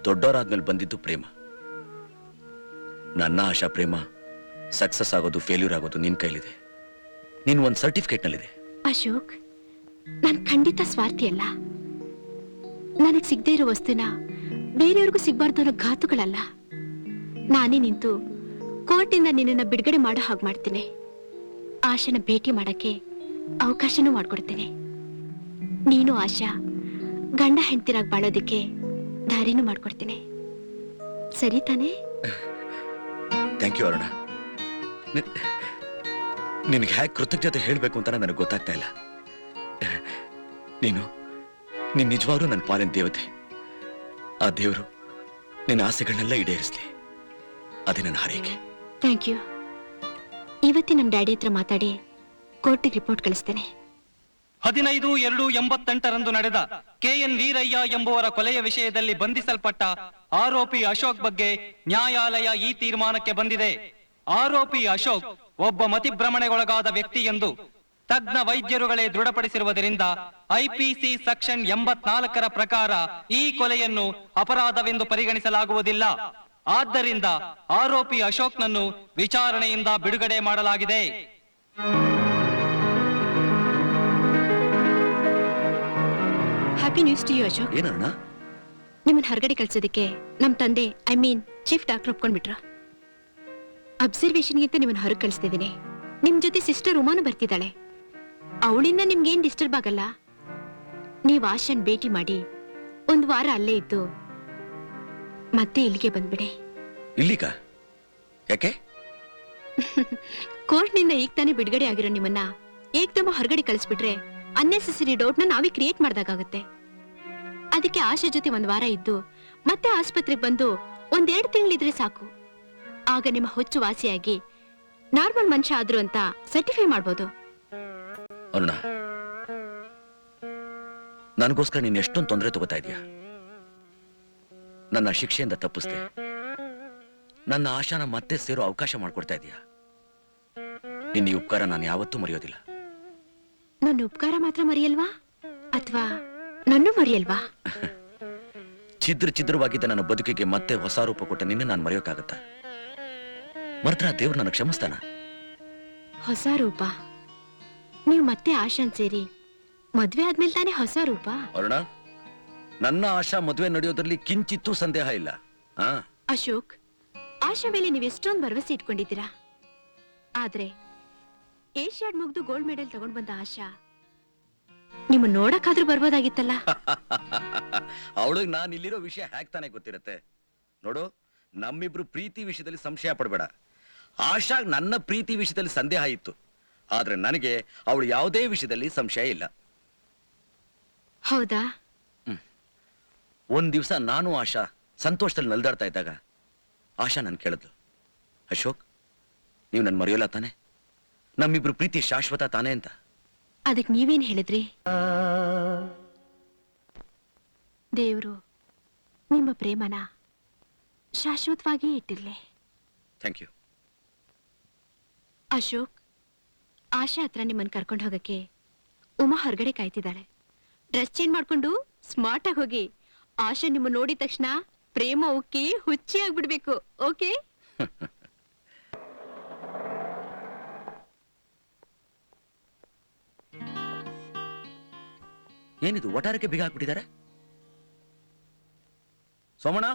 ದೊಡ್ಡವರಾದ್ಮೇಲೆ ಬಂದಿದ್ದು ಪ್ರೇಮ. ನನ್ನ ಆಶಾ ಪ್ರೇಮ ಸಕ್ಸಸ್ ಆಗೋದು ಫೇಲ್ಯೂರ್ ಆಗೋದು ನಿನ್ ಕೈಲಿದೆ. ನಿನ್ ಒಂದು ಸರ್ಟಿಫಿಕೇಟ್ನಲ್ಲಿದೆ. ಅಶೋಕ್, ನಾನ್ ಖಂಡಿತ ಸ್ವಾರ್ಥಿ ಅಲ್ಲ. ನನಗ್ ಸಿಗದೆ ಇರೋ ವಸ್ತುನ ಬೇರೆಯವ್ರಿಗೂ ಸಿಗ್ಬಾರ್ದು ಅನ್ನೋ ಘಾತುಗಳಲ್ಲ. ನಾನೇ ನಿಂತು ಕೋರ್ಟಿಂದ ನಿನ್ನನ್ನ ಬಿಡುಗಡೆ ಮಾಡೋ ಹಾಗೆ ಮಾಡ್ತೀನಿ. ಆಶಾನ ಭೇಟಿ ಮಾಡಕ್ಕೆ ಅವಕಾಶನೂ ಮಾಡ್ಕೊಡ್ತೇನೆ. ನೀನು ಆಶಾ ಗಂಡ ಹೆಂಡ್ತಿರಾಗಿ ಬಾಳೋದಿಕ್ಕೆ ದಾರಿನೂ ಮಾಡ್ಕೊಡ್ತೀನಿ. ಸರಿ ತಾನೇ? Thank you Aruna. ನಿನಗೆ ಹೇಗೆ ಕೃತಜ್ಞತೆ ಹೇಳಬೇಕು ಅಂತ ನನಗೆ ಗೊತ್ತಾಗ್ತಾ ಇಲ್ಲ. ನೀನು ನಿಜವಾಗ್ಲೂ ನನ್ನ ಪಾಲಿನ ದೇವತೆ. ಆ ದೇವರು ನಿನ್ನ ಆಸೆಗಳನ್ನೆಲ್ಲ ಈಡೇರಿಸ್ಲಿ, ಅದೇ ನನ್ನ ಹಾರೈಕೆ. Thank you. ಇವತ್ತೇ ನಮ್ಮ ಡ್ಯಾಡಿ ಹತ್ರ ಮಾತಾಡಿ ಕೋರ್ಟಿಗೆ ರಿಪೋರ್ಟ್ ಕಳಿಸ್ತೇನೆ. 15/2/88 ನಡೆದ ಕೆಎನ್ ವೀರಯ್ಯ ಎಂಬುವರ ಕೊಲೆಯ ವಿಷಯದಲ್ಲಿ ಬಂಧಿಸಲ್ಪಟ್ಟ ಆರೋಪಿ ಅಶೋಕ್ ಬಗ್ಗೆ ನ್ಯಾಯಾಲಯ ಈ ತೀರ್ಮಾನಕ್ಕೆ ಬಂದಿದೆ. ಆರೋಪಿ ಅಶೋಕ್ ಒಬ್ಬ ಮತಿಭ್ರಮಣೆಗೊಳಗಾದ ವ್ಯಕ್ತಿ ಎಂದು ತಜ್ಞ ವೈದ್ಯರುಗಳೇ ದೃಢಪಡಿಸಿರುವುದರಿಂದ ಐಪಿಸಿ ಸೆಕ್ಷನ್ 84 ಪ್ರಕಾರ ಈ ಕೊಲೆಯನ್ನು ಅಪರಾಧವೆಂದು ಪರಿಗಣಿಸಲಾಗುವುದಿಲ್ಲ. ಆದ್ದರಿಂದ ಆರೋಪಿ ಅಶೋಕ್ನನ್ನು ವಿಚಾರಣೆಯಿಂದ ಬಿಡುಗಡೆ ಮಾಡಲಾಗಿದೆ. Happy news to you Ashok. ಏನಣ್ಣ? ನಿಮ್ಮನ್ನ ಹೊರಗಡೆ ಕಳ್ಸೋದಕ್ಕೆ ನಮ್ ತಂದೆ ಚೀಫ್ ಡಾಕ್ಟರ್ ಒಪ್ಕೊಂಡ್ಬಿಟ್ರು. ಅಬ್ಸರ್ವೇಷನ್ಗಿಂತ ನಿಮ್ಮನ್ನ ಹೊರಗೆ ಕಳಿಸ್ತಿದ್ದೀನಿ. ನಿಮ್ ಜೊತೆ ಸಿಸ್ಟರ್ ಉಮಾನು ಬರ್ತಿದ್ದಾಳೆ. ಅವಳಿಂದ ನಿಮ್ಗೇನ್ ಡಿಸ್ಟರ್ಬ್ ಆಗಲ್ಲ. ನೀವ್ ಆಶಾನ್ ಭೇಟಿ ಮಾಡಿ 1 ವಾರ ಅಲ್ಲೇ ಇದ್ದು ಮತ್ತೆ ಇಲ್ಲಿಗೆ ಬಂದ್ಬಿಡಿ. ಇಲ್ಲಿಗ? ಯಾಕೆ? ಕೋರ್ಟ್ನಿಂದ ಈಗ ತಾನೇ ಬಿಡುಗಡೆ ಆಗಿರೋ ನಿಮ್ಮನ್ನ ಏಕ್ದಮ ಹೊರಗಡೆ ಕಳಿಸ್ಬಿಟ್ರೆ ಅನ್ನೆಸೆಸರಿ ಡೌಟ್ನ ನಾವೇ ಕ್ರಿಯೇಟ್ ಮಾಡ್ದಾಗುತ್ತೆ. ಅದಕ್ಕೆ ಆಶಾ ಜೊತೆ 1 ವಾರ ಇದ್ದು ಮತ್ತೆ ಆಸ್ಪತ್ರೆಗೆ ಬಂದು 1-2 ತಿಂಗಳಿದ್ರೆ ಸಾಕು. ಆಗ ನಿಮ್ಮ ಹುಚ್ಚು ವಾಸಿಯಾಗಿ ನಾರ್ಮಲ್ ಮನುಷ್ಯ ಆದ್ರು ಅಂತ ಸರ್ಟಿಫೈ ಮಾಡ್ಬೋದು. ಅರುಣ, ನನಗೋಸ್ಕರ ನೀನು ಎಷ್ಟೊಂದು ತೊಂದರೆ ತಗೋತಾ ಇದೀಯ. ನನ್ನ ಶಿಕ್ಷೆಯಿಂದ ತಪ್ಪಿಸ್ದೆ ನನ್ನ ಆಶಾನ ಮತ್ತೆ ಸೇರೋ ಅವಕಾಶ ಮಾಡ್ಕೊಡ್ತಾ ಇದೀಯ. ನಿನ್ನ ಈ ಉಪಕಾರ ನಾನು ಯಾವತ್ತೂ ಮರೆಯೋದಿಲ್ಲ. ನನ್ನ ಉಪಕಾರ ಮಾತ್ರ ಮರೆಯಲ್ವಾ ಅಥವಾ ನನ್ನೂ ಮರೆಯಲ್ವಾ? ಛಿದ್ರವಾಗಿದ್ದ ನನ್ನ ಬದುಕಿಗೆ ಮತ್ತೆ ಹೊಸ ರೂಪ ಕೊಟ್ಟ ನಿನ್ನ ನಾನು ಮರೆಯೋಕ್ಕಾಗತ್ತಾ? ಮರ್ತ್ರ ದೇವ್ರು ನನ್ನ ಕ್ಷಮಿಸ್ತಾನ? ಹೊಸ ರೂಪ? ನೀವು ಮತ್ತೆ ಆಶಾನ್ ಸೇರಿ ಮದ್ವೆ ಆದ್ಮೇಲೆ ತಾನೇ ಹೊಸ ರೂಪ? ಅರುಣ, ನನ್ನ ಆಶಾ ಮದುವೆ ನಡೆಯೋದ್ರಲ್ಲಿ ಕಿಂಚಿತ್ತೂ ಸಂದೇಹ ಇಲ್ಲ. ಅಶೋಕ್, ಆಶಾ ಮೇಲೆ ನೀವು ಎಷ್ಟೊಂದು ಭರವಸೆ ಇಟ್ಕೊಂಡಿದ್ದೀರಾ. ಆದ್ರೆ ಏಷ್ಯಾಡ್ ಮುಗ್ದು ಗೋಲ್ಡ್ ಮೆಡಲ್ ತಗೊಂಡ್ ಬಂದ ಆಶಾ ನಿಮ್ಮ ನೋಡಕ್ಕಾದ್ರೂ ಬರ್ಬೋದಾಗಿತ್ತಲ್ಲ. ಅವಳಿಗೆ ನಾನು ಇಲ್ಲಿರೋ ವಿಷಯ ಹ್ಯಾಕ್ ತಾನೇ ಗೊತ್ತಿರತ್ತೆ. ನೋಡು, ನಮ್ಮಿಬ್ರು ಪ್ರೀತಿ ವಿಷಯದಲ್ಲಿ ಸಂಶಯ ಪಡಬೇಡ. ಆಶಾಗ್ ನನ್ನ ಪ್ರೀತಿ ವಿಷಯದಲ್ಲಿ ಸಂದೇಹ ಇತ್ತು, ಆದ್ರೆ ನನಗೆ ಅವಳು ಯಾವುದೇ ವಿಷಯದಲ್ಲಿ ಸಂಶಯ ಇಲ್ಲ. ಹೌದಾ? ಒಂದ್ ದಿವಸ ನಾನು ಆಶಾ ಸಂತೋಷದಲ್ಲಿ ನಲ್ದಾಡ್ತಾ ಇದ್ದಾಗ ಆಶಾ ನನ್ ಕೇಳಿದ್ಲು, ಅಶೋಕ್, ನೀವು ನನ್ ಮರೆಯೋಲ್ಲ ತಾನೆ? ನಮ್ಮಿಬ್ರು ಪ್ರೀತಿ ಶಾಶ್ವತ ತಾನೆ ಅಂತ. ಅದಕ್ಕೆ ನೀವೇನ್ ಹೇಳಿದ್ರಿ? ದೇವ್ರು ನಿಮ್ಮ ಪ್ರೇಮನ ಶಾಶ್ವತವಾಗಿ ಇಟ್ಟಿರ್ಲಿ. Thank you. ಅಶೋಕ್, ಆಶಾ ಹತ್ರ ನಿಮ್ಮನ್ನ ಕರ್ಕೊಂಡು ಹೋಗಕ್ಕೆ ಉಮಾ ಹೊರಗಡೆ ಕಾಯ್ತಿದ್ದಾಳೆ. ಡ್ರೆಸ್ ಚೇಂಜ್ ಮಾಡ್ಕೊಂಡು ಸ್ಮಾರ್ಟ್ ಆಗಿ ಹೋಗಿ. ಆಶಾ ನಿಮ್ಮ ನೋಡಿದ ತಕ್ಷಣ ಪ್ರೇಮ ಉಕ್ಕಿ ಹುಚ್ಚಿ ಆಗ್ಬಿಡ್ಬೇಕು. ಓಕೆ? ಏನಿದು ಒಟಾರಕ್ಕೆ ಬಿಗ ಹಾಕ್ಬಿಟ್ಟಿದ್ದಾರೆ? ಸೋಮಣ್ಣ,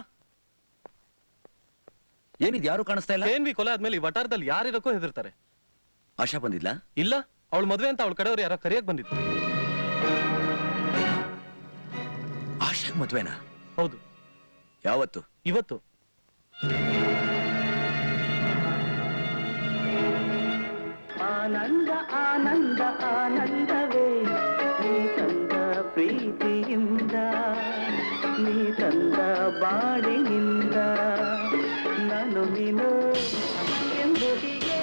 ಏನಿದು ಯಾರು ಕಾಣಿಸ್ತಾ ಇಲ್ಲ? KNV ಕೊಲೆ ಆದ್ಮೇಲೆ ಈ ವಟಾರದಲ್ಲಿ ಯಾರಿರಕ್ಕೂ ಹೆದರ್ತಾರೆ. ಆಶಾ ಬಂದಿದ್ಲಾ? ಇಲ್ಲ, ಅವಳ ಮದ್ವೆ ಅಂತ ಅವಳ ಕಡೆಯವ್ರು ಯಾರೋ ಕರಿಯಕ್ ಬಂದಿದ್ರು. ಆಶಾಗ್ ಮದ್ವೆನಾ? ಹೌದು. ಯಾವತ್ತು? ಇವತ್ತು. ಆನಂದ ಆನಂದ ಆನಂದವೇ ನೀ ತಂದ ಪ್ರೀತಿಯಿಂದ, ನೀ ತಂದ ಬಾಳಿನಿಂದ, ನಾನು ನೀನು ಎಂಬುದಿಗೆ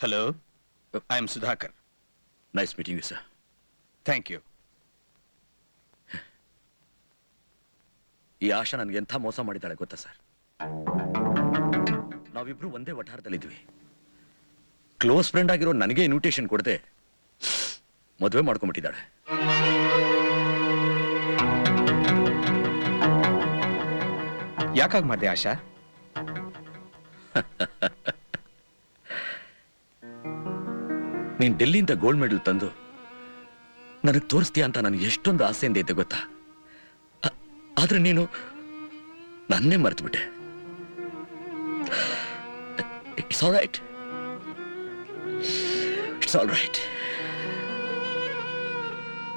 hello, I am Sudhakar. Nice meeting you sir. Thank you. ಈ ಆಶಾ ನನಗೆ ಎಂಥ ಮೋಸ ಮಾಡಿದ್ದಾಳೆ ಗೊತ್ತಾ ಸರ್? ನಾವಿಬ್ರು ಒಂದೇ ವಠಾರದಲ್ಲಿದ್ವಿ. ಕ್ಲೋಸ್ ಫ್ರೆಂಡ್ ಆಗಿರೋ ನನಗೆ ಇನ್ವಿಟೇಷನ್ ಕೊಡದೆ ಮದುವೆ ಮಾಡ್ಕೊಂಡ್ಬಿಟ್ಟಿದ್ದಾಳೆ. ಯಾಕಾಗ್ ಮಾಡಿದೆ ಆಶಾ? ನೀನ್ ಡೆಲ್ಲಿಯಿಂದ ಗೋಲ್ಡ್ ಮೆಡಲ್ ತಂದು ನನಗೆ ತೋರಿಸ್ತೀಯ ಅಂತ ನನಗೆ ಎಷ್ಟೊಂದು ಆಸೆಯಿಂದ ಇದ್ದೆ ಗೊತ್ತಾ? ಆದ್ರೆ ನೀನು ನನ್ನೇ ಮರೆತು ಬಿಟ್ಟೆ. It's all right, it's all right,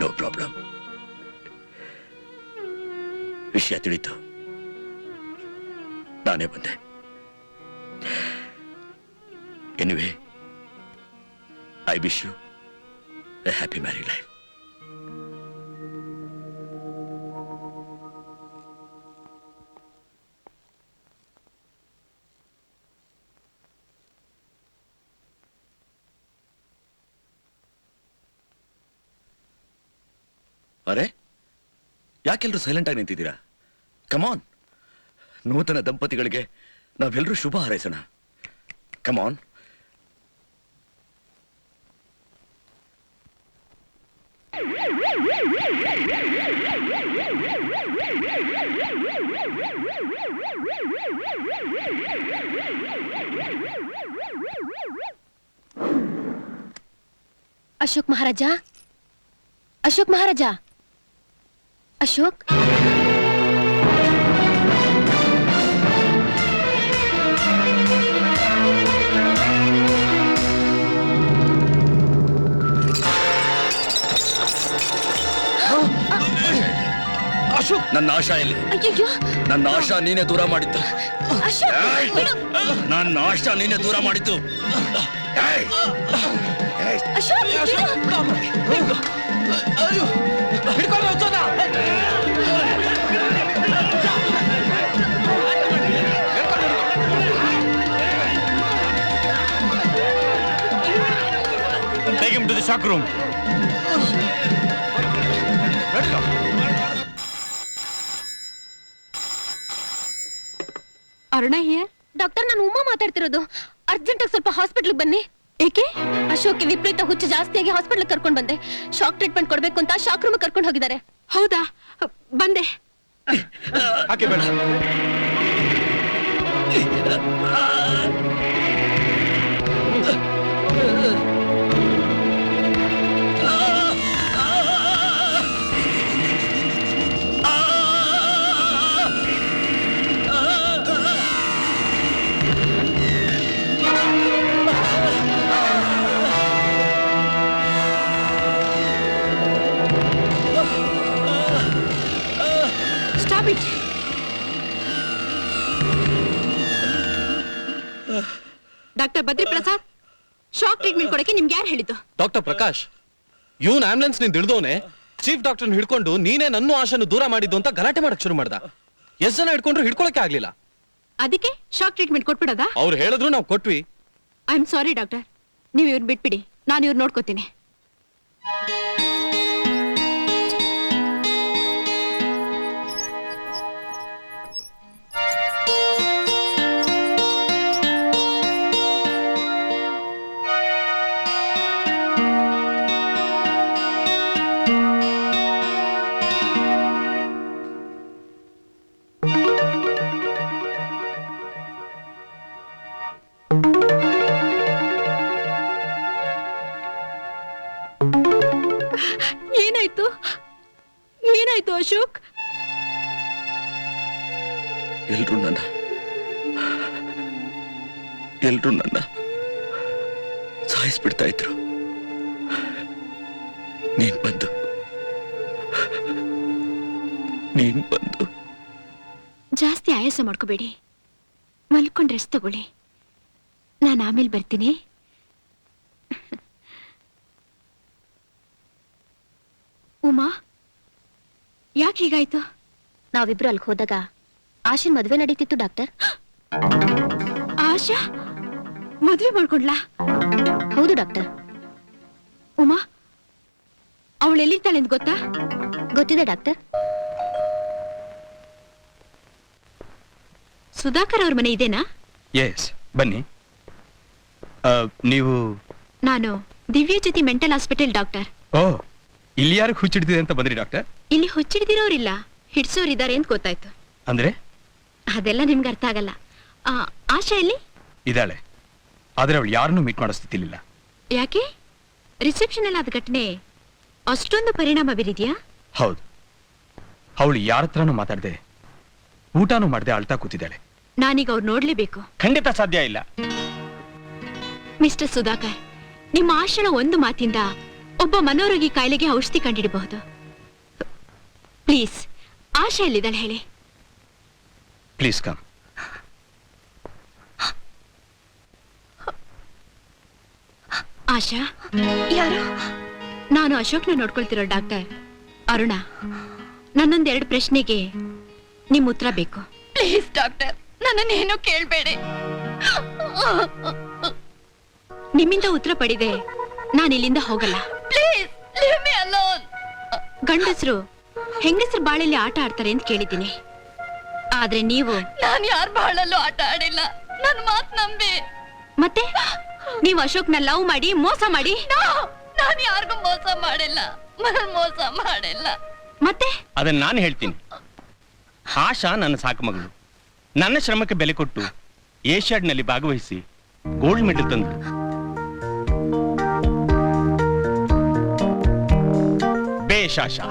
no problem. ವಿಷಯ ತಿಳಿತು, ನಾನೇ ಬಂದೆ. Anyway, I wish you a happy married life. ಅರೆ, ಯಾಕೆಲ್ಲರೂ ಸೈಲೆಂಟ್ ಆಗಿ ನಿಂತಿದ್ದೀರಾ? ಕಮಾನ್, ನೂತನ ದಂಪತಿಗಳಿಗೆ ನಾವೆಲ್ಲರೂ ಶುಭ ಹಾರೈಸೋಣ. ಕಮಾನ್. ಅಶೋಕ್ ಮಹಾರಾಜ, ಅಶೋಕ್ ಮಹಾರಾಜ, ಅಶೋಕ್. ನನ್ನ ಆಶಾ ಎಲ್ಲಿ? ಅಯ್ಯಯ್ಯೋ ನನ್ನ ಆಶಾ ನೀನೇ ದೂರ ಮಾಡಿದ್ದು. ಅಶೋಕ್ ಬಿಡು. ನನ್ನ ಆಶಾ ನೀನೇ ದೂರ ಮಾಡಿದ್ದು. ಅಶೋಕ್ ಬಿಡು. Take him to the shock room. Aruna here. Doctor, ನಾನು ಉಮಾ ಮಾತಾಡ್ತಿರೋದು. ಅರ್ಜೆಂಟ್ ಆಗಿ ಸ್ವಲ್ಪ ಹಾಸ್ಪಿಟಲ್ ಬನ್ನಿ. ಏಕೆ? ಅಶೋಕ್ಗೆ ವಿಪರೀತ ಹುಚ್ಚು ಜಾಸ್ತಿಯಾಗಿ ಹಾಸ್ಪಿಟಲ್ ಕರ್ಕೊಂಡು ಬಂದೆ. ಶಾಕ್ ಟ್ರೀಟ್ಮೆಂಟ್ ಕೊಡ್ಬೇಕು ಅಂತ ಶಾಕ್ ರೂಮ್ ಕರ್ಕೊಂಡು ಹೋಗಿದ್ದಾರೆ. ಹೌದಾ? ಬಂದೆ. ಹಾಕಿ ಬೇಡ. Stop it. Doctor Badri Prasad, shock treatment ಕೊಡಕ್ಕೆ ನಿಮ್ಗೆ ಯಾರು ಹೇಳಿದ್ದು? ಡಾಕ್ಟರ್ ಪ್ರಕಾಶ್, ಇವನ್ ಆಂಬುಲೆನ್ಸ್ ನಿಂದ ಹಿಡಿದವನೆ ಚೀಫ್ ಡಾಕ್ಟರ್ ಹಿಡ್ಕೊಂಡು ನೀನೇ ನನ್ನ ಆಶನ್ನು ದೂರ ಮಾಡಿದ್ದು ಅಂತ ಗಲಾಟೆ ಮಾಡಕ್ ಶುರು ಮಾಡ್ದ. ಎಷ್ಟ್ ಜನ ಹಿಡ್ಕೊಂಡ್ರು ಹಿಡ್ಕೊಳಕ್ಕೆ ಆಗ್ಲಿಲ್ಲ. ಅದಕ್ಕೆ ಶಾಕ್ ಟ್ರೀಟ್ಮೆಂಟ್ ಕೊಟ್ಬಿಡೋದಾ? ಅವ್ರು ಹೇಳಿದ್ರು ನಾವು ಕೊಟ್ವಿ. ಐ ಆಮ್ ಸಾರಿ ಡಾಕ್ಟರ್, ನೀವು ಇವ್ರು ಬಿಟ್ಬಿಡಿ, ನಾನು ಇವ್ರು ನೋಡ್ಕೋತೀನಿ. ಏನಾಯ್ತು? ಏನಾಯ್ತು ಅಶೋಕ್? ಎಲ್ರು ನನ್ನ ಸಾಯಿಸ್ಬಿಡ್ತಾ ಇದ್ರು. ನೀನ್ ಬಂದು ಜಾಸ್ತಿ ಆಯಾಸ ಮಾಡ್ಕೋಬೇಡಿ, ಮಲ್ಕೊಂಡು ರೆಸ್ಟ್ ತಗೊಳ್ಳಿ. ನಾನು ಆಮೇಲೆ ಬರ್ತೀನಿ. ಉಮಾ, ಯಾಕೆ ಹೀಗಾಯ್ತು? ನಾವಿಬ್ರು ಅಲ್ಲಿಗೆ ಹೋದಾಗ ಆಶನ್ ಮದ್ವೆ ನಡೀತಿತ್ತು ಡಾಕ್ಟರ್. ಆಶಾ ಮದ್ವೆ ಮಾಡ್ಕೊಂಡ್ಲಾ? ಹೌದು ಡಾಕ್ಟರ್. ಉಮಾ, ಅವಳು ಎಲ್ಲಿರ್ತಾಳೆ ಅಂತ ಗೊತ್ತಾ? ಗೊತ್ತಿದೆ ಡಾಕ್ಟರ್. ಸುಧಾಕರ್ ಅವ್ರ ಮನೆ ಇದೆನಾ? ಎಸ್, ಬನ್ನಿ. ನೀವು? ನಾನು ದಿವ್ಯ ಜ್ಯೋತಿ ಮೆಂಟಲ್ ಹಾಸ್ಪಿಟಲ್ ಡಾಕ್ಟರ್. ಓ, ಇಲ್ಲಿ ಯಾರಿಗೆ ಹುಚ್ಚಿಡ್ತಿದೆ ಅಂತ ಬಂದ್ರಿ ಡಾಕ್ಟರ್? ಇಲ್ಲಿ ಹುಚ್ಚಿಡ್ದಿರೋರಿಲ್ಲ, ಹಿಡ್ಸೋರಿದ್ದಾರೆ ಅಂತ ಗೊತ್ತಾಯ್ತು. ಅಂದ್ರೆ? ಅದೆಲ್ಲ ನಿಮ್ಗೆ ಅರ್ಥ ಆಗಲ್ಲ. ಆಶಾ ಎಲ್ಲಿ? ಇದ್ದಾಳೆ, ಆದ್ರೆ ಅವಳು ಯಾರನ್ನೂ ಮೀಟ್ ಮಾಡೋ ಸ್ಥಿತಿಲಿಲ್ಲ. ಯಾಕೆ? ರಿಸೆಪ್ಷನ್ ಅಲ್ಲಿ ಆದ ಘಟನೆ ಅಷ್ಟೊಂದು ಪರಿಣಾಮ ಬೀರಿದ್ಯಾ? ಹೌದು, ಅವಳು ಯಾರ ಹತ್ರನೂ ಮಾತಾಡದೆ ಊಟನೂ ಮಾಡದೆ ಅಳ್ತಾ ಕೂತಿದ್ದಾಳೆ. ನಾನೀಗ ಅವ್ರು ನೋಡ್ಲೇಬೇಕು. ಖಂಡಿತ ಸಾಧ್ಯ ಇಲ್ಲ. ಮಿಸ್ಟರ್ ಸುಧಾಕರ್, ನಿಮ್ಮ ಆಶಳ ಒಂದು ಮಾತಿಂದ ಒಬ್ಬ ಮನೋರೋಗಿ ಕಾಯಿಲೆಗೆ ಔಷಧಿ ಕಂಡಿಡಬಹುದು. ಪ್ಲೀಸ್, ಆಶಾ ಎಲ್ಲಿದ್ದಾಳೆ ಹೇಳಿ. Please come. ಆಶಾ ಯಾರು? ನಾನು ಅಶೋಕ್ನ ನೋಡ್ಕೊಳ್ತಿರೋ ಡಾಕ್ಟರ್ ಅರುಣ. ನನ್ನೊಂದೆರಡು ಪ್ರಶ್ನೆಗೆ ನಿಮ್ ಉತ್ತರ ಬೇಕು. ಪ್ಲೀಸ್ ಡಾಕ್ಟರ್, ನನ್ನನ್ನೇನು ಕೇಳ್ಬೇಡಿ. ನಿಮ್ಮಿಂದ ಉತ್ತರ ಪಡೆದೆ ನಾನು ಇಲ್ಲಿಂದ ಹೋಗಲ್ಲ. Please leave me alone. ಗಂಡಸರು ಹೆಂಗಸರು ಬಾಳಲ್ಲಿ ಆಟ ಆಡ್ತಾರೆ ಅಂತ ಕೇಳಿದ್ದೀನಿ, ಆದ್ರೆ ನೀವು? ನಾನು ಯಾರ ಬಾಳಲ್ಲೂ ಆಟ ಆಡಿಲ್ಲ, ನನ್ನ ಮಾತು ನಂಬಿ. ಮತ್ತೆ ನೀವು ಅಶೋಕ್ನ ಲವ್ ಮಾಡಿ ಮೋಸ ಮಾಡಿ? ನಾನು ಯಾರಿಗೂ ಮೋಸ ಮಾಡಿಲ್ಲ, ಮೋಸ ಮಾಡಿಲ್ಲ. ಮತ್ತೆ ಅದನ್ನ ನಾನು ಹೇಳ್ತೀನಿ. ಆಶಾ ನನ್ನ ಸಾಕು ಮಗಳು. ನನ್ನ ಶ್ರಮಕ್ಕೆ ಬೆಲೆ ಕೊಟ್ಟು ಏಷ್ಯಾಡ್ನಲ್ಲಿ ಭಾಗವಹಿಸಿ ಗೋಲ್ಡ್ ಮೆಡಲ್ ತಂದು. ಬೇಷ್ ಆಶಾ,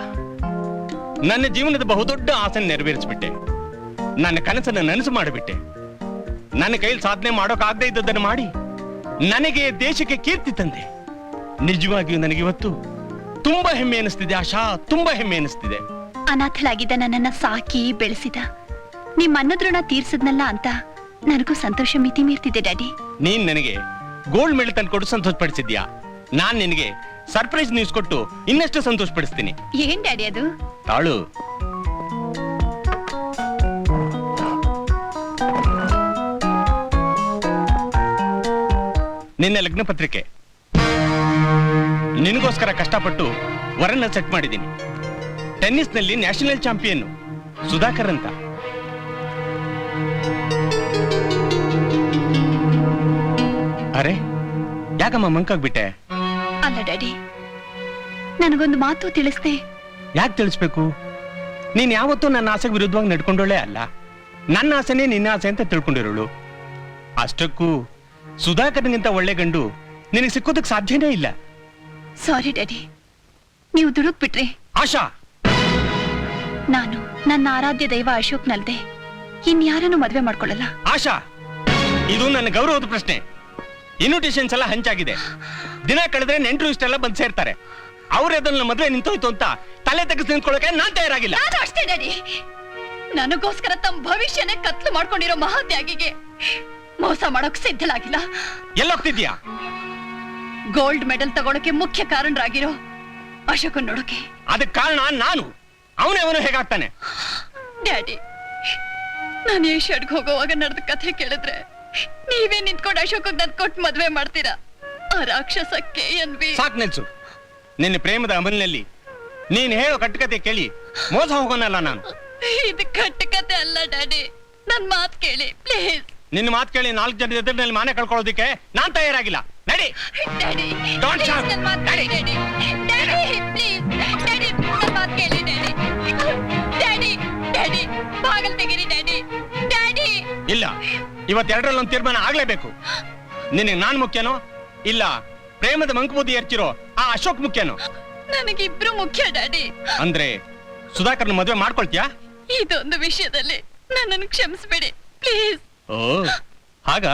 ನನ್ನ ಜೀವನದ ಬಹುದೊಡ್ಡ ಆಸೆ ನೆರವೇರಿಸ್ಬಿಟ್ಟೆ. ನನ್ನ ಕನಸನ್ನು ನನಸು ಮಾಡಿಬಿಟ್ಟೆ. ನನ್ನ ಕೈಯಲ್ಲಿ ಸಾಧನೆ ಮಾಡೋಕಾಗದೇ ಇದ್ದದ್ದನ್ನು ಮಾಡಿ ನನಗೆ ದೇಶಕ್ಕೆ ಕೀರ್ತಿ ತಂದೆ. ನಿಜವಾಗಿಯೂ ನನಗಿವತ್ತು ತುಂಬಾ ಹೆಮ್ಮೆ ಅನಿಸ್ತಿದೆ ಆಶಾ, ತುಂಬಾ ಹೆಮ್ಮೆ ಅನಿಸ್ತಿದೆ. ಅನಾಥಳಾಗಿದ್ದ ನನ್ನನ್ನ ಸಾಕಿ ಬೆಳೆಸಿದ ನಿಮ್ ಅನ್ನದ್ರಣ ತೀರ್ಸದ್ನಲ್ಲ ಅಂತ ನನಗೂ ಸಂತೋಷ ಮಿತಿ ಮೀರ್ತಿದೆ ಡ್ಯಾಡಿ. ನೀನ್ ನನಗೆ ಗೋಲ್ಡ್ ಮೆಡಲ್ ತಂದು ಕೊಟ್ಟು ಸಂತೋಷ ಪಡಿಸಿದ್ಯಾ, ನಾನ್ ನಿನಗೆ ಸರ್ಪ್ರೈಸ್ ನ್ಯೂಸ್ ಕೊಟ್ಟು ಇನ್ನಷ್ಟು ಸಂತೋಷ ಪಡಿಸ್ತೀನಿ. ಏನ್ ಡ್ಯಾಡಿ ಅದು? ತಾಳು. ನಿನ್ನೆ ಲಗ್ನ ಪತ್ರಿಕೆ. ನಿನಗೋಸ್ಕರ ಕಷ್ಟಪಟ್ಟು ವರನ್ನ ಸೆಟ್ ಮಾಡಿದ್ದೀನಿ. ಟೆನ್ನಿಸ್ನಲ್ಲಿ ನ್ಯಾಷನಲ್ ಚಾಂಪಿಯನ್ ಸುಧಾಕರ್ ಅಂತ. ಅರೆ, ಯಾಕಮ್ಮ ಮಂಕಾಗ್ಬಿಟ್ಟೆ? ಅಲ್ಲ ಡ್ಯಾಡಿ, ನನಗೊಂದು ಮಾತು ತಿಳಿಸ್ದೆ. ಯಾಕೆ ತಿಳಿಸ್ಬೇಕು? ನೀನ್ ಯಾವತ್ತೂ ನನ್ನ ಆಸೆಗೆ ವಿರುದ್ಧವಾಗಿ ನಡ್ಕೊಂಡೋಳೆ ಅಲ್ಲ. ನನ್ನ ಆಸೆನೇ ನಿನ್ನ ಆಸೆ ಅಂತ ತಿಳ್ಕೊಂಡಿರೋಳು. ಅಷ್ಟಕ್ಕೂ ಸುಧಾಕರ್ನಿಗಿಂತ ಒಳ್ಳೆ ಗಂಡು ನಿನಗೆ ಸಿಕ್ಕೋದಕ್ಕೆ ಸಾಧ್ಯನೇ ಇಲ್ಲ. ಸಾರಿ ಡ್ಯಾಡಿ, ನೀವು ದುಡುಕ್ ಬಿಟ್ರಿ. ಆಶಾ, ನಾನು ನನ್ನ ಆರಾಧ್ಯ ದೈವ ಅಶೋಕ್ನಲ್ದೆ ಇನ್ಯಾರನ್ನು ಮದ್ವೆ ಮಾಡ್ಕೊಳ್ಳಲ್ಲ. ಆಶಾ, ಇದು ನನ್ನ ಗೌರವದ ಪ್ರಶ್ನೆ. ಇನ್ವಿಟೇಷನ್ಸ್ ಎಲ್ಲ ಹಂಚಾಗಿದೆ. ದಿನ ಕಳೆದ್ರೆ ನೆಂಟರು ಇಷ್ಟೆಲ್ಲ ಬಂದ್ ಸೇರ್ತಾರೆ. ಅವ್ರೆ ಅದನ್ನ ಮದ್ವೆ ನಿಂತೋಯ್ತು ಅಂತ ತಲೆ ತೆಗೆದು ನಿಂತ್ಕೊಳ್ಳೋಕೆ ನಾನ್ ತಯಾರಾಗಿಲ್ಲ. ನಾನು ಅಷ್ಟೇ ಡ್ಯಾಡಿ. ನನಗೋಸ್ಕರ ತಮ್ಮ ಭವಿಷ್ಯನೇ ಕತ್ಲು ಮಾಡ್ಕೊಂಡಿರೋ ಮಹಾತ್ಯಾಗಿಗೆ ಮೋಸ ಮಾಡೋಕ್ ಸಿದ್ಧಲಾಗಿಲ್ಲ. ಎಲ್ಲೋಗ್ತಿದ್ಯಾ? ಗೋಲ್ಡ್ ಮೆಡಲ್ ತಗೊಳಕ್ಕೆ ಮುಖ್ಯ ಕಾರಣರಾಗಿರೋ ಅಶೋಕನ್ ನೋಡೋಕೆ. ಅದಕ್ಕೆ ಕಾರಣ ನಾನು. ಅವನು ಹೇಗಾಗ್ತಾನೆ? ಡ್ಯಾಡಿ, ನಾನು ಏಷ್ಯಾಡ್ಗೆ ಹೋಗೋವಾಗ ನಡೆದ ಕಥೆ ಕೇಳಿದ್ರೆ ನೀವೇ ನಿಂತ್ಕೊಂಡು ಅಶೋಕಗ್ ನನ್ ಕೊಟ್ಟು ಮದ್ವೆ ಮಾಡ್ತೀರಾ? ಆ ರಾಕ್ಷಸ KNV. ಸಾಕ್ ನಿಲ್ಸು. ನಿನ್ನ ಪ್ರೇಮದ ಅಮಲಿನಲ್ಲಿ ನೀನ್ ಹೇಳೋ ಕಟ್ಟುಕತೆ ಕೇಳಿ ಮೋಸ ಹೋಗೋನಲ್ಲ ನಾನು. ಇದು ಕಟ್ಟುಕತೆ ಅಲ್ಲ ಡ್ಯಾಡಿ, ನನ್ ಮಾತ್ ಕೇಳಿ ಪ್ಲೀಸ್. ನಿನ್ನ ಮಾತು ಕೇಳಿ 4 ಜನ ಎದುರಿನಲ್ಲಿ ಮಾನೆ ಕಳ್ಕೊಳ್ಳೋದಿಕ್ಕೆ ನಾನ್ ತಯಾರಾಗಿಲ್ಲ. ನಡಿ. Daddy, Don't please shout. ನನ್ ಮಾತ್ ಕೇಳಿ ಡ್ಯಾಡಿ. Daddy, please. ಡ್ಯಾಡಿ, ನನ್ ಮಾತ್ ಕೇಳಿ ಡ್ಯಾಡಿ. ಡ್ಯಾಡಿ, ಡ್ಯಾಡಿ, ಬಾಗಲ್ ತೆಗೀರಿ ಡ್ಯಾಡಿ. ಡ್ಯಾಡಿ. ಇಲ್ಲ, ಇವತ್ತೆರಡರಲ್ಲೊಂದು ತೀರ್ಮಾನ ಆಗ್ಲೇಬೇಕು. ನಿನಗೆ ನಾನ್ ಮುಖ್ಯನೋ ಇಲ್ಲ ಪ್ರೇಮದ ಮಂಕುಬುದ್ಧಿ ಎರ್ಚಿರೋ ಆ ಅಶೋಕ್ ಮುಖ್ಯನೋ? ನನಗಿಬ್ರು ಮುಖ್ಯ ಡ್ಯಾಡಿ. ಅಂದ್ರೆ ಸುಧಾಕರ್ನ ಮದುವೆ ಮಾಡ್ಕೊಳ್ತೀಯಾ? ಇದೊಂದು ವಿಷಯದಲ್ಲಿ ನನ್ನನ್ನು ಕ್ಷಮಿಸ್ಬೇಡಿ ಪ್ಲೀಸ್. ಓ ಹಾಗ?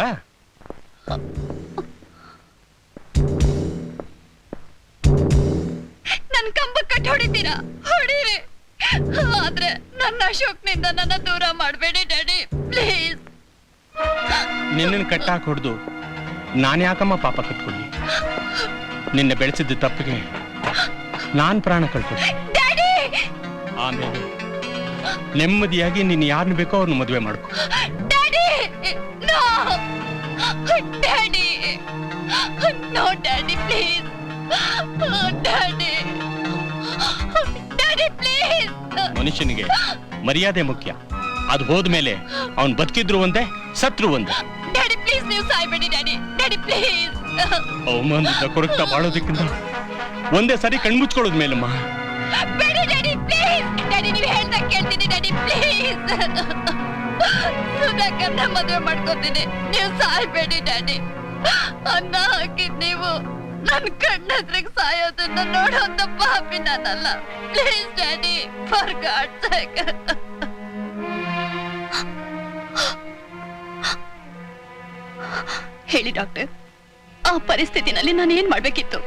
ನನ್ ಕಂಬ ಕಟ್ಟಿ ಹೊಡಿತೀರಾ? ಹೊಡೀರಿ. ಆದ್ರೆ ನನ್ನ ಅಶೋಕ್ನಿಂದ ನನ್ನ ದೂರ ಮಾಡಬೇಡಿ ಡ್ಯಾಡಿ ಪ್ಲೀಸ್. ನಿನ್ನನ್ನು ಕಟ್ಟಾಕ್ ಹೊಡೆದು ನಾನು ಯಾಕಮ್ಮ ಪಾಪ ಕಟ್ಕೊಳ್ಳಿ? ನಿನ್ನೆ ಬೆಳೆಸಿದ್ದ ತಪ್ಪಿಗೆ ನಾನ್ ಪ್ರಾಣ ಕಳ್ಕೊಳ್ಳಿ. ಡ್ಯಾಡಿ, ಆಮೇಲೆ ನೆಮ್ಮದಿಯಾಗಿ ನೀನು ಯಾರನ್ನ ಬೇಕೋ ಅವ್ರನ್ನ ಮದುವೆ ಮಾಡ್ಕೊ. Daddy, no daddy, no daddy please. Daddy, daddy please. ಮನುಷ್ಯನಿಗೆ ಮರ್ಯಾದೆ ಮುಖ್ಯ. ಅದು ಹೋದ್ಮೇಲೆ ಅವನ್ ಬದುಕಿದ್ರು ಒಂದೇ, ಸತ್ರು ಒಂದೇ. ಡ್ಯಾಡಿ ಪ್ಲೀಸ್, ನೀವು ಸಾಯ್ಬೇಡಿ ಡ್ಯಾಡಿ. Daddy please. ಅವಮಾನದಿಂದ ಕೊರಗ್ತಾ ಬಾಳೋದಕ್ಕಿಂತ ಒಂದೇ ಸರಿ ಕಣ್ಮುಚ್ಕೊಳ್ಳೋದ್ ಮೇಲಮ್ಮ. ಬೇಡಿ ಡ್ಯಾಡಿ ಪ್ಲೀಸ್. ಡ್ಯಾಡಿ, ನೀವು ಹೇಳ್ದಾಗ ಕೇಳ್ತೀನಿ ಡ್ಯಾಡಿ ಪ್ಲೀಸ್. ಸುಧಾಕರ್ನ ಮದುವೆ ಮಾಡ್ಕೊತೀನಿ, ನೀವು ಸಾಯ್ಬೇಡಿ ಡ್ಯಾಡಿ. ಅನ್ನ ಹಾಕಿದ್ ನೀವು ನನ್ ಕಣ್ಣೆದ್ರಿಗೆ ಸಾಯೋದನ್ನ ನೋಡೋಂತ ಪಾಪಿ ನಾನಲ್ಲ. Please daddy, for god sake. ಹೇಳಿ ಡಾಕ್ಟರ್, ಆ ಪರಿಸ್ಥಿತಿನಲ್ಲಿ ನಾನು ಏನ್ ಮಾಡ್ಬೇಕಿತ್ತು?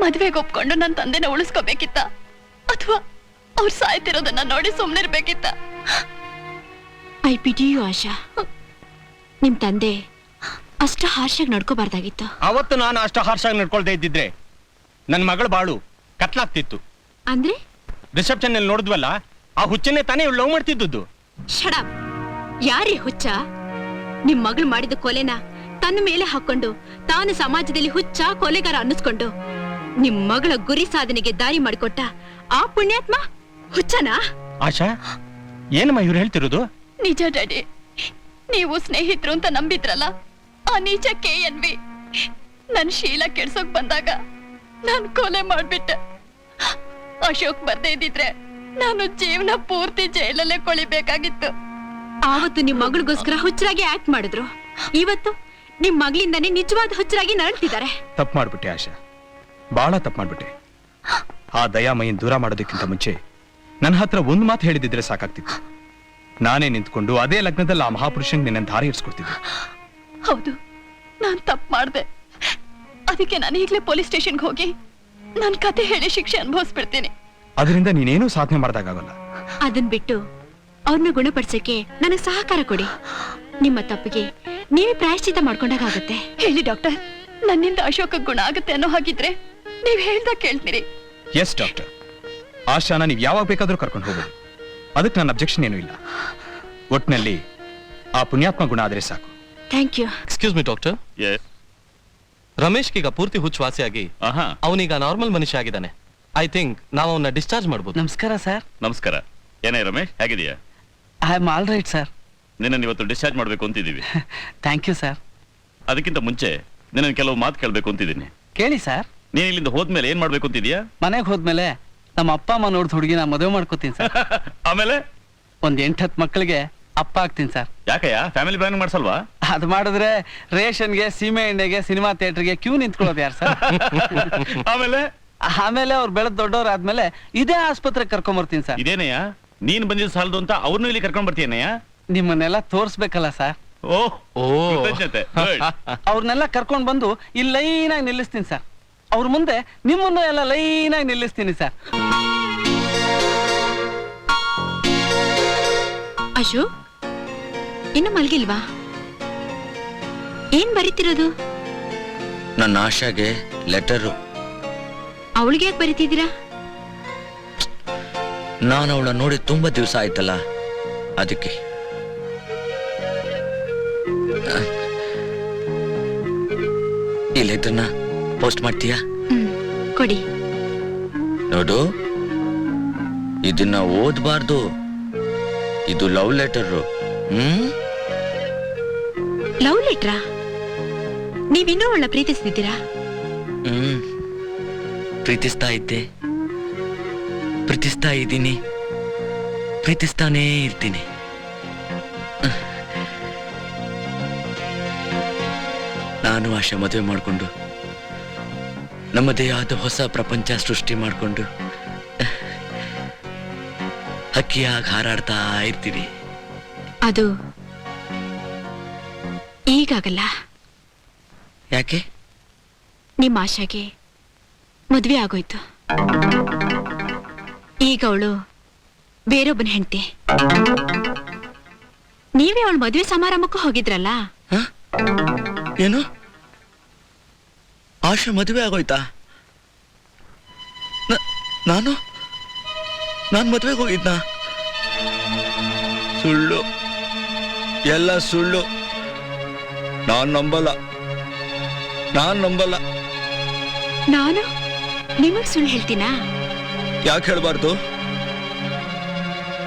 ಮದ್ವೆಗೆ ಒಪ್ಕೊಂಡು ನನ್ನ ತಂದೆನ ಉಳಿಸ್ಕೋಬೇಕಿತ್ತ, ಅಥವಾ ಅವ್ರು ಸಾಯ್ತಿರೋದನ್ನ ನೋಡಿ ಸುಮ್ನಿರ್ಬೇಕಿತ್ತ? ಐ ಪಿಟಿ ಯು ಆಶಾ. ನಿಮ್ ತಂದೆ ಅಷ್ಟು ಹಾರ್ಷಾಗಿ ನಡ್ಕೋಬಾರ್ದಾಗಿತ್ತು. ಅವತ್ತು ನಾನು ಅಷ್ಟು ಹಾರ್ಷಾಗಿ ನಡ್ಕೊಳ್ದೇ ಇದ್ದಿದ್ರೆ ನನ್ನ ಮಗಳು ಬಾಳು ಕತ್ಲಾಗ್ತಿತ್ತು. ಅಂದ್ರೆ ರಿಸೆಪ್ಷನ್ ಅಲ್ಲಿ ನೋಡಿದ್ವಲ್ಲ, ಆ ಹುಚ್ಚನ್ನೇ ತಾನೇ ಲವ್ ಮಾಡ್ತಿದ್ದು. ಶಡಪ್. ಯಾರೇ ಹುಚ್ಚ? ನಿಮ್ ಮಗಳು ಮಾಡಿದ ಕೊಲೆನ ತನ್ನ ಮೇಲೆ ಹಾಕೊಂಡು ತಾನು ಸಮಾಜದಲ್ಲಿ ಹುಚ್ಚ ಕೊಲೆಗಾರ ಅನ್ನಿಸ್ಕೊಂಡು ನಿಮ್ ಮಗಳ ಗುರಿ ಸಾಧನೆಗೆ ದಾರಿ ಮಾಡಿಕೊಟ್ಟ ಆ ಪುಣ್ಯಾತ್ಮ ಹುಚ್ಚನಾ? ಆಶಾ, ಏನಮ್ಮ ಇವ್ರು ಹೇಳ್ತಿರೋದು? ನಿಜ ಡ್ಯಾಡಿ, ನೀವು ಸ್ನೇಹಿತರು ಅಂತ ನಂಬಿದ್ರಲ್ಲ, ಆ ನೀಚ KNV ನನ್ ಶೀಲ ಕೆಡ್ಸೋಕ್ ಬಂದಾಗ ನಾನ್ ಕೊಲೆ ಮಾಡ್ಬಿಟ್ಟೆ. ಅಶೋಕ್ ಬರ್ದೇ ಇದ್ದಿದ್ರೆ ನಾನು ಜೀವನ ಪೂರ್ತಿ ಜೈಲಲ್ಲೇ ಕೊಳಿಬೇಕಾಗಿತ್ತು. ಆವತ್ತು ನಿಮ್ ಮಗಳಿಗೋಸ್ಕರ ಹುಚ್ಚರಾಗಿ ಆಕ್ಟ್ ಮಾಡಿದ್ರು. ಇವತ್ತು ನಿಮ್ ಮಗಳಿಂದಾನೇ ನಿಜವಾದ ಹುಚ್ಚರಾಗಿ ನರಳ್ತಿದ್ದಾರೆ. ತಪ್ಪು ಮಾಡ್ಬಿಟ್ಟೆ ಆಶಾ, ಬಹಳ ತಪ್ಪು ಮಾಡ್ಬಿಟ್ಟೆ. ಆ ದಯಾಮಯನ್ ದೂರ ಮಾಡೋದಕ್ಕಿಂತ ಮುಂಚೆ ನನ್ನ ಹತ್ರ ಒಂದು ಮಾತು ಹೇಳಿದಿದ್ರೆ ಸಾಕಾಗ್ತಿತ್ತು. ನಾನೇ ನಿಂತ್ಕೊಂಡು ಅದೇ ಲಗ್ನದಲ್ಲಿ ಆ ಮಹಾಪುರುಷನ್ ನಿನ್ನ ದಾರಿ ಇರಿಸ್ಕೊಡ್ತಿದ್ದೆ. ಹೌದು, ನಾನ್ ತಪ್ಪು ಮಾಡ್ದೆ. ಅದಕ್ಕೆ ನಾನು ಈಗಲೇ ಪೊಲೀಸ್ ಸ್ಟೇಷನ್ಗೆ ಹೋಗಿ ನನ್ ಕತೆ ಹೇಳಿ ಶಿಕ್ಷೆ ಅನುಭವಿಸ್ಬಿಡ್ತೀನಿ. ಅದರಿಂದ ನೀನೇನೂ ಸಾಧನೆ ಮಾಡ್ದಾಗಲ್ಲ. ಅದನ್ ಬಿಟ್ಟು ಅವ್ರನ್ನ ಗುಣಪಡಿಸಕ್ಕೆ ನನಗ್ ಸಹಕಾರ ಕೊಡಿ. ನಿಮ್ಮ ತಪ್ಪಿಗೆ ನೀವೇ ಪ್ರಾಯಶ್ಚಿತ ಮಾಡ್ಕೊಂಡಾಗತ್ತೆ. ಹೇಳಿ ಡಾಕ್ಟರ್, ನನ್ನಿಂದ ಅಶೋಕ ಗುಣ ಆಗುತ್ತೆ ಅನ್ನೋ ಹಾಗಿದ್ರೆ ನೀವ್ ಹೇಳ್ದಾಗ ಕೇಳ್ತೀರಿ. ಎಸ್ ಡಾಕ್ಟರ್, ಆಶಾನ ನೀವು ಯಾವಾಗ ಬೇಕಾದ್ರೂ ಕರ್ಕೊಂಡು ಹೋಗೋದು, ಅದಕ್ಕೆ ನನ್ನ ಅಬ್ಜೆಕ್ಷನ್ ಏನೂ ಇಲ್ಲ. ಒಟ್ನಲ್ಲಿ ಆ ಪುಣ್ಯಾತ್ಮ ಗುಣ ಆದ್ರೆ ಸಾಕು. Thank you. Excuse me doctor, ರಮೇಶ್ಗೀಗ ಪೂರ್ತಿ ಹುಚ್ಚು ವಾಸಿಯಾಗಿ ಅವನೀಗ ನಾರ್ಮಲ್ ಮನುಷ್ಯ ಆಗಿದ್ದಾನೆ. ಐ ಥಿಂಕ್ ನಾವು ಅವನ್ನ ಡಿಸ್ಚಾರ್ಜ್ ಮಾಡ್ಬೋದು. ನಮಸ್ಕಾರ ಸರ್. ನಮಸ್ಕಾರ. ಏನೇ ರಮೇಶ್, ಹೇಗಿದೆಯಾ? I am all right sir. ನಿನ್ನ ಇವತ್ತು ಡಿಸ್ಚಾರ್ಜ್ ಮಾಡಬೇಕು ಅಂತಿದ್ದೀವಿ. Thank you sir. ಅದಕ್ಕಿಂತ ಮುಂಚೆ ನಿನ್ನ ಕೆಲವು ಮಾತು ಕೇಳಬೇಕು ಅಂತಿದ್ದೀನಿ. ಕೇಳಿ ಸರ್. ನೀನ್ ಇಲ್ಲಿಂದ ಹೋದ್ಮೇಲೆ ಏನ್ ಮಾಡ್ಬೇಕು ಅಂತಿದ್ಯಾ? ಮನೆಗೆ ಹೋದ್ಮೇಲೆ ನಮ್ಮ ಅಪ್ಪ ಅಮ್ಮ ನೋಡಿದ ಹುಡುಗಿನ ಮದುವೆ ಮಾಡ್ಕೋತೀನಿ ಸರ್. ಆಮೇಲೆ ಒಂದ್ 8-10 ಮಕ್ಕಳಿಗೆ ಅಪ್ಪ ಆಗ್ತೀನಿ ಸರ್. ಯಾಕಯ್ಯ, ಫ್ಯಾಮಿಲಿ ಪ್ಲಾನಿಂಗ್ ಮಾಡ್ಸಲ್ವಾ? ಅದು ಮಾಡಿದ್ರೆ ರೇಷನ್ಗೆ, ಸೀಮೆ ಎಣ್ಣೆಗೆ, ಸಿನಿಮಾ ಥಿಯೇಟರ್ಗೆ ಕ್ಯೂ ನಿಂತ್ಕೊಳ್ಳೋದು ಯಾರು ಸರ್? ಆಮೇಲೆ ಅವ್ರು ಬೆಳೆದ್ ದೊಡ್ಡವ್ರಾದ್ಮೇಲೆ ಇದೇ ಆಸ್ಪತ್ರೆಗೆ ಕರ್ಕೊಂಬರ್ತೀನಿ ಸರ್. ಇದೇನಯ್ಯ, ನೀನ್ ಬಂದಿದ್ದು ಸಾಲದು ಅಂತ ಅವ್ರನ್ನೂ ಇಲ್ಲಿ ಕರ್ಕೊಂಡ್ ಬರ್ತೀಯನಯ್ಯ? ನಿಮ್ಮನ್ನೆಲ್ಲ ತೋರ್ಸ್ಬೇಕಲ್ಲ ಸರ್. ಅವ್ರನ್ನೆಲ್ಲ ಕರ್ಕೊಂಡ್ ಬಂದು ಇಲ್ಲಿ ಲೈನಾಗಿ ನಿಲ್ಲಿಸ್ತೀನಿ ಸರ್. ಅವ್ರ ಮುಂದೆ ನಿಮ್ಮನ್ನ ಎಲ್ಲ ಲೈನಾಗಿ ನಿಲ್ಲಿಸ್ತೀನಿ ಸರ್. ಅಶೋಕ್, ಇನ್ನು ಮಲ್ಗಿಲ್ವಾ? ಏನ್ ಬರೀತಿರೋದು? ನನ್ನ ಆಶಾಗೆ ಲೆಟರು. ಅವಳಿಗೆ ಯಾಕೆ ಬರೀತಿದ್ದೀರಾ? ನಾನು ಅವಳ ನೋಡಿ ತುಂಬಾ ದಿವಸ ಆಯ್ತಲ್ಲ, ಅದಕ್ಕೆ. ಈ ಲೆಟರ್ನ ಪೋಸ್ಟ್ ಮಾಡ್ತೀಯಾ? ಕೊಡಿ. ನೋಡು, ಇದನ್ನ ಓದ್ಬಾರ್ದು. ಇದು ಲವ್ ಲೆಟರ್. ಲವ್ ಲೆಟ್ರಾ? ನೀವಿನ್ನೂ ಅವಳ ಪ್ರೀತಿಸ್ತಿದ್ದೀರಾ? ಪ್ರೀತಿಸ್ತಾ ಇದ್ದೆ, ಪ್ರೀತಿಸ್ತಾ ಇದ್ದೀನಿ, ಪ್ರೀತಿಸ್ತಾನೇ ಇರ್ತೀನಿ. ನಾನು ಆಶಾ ಮದುವೆ ಮಾಡಿಕೊಂಡು ನಮ್ಮದೇ ಆದ ಹೊಸ ಪ್ರಪಂಚ ಸೃಷ್ಟಿ ಮಾಡಿಕೊಂಡು ಹಕ್ಕಿಯಾಗಿ ಹಾರಾಡ್ತಾ ಇರ್ತೀನಿ. ಅದು ಈಗಾಗಲ್ಲ. ಯಾಕೆ? ನಿಮ್ಮ ಆಶಾಗೆ ಮದ್ವೆ ಆಗೋಯ್ತು. ಈಗ ಅವಳು ಬೇರೊಬ್ಬನ ಹೆಂಡತಿ. ನೀವೇ ಅವಳು ಮದ್ವೆ ಸಮಾರಂಭಕ್ಕೂ ಹೋಗಿದ್ರಲ್ಲ? ಏನು? ಆಶಾ ಮದುವೆ ಆಗೋಯ್ತಾ? ನಾನು ಮದುವೆಗೆ ಹೋಗಿದ್ನ? ಸುಳ್ಳು, ಎಲ್ಲ ಸುಳ್ಳು. ನಾನ್ ನಂಬಲ್ಲ. ನಾನು ನಿಮಗ್ ಸುಳ್ಳು ಹೇಳ್ತೀನಾ? ಯಾಕೆ ಹೇಳ್ಬಾರ್ದು?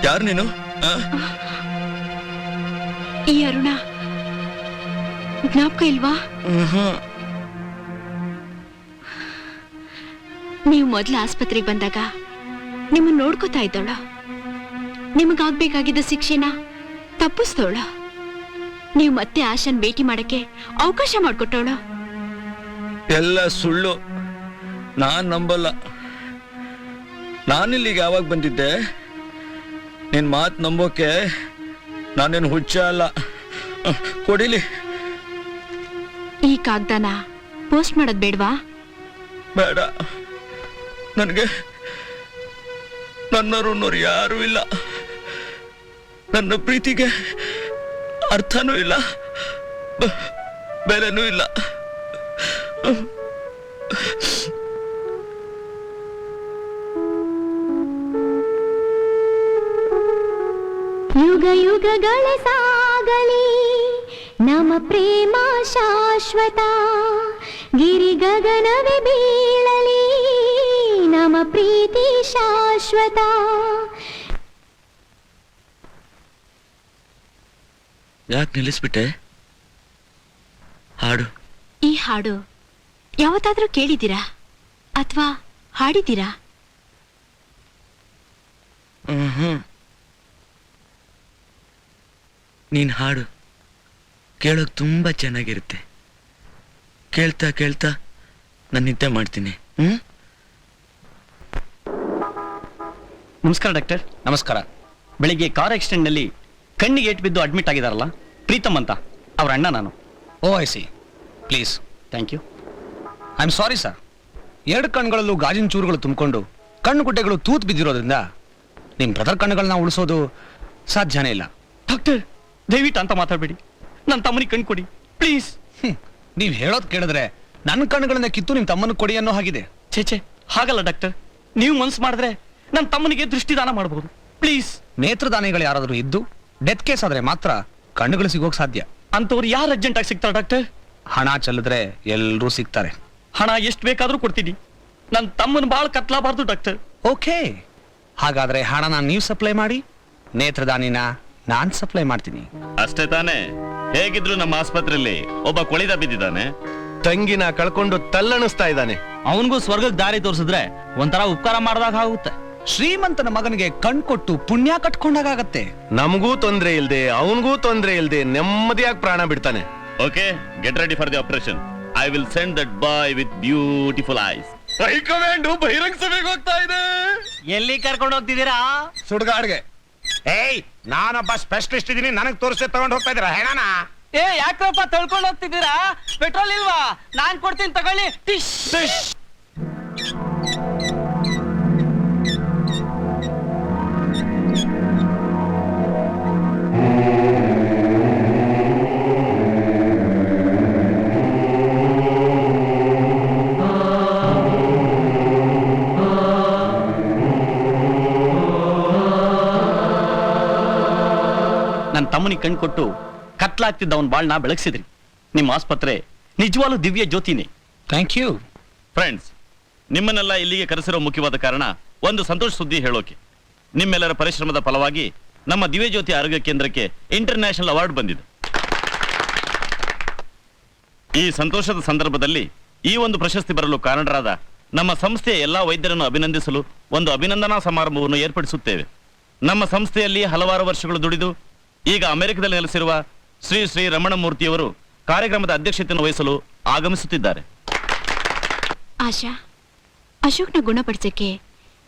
ಯಾರು ನೀನು? ಈ ಅರುಣ ಜ್ಞಾಪಕ ಇಲ್ವಾ? ನೀವು ಮೊದಲು ಆಸ್ಪತ್ರೆಗೆ ಬಂದಾಗ ನಿಮ್ಮನ್ನ ನೋಡ್ಕೋತಾ ಇದ್ದವಳು. ನಿಮಗಾಗ್ಬೇಕಾಗಿದ್ದ ಶಿಕ್ಷೆನ ತಪ್ಪಿಸ್ದವಳು. ನೀವು ಮತ್ತೆ ಆಶಾನ್ ಭೇಟಿ ಮಾಡಕ್ಕೆ ಅವಕಾಶ ಮಾಡಿಕೊಟ್ಟವಳು. ಎಲ್ಲ ಸುಳ್ಳು, ನಾನ್ ನಂಬಲ್ಲ. ನಾನಿಲ್ಲಿಗೆ ಯಾವಾಗ ಬಂದಿದ್ದೆ? ನಿನ್ ಮಾತು ನಂಬೋಕೆ ನಾನೇನು ಹುಚ್ಚ ಅಲ್ಲ. ಕೊಡಿಲಿ. ಈ ಕಾಗ್ದಾನ ಪೋಸ್ಟ್ ಮಾಡೋದ್ ಬೇಡ್ವಾ? ಬೇಡ. ನನಗೆ ನನ್ನವರು ಯಾರೂ ಇಲ್ಲ. ನನ್ನ ಪ್ರೀತಿಗೆ ಅರ್ಥನೂ ಇಲ್ಲ, ಬೆಲೆನೂ ಇಲ್ಲ. ಯುಗ ಯುಗಗಳ ಸಾಗಲಿ ನಮ್ಮ ಪ್ರೇಮ ಶಾಶ್ವತ. ಗಿರಿ ಗಗನವೇ ಬೀಳಲಿ ನಮ್ಮ ಪ್ರೀತಿ ಶಾಶ್ವತ. ಯಾಕೆ ನಿಲ್ಲಿಸ್ಬಿಟ್ಟೆ? ಹಾಡು. ಈ ಹಾಡು ಯಾವತ್ತಾದ್ರೂ ಕೇಳಿದ್ದೀರಾ ಅಥವಾ ಹಾಡಿದ್ದೀರಾ? ನೀನ್ ಹಾಡು ಕೇಳೋಕ್ ತುಂಬಾ ಚೆನ್ನಾಗಿರುತ್ತೆ. ಕೇಳ್ತಾ ಕೇಳ್ತಾ ನಾನು ನಿದ್ದೆ ಮಾಡ್ತೀನಿ. ನಮಸ್ಕಾರ ಡಾಕ್ಟರ್. ನಮಸ್ಕಾರ. ಬೆಳಿಗ್ಗೆ ಕಾರ್ ಆಕ್ಸಿಡೆಂಟ್ ನಲ್ಲಿ ಕಣ್ಣಿಗೆ ಏಟ್ ಬಿದ್ದು ಅಡ್ಮಿಟ್ ಆಗಿದಾರಲ್ಲ, ಪ್ರೀತಮ್ ಅಂತ, ಅವ್ರ ಅಣ್ಣ ನಾನು. Oh I see. Please. Thank you. I am sorry sir. 2 ಕಣ್ಗಳಲ್ಲೂ ಗಾಜಿನ ಚೂರುಗಳು ತುಂಬಿಕೊಂಡು ಕಣ್ಣು ಗುಡ್ಡೆಗಳು ತೂತ್ ಬಿದ್ದಿರೋದ್ರಿಂದ ನಿಮ್ ಬ್ರದರ್ ಕಣ್ಣುಗಳನ್ನ ಉಳಿಸೋದು ಸಾಧ್ಯನೇ ಇಲ್ಲ. ಡಾಕ್ಟರ್ ದಯವಿಟ್ಟು ಅಂತ ಮಾತಾಡ್ಬೇಡಿ, ನನ್ನ ತಮ್ಮನಿಗೆ ಕಣ್ ಕೊಡಿ ಪ್ಲೀಸ್. ನೀವ್ ಹೇಳೋದ್ ಕೇಳಿದ್ರೆ ನನ್ನ ಕಣ್ಣುಗಳನ್ನ ಕಿತ್ತು ನಿಮ್ ತಮ್ಮನ ಕೊಡಿ ಅನ್ನೋ ಹಾಗಿದೆ. ಛೇ ಹಾಗಲ್ಲ ಡಾಕ್ಟರ್, ನೀವು ಮನ್ಸು ಮಾಡಿದ್ರೆ ನನ್ನ ತಮ್ಮನಿಗೆ ದೃಷ್ಟಿದಾನ ಮಾಡಬಹುದು ಪ್ಲೀಸ್. ನೇತ್ರದಾನಿಗಳು ಯಾರಾದ್ರೂ ಇದ್ದು ಡೆತ್ ಕೇಸ್ ಆದ್ರೆ ಮಾತ್ರ ಕಣ್ಣುಗಳು ಸಿಗೋಕ್ ಸಾಧ್ಯ. ಅಂತವ್ರು ಯಾರು ಅರ್ಜೆಂಟ್ ಆಗಿ ಸಿಗ್ತಾರೆ ಡಾಕ್ಟರ್? ಹಣ ಚೆಲ್ಲಿದ್ರೆ ಎಲ್ರೂ ಸಿಗ್ತಾರೆ. ಹಣ ಎಷ್ಟು ಬೇಕಾದ್ರೂ ಕೊಡ್ತೀನಿ, ನನ್ನ ತಮ್ಮನ ಬಾಳ್ ಕತ್ಲಾಬಾರ್ದು ಡಾಕ್ಟರ್. ಓಕೆ, ಹಾಗಾದ್ರೆ ಹಣನ ನೀವು ಸಪ್ಲೈ ಮಾಡಿ, ನೇತ್ರದಾನಿನ ನಾನ್ ಸಪ್ಲೈ ಮಾಡ್ತೀನಿ. ಅಷ್ಟೇ ತಾನೇ? ಹೇಗಿದ್ರು ನಮ್ಮ ಆಸ್ಪತ್ರೆಯಲ್ಲಿ ಒಬ್ಬ ಕೊಳಿದ ಬಿದ್ದಿದ್ದಾನೆ. ತಂಗಿನ ಕಳ್ಕೊಂಡು ತಲ್ಲಣಿಸ್ತಾ ಇದ್ದಾನೆ. ಅವನಿಗೂ ಸ್ವರ್ಗಕ್ಕೆ ದಾರಿ ತೋರಿಸಿದ್ರೆ ಒಂಥರ ಉಪಕಾರ ಮಾಡಿದಾಗ ಆಗುತ್ತೆ. ಶ್ರೀಮಂತನ ಮಗನಿಗೆ ಕಣ್ ಕೊಟ್ಟು ಪುಣ್ಯ ಕಟ್ಕೊಂಡಾಗತ್ತೆ. ನಮಗೂ ತೊಂದ್ರೆ ಇಲ್ದೆ ಅವನಿಗೂ ತೊಂದ್ರೆ ಇಲ್ದೆ ನೆಮ್ಮದಿಯಾಗಿ ಪ್ರಾಣ ಬಿಡ್ತಾನೆ. Okay, get ready for the operation. I will send that boy with beautiful ice. High command ಬಹಿರಂಗ ಸಭೆಗೆ ಹೋಗ್ತಾ ಇದೆ. ಎಲ್ಲಿ ಕರ್ಕೊಂಡು ಹೋಗ್ತಿದ್ದೀರಾ? ಸುಡ್ಗಾಡ್ಗೆ. ಏಯ್, ನಾನೊಬ್ಬ ಸ್ಪೆಷಲಿಸ್ಟ್ ಇದೀನಿ, ನನಗ್ ತೋರಿಸಿ ತಗೊಂಡು ಹೋಗ್ತಾ ಇದ್ದೀರಾ ಹೇಳಣ? ಯಾಕಪ್ಪ ತಳ್ಕೊಂಡು ಹೋಗ್ತಿದ್ದೀರಾ? ಪೆಟ್ರೋಲ್ ಇಲ್ವಾ? ನಾನ್ ಕೊಡ್ತೀನಿ ತಗೊಳ್ಳಿ. ನನ್ನ ತಮ್ಮನಿಗೆ ಕಣ್ ಕೊಟ್ಟು ಕತ್ಲಾಗ್ತಿದ್ದ ಅವನ್ ಬಾಳ್ನ ಬೆಳಗ್ಸಿದ್ರಿ. ನಿಮ್ಮ ಆಸ್ಪತ್ರೆ ನಿಜವಾಗ್ಲೂ ದಿವ್ಯ ಜ್ಯೋತಿನೇ. Thank you. ಫ್ರೆಂಡ್ಸ್, ನಿಮ್ಮನ್ನೆಲ್ಲ ಇಲ್ಲಿಗೆ ಕರೆಸಿರೋ ಮುಖ್ಯವಾದ ಕಾರಣ ಒಂದು ಸಂತೋಷ ಸುದ್ದಿ ಹೇಳೋಕೆ. ನಿಮ್ಮೆಲ್ಲರ ಪರಿಶ್ರಮದ ಫಲವಾಗಿ ನಮ್ಮ ದಿವ್ಯ ಜ್ಯೋತಿ ಆರೋಗ್ಯ ಕೇಂದ್ರಕ್ಕೆ ಇಂಟರ್ನ್ಯಾಷನಲ್ ಅವಾರ್ಡ್ ಬಂದಿದೆ. ಈ ಸಂತೋಷದ ಸಂದರ್ಭದಲ್ಲಿ ಈ ಒಂದು ಪ್ರಶಸ್ತಿ ಬರಲು ಕಾರಣರಾದ ನಮ್ಮ ಸಂಸ್ಥೆಯ ಎಲ್ಲಾ ವೈದ್ಯರನ್ನು ಅಭಿನಂದಿಸಲು ಒಂದು ಅಭಿನಂದನಾ ಸಮಾರಂಭವನ್ನು ಏರ್ಪಡಿಸುತ್ತೇವೆ. ನಮ್ಮ ಸಂಸ್ಥೆಯಲ್ಲಿ ಹಲವಾರು ವರ್ಷಗಳು ದುಡಿದು ಈಗ ಅಮೆರಿಕದಲ್ಲಿ ನೆಲೆಸಿರುವ ಶ್ರೀ ರಮಣಮೂರ್ತಿಯವರು ಕಾರ್ಯಕ್ರಮದ ಅಧ್ಯಕ್ಷತೆಯನ್ನು ವಹಿಸಲು ಆಗಮಿಸುತ್ತಿದ್ದಾರೆ. ಆಶಾ, ಅಶೋಕ್ನ ಗುಣಪಡಿಸಕ್ಕೆ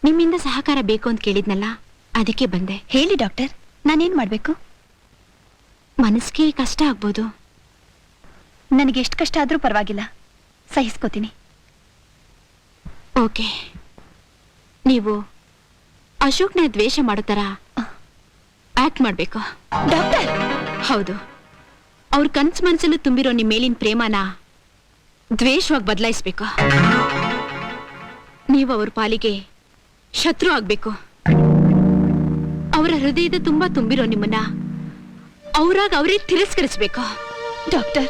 ನಿಮ್ಮಿಂದ ಸಹಕಾರ ಬೇಕು ಅಂತ ಕೇಳಿದ್ನಲ್ಲ, ಅದಕ್ಕೆ ಬಂದೆ. ಹೇಳಿ ಡಾಕ್ಟರ್, ನಾನೇನ್ ಮಾಡ್ಬೇಕು? ಮನಸ್ಸಿಗೆ ಕಷ್ಟ ಆಗ್ಬೋದು. ನನಗೆ ಎಷ್ಟು ಕಷ್ಟ ಆದ್ರೂ ಪರವಾಗಿಲ್ಲ, ಸಹಿಸ್ಕೋತೀನಿ. ಓಕೆ, ನೀವು ಅಶೋಕ್ನ ದ್ವೇಷ ಮಾಡೋ ತರ ಆಕ್ಟ್ ಮಾಡ್ಬೇಕು. ಡಾಕ್ಟರ್, ಹೌದು, ಅವ್ರ ಕನ್ಸು ಮನಸ್ಸಲ್ಲೂ ತುಂಬಿರೋ ನಿಮ್ಮ ಮೇಲಿನ ಪ್ರೇಮನ ದ್ವೇಷವಾಗಿ ಬದಲಾಯಿಸ್ಬೇಕು. ನೀವು ಅವ್ರ ಪಾಲಿಗೆ ಶತ್ರು ಆಗ್ಬೇಕು. ಅವರ ಹೃದಯದ ತುಂಬಾ ತುಂಬಿರೋ ನಿಮ್ಮನ್ನ ಅವರಾಗ ಅವರೇ ತಿರಸ್ಕರಿಸ್ಬೇಕು. ಡಾಕ್ಟರ್,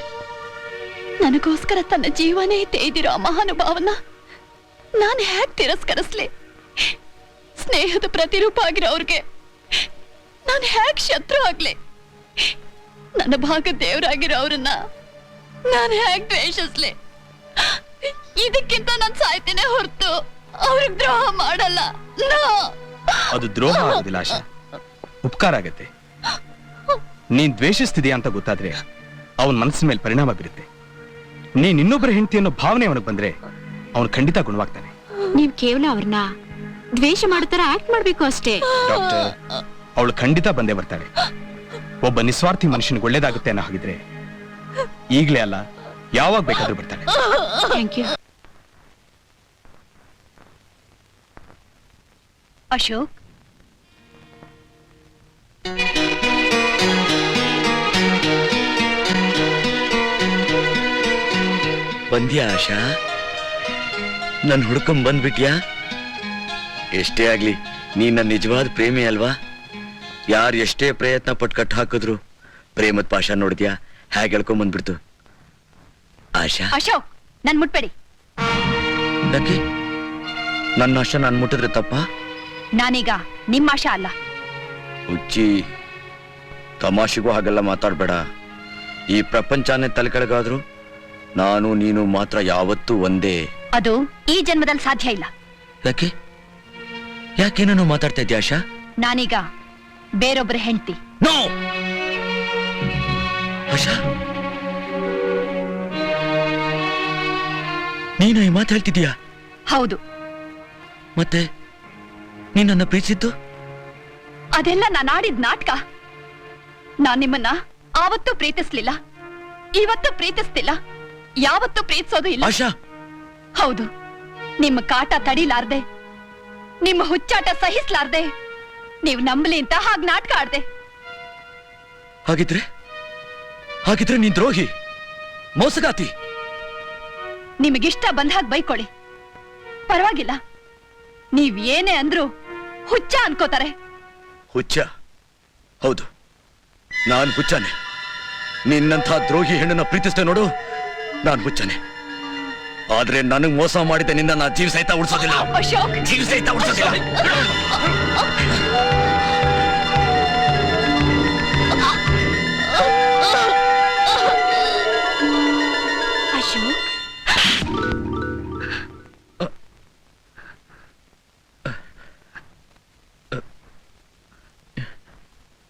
ನನಗೋಸ್ಕರ ತನ್ನ ಜೀವನೇ ತೆಗೆದಿರೋ ಆ ಮಹಾನುಭಾವನ ನಾನು ಹೇಗೆ ತಿರಸ್ಕರಿಸ್ಲಿ? ಸ್ನೇಹದ ಪ್ರತಿರೂಪ ಆಗಿರೋ ಅವ್ರಿಗೆ ನಾನು ಹೇಗೆ ಶತ್ರು ಆಗ್ಲಿ? ನನ್ನ ಭಾಗ ದೇವರಾಗಿರೋ ಅವ್ರನ್ನ ನಾನು ಹೇಗೆ ದ್ವೇಷಿಸ್ಲಿ? ಇದಕ್ಕಿಂತ ನಾನು ಸಾಯ್ತೇನೆ ಹೊರತು ಅವ್ರಿಗೆ ದ್ರೋಹ ಮಾಡಲ್ಲ. ಅದು ದ್ರೋಹ ಆಗೋದಿಲ್ಲ ಆಶಾ, ಉಪಕಾರ ಆಗತ್ತೆ. ನೀನ್ ದ್ವೇಷಿಸ್ತಿದೀಯ ಅಂತ ಗೊತ್ತಾದ್ರೆ ಅವನ ಮನಸ್ಸಿನ ಮೇಲೆ ಪರಿಣಾಮ ಬೀರುತ್ತೆ. ನೀನ್ ಇನ್ನೊಬ್ಬರ ಹೆಂಡತಿ ಅನ್ನೋ ಭಾವನೆ ಅವನಿಗೆ ಬಂದ್ರೆ ಅವನು ಖಂಡಿತ ಗುಣವಾಗ್ತಾನೆ. ನೀವ್ ಕೇವಲ ಅವ್ರನ್ನ ದ್ವೇಷ ಮಾಡೋ ತರ ಆಕ್ಟ್ ಮಾಡ್ಬೇಕು ಅಷ್ಟೇ. ಡಾಕ್ಟರ್, ಅವಳು ಖಂಡಿತ ಬಂದೇ ಬರ್ತಾಳೆ. ಒಬ್ಬ ನಿಸ್ವಾರ್ಥಿ ಮನುಷ್ಯನಿಗೆ ಒಳ್ಳೇದಾಗುತ್ತೆ ಅನ್ನೋ ಹಾಗಿದ್ರೆ ಈಗ್ಲೇ ಅಲ್ಲ, ಯಾವಾಗ ಬೇಕಾದ್ರೂ ಬರ್ತಾಳೆ. Thank you. ಅಶೋಕ್, ಬಂದ್ಯಾ ಆಶಾ? ನನ್ ಹುಡ್ಕೊಂಡ್ ಬಂದ್ಬಿಟ್ಯಾ? ಎಷ್ಟೇ ಆಗ್ಲಿ ನೀನ್ ನನ್ನ ನಿಜವಾದ ಪ್ರೇಮಿ ಅಲ್ವಾ? ಯಾರು ಎಷ್ಟೇ ಪ್ರಯತ್ನ ಪಟ್ಟು ಕಟ್ಟು ಹಾಕಿದ್ರು ಪ್ರೇಮದ ಪಾಶ ನೋಡಿದ್ಯಾ ಹೇಗೆ ಹೇಳ್ಕೊಂಡ್ ಬಂದ್ಬಿಡ್ತು. ಆಶಾ, ಅಶೋಕ್, ನನ್ ಮುಟ್ಬೇಡಿ. ಯಾಕೆ? ನನ್ನ ಆಶಾ ನಾನು ಮುಟ್ಟಿದ್ರೆ ತಪ್ಪ? ನಾನೀಗ ನಿಮ್ಮ ಆಶಾ ಅಲ್ಲ. ಹುಚ್ಚಿ, ತಮಾಷೆಗೂ ಹಾಗೆಲ್ಲ ಮಾತಾಡ್ಬೇಡ. ಈ ಪ್ರಪಂಚನೇ ತಲೆ ಕೆಳಗಾದ್ರು ನಾನು ನೀನು ಮಾತ್ರ ಯಾವತ್ತೂ ಒಂದೇ. ಅದು ಈ ಜನ್ಮದಲ್ಲಿ ಸಾಧ್ಯ ಇಲ್ಲ. ಯಾಕೆ? ಯಾಕೇನೋ ಮಾತಾಡ್ತಾ ಇದ್ಯಾ ಆಶಾ? ನಾನೀಗ ಬೇರೊಬ್ಬರ ಹೆಂಡತಿ. ನೋ ಆಶಾ, ನೀನು ಈ ಮಾತು ಹೇಳ್ತಿದ್ಯಾ? ಹೌದು. ಮತ್ತೆ ನೀನ್ ನನ್ನ ಪ್ರೀತಿಸಿದ್ದು? ಅದೆಲ್ಲ ನಾನು ಆಡಿದ ನಾಟಕ. ನಾನ್ ನಿಮ್ಮನ್ನ ಆವತ್ತೂ ಪ್ರೀತಿಸ್ಲಿಲ್ಲ, ಇವತ್ತು ಪ್ರೀತಿಸ್ತಿಲ್ಲ, ಯಾವತ್ತೂ ಪ್ರೀತಿಸೋದು ಇಲ್ಲ. ಆಶಾ, ಹೌದು, ನಿಮ್ಮ ಕಾಟ ತಡಿಲಾರ್ದೆ ನಿಮ್ಮ ಹುಚ್ಚಾಟ ಸಹಿಸ್ಲಾರ್ದೆ ನೀವು ನಂಬಲಿ ಅಂತ ಹಾಗೆ ನಾಟಕ ಆಡ್ದೆ. ಹಾಗಿದ್ರೆ ನೀನ್ ದ್ರೋಹಿ, ಮೋಸಗಾತಿ. ನಿಮಗಿಷ್ಟ ಬಂದ ಹಾಗೆ ಬೈಕೊಳ್ಳಿ, ಪರವಾಗಿಲ್ಲ. ನೀವ್ ಏನೇ ಅಂದ್ರು ಹುಚ್ಚ ಅನ್ಕೋತಾರೆ. ಹುಚ್ಚ? ಹೌದು, ನಾನ್ ಹುಚ್ಚನೆ. ನಿನ್ನಂಥ ದ್ರೋಹಿ ಹೆಣ್ಣನ್ನ ಪ್ರೀತಿಸ್ತೆ ನೋಡು, ನಾನ್ ಹುಚ್ಚನೆ. ಆದ್ರೆ ನನಗ್ ಮೋಸ ಮಾಡಿದ ನಿನ್ನ ನಾ ಜೀವ ಸಹಿತ ಉಳಿಸೋದಿಲ್ಲ. ಅಶೋಕ್, ಜೀವ ಸಹಿತ ಉಳಿಸೋದಿಲ್ಲ. ಅಶೋಕ್,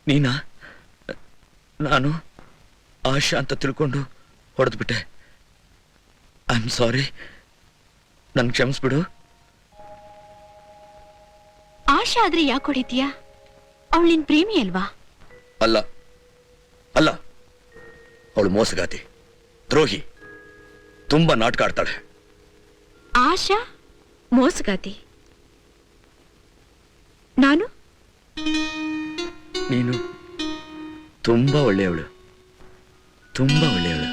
ನೀನಾ? ನಾನು ಆಶಾ ಅಂತ ತಿಳ್ಕೊಂಡು ಹೊಡೆದ್ಬಿಟ್ಟೆ. ಐ ಆಮ್ ಸಾರಿ, ನನ್ ಕ್ಷಮಿಸ್ಬಿಡು. ಆಶಾ ಆದ್ರೆ ಯಾಕೆ ಹೊಡಿತೀಯಾ? ಅವಳು ನಿನ್ ಪ್ರೇಮಿ ಅಲ್ವಾ? ಅಲ್ಲ, ಅವಳು ಮೋಸಗಾತಿ, ದ್ರೋಹಿ, ತುಂಬಾ ನಾಟಕ ಆಡ್ತಾಳೆ. ಆಶಾ ಮೋಸಗಾತಿ, ನಾನು? ನೀನು ತುಂಬಾ ಒಳ್ಳೆಯವಳು, ತುಂಬಾ ಒಳ್ಳೆಯವಳು.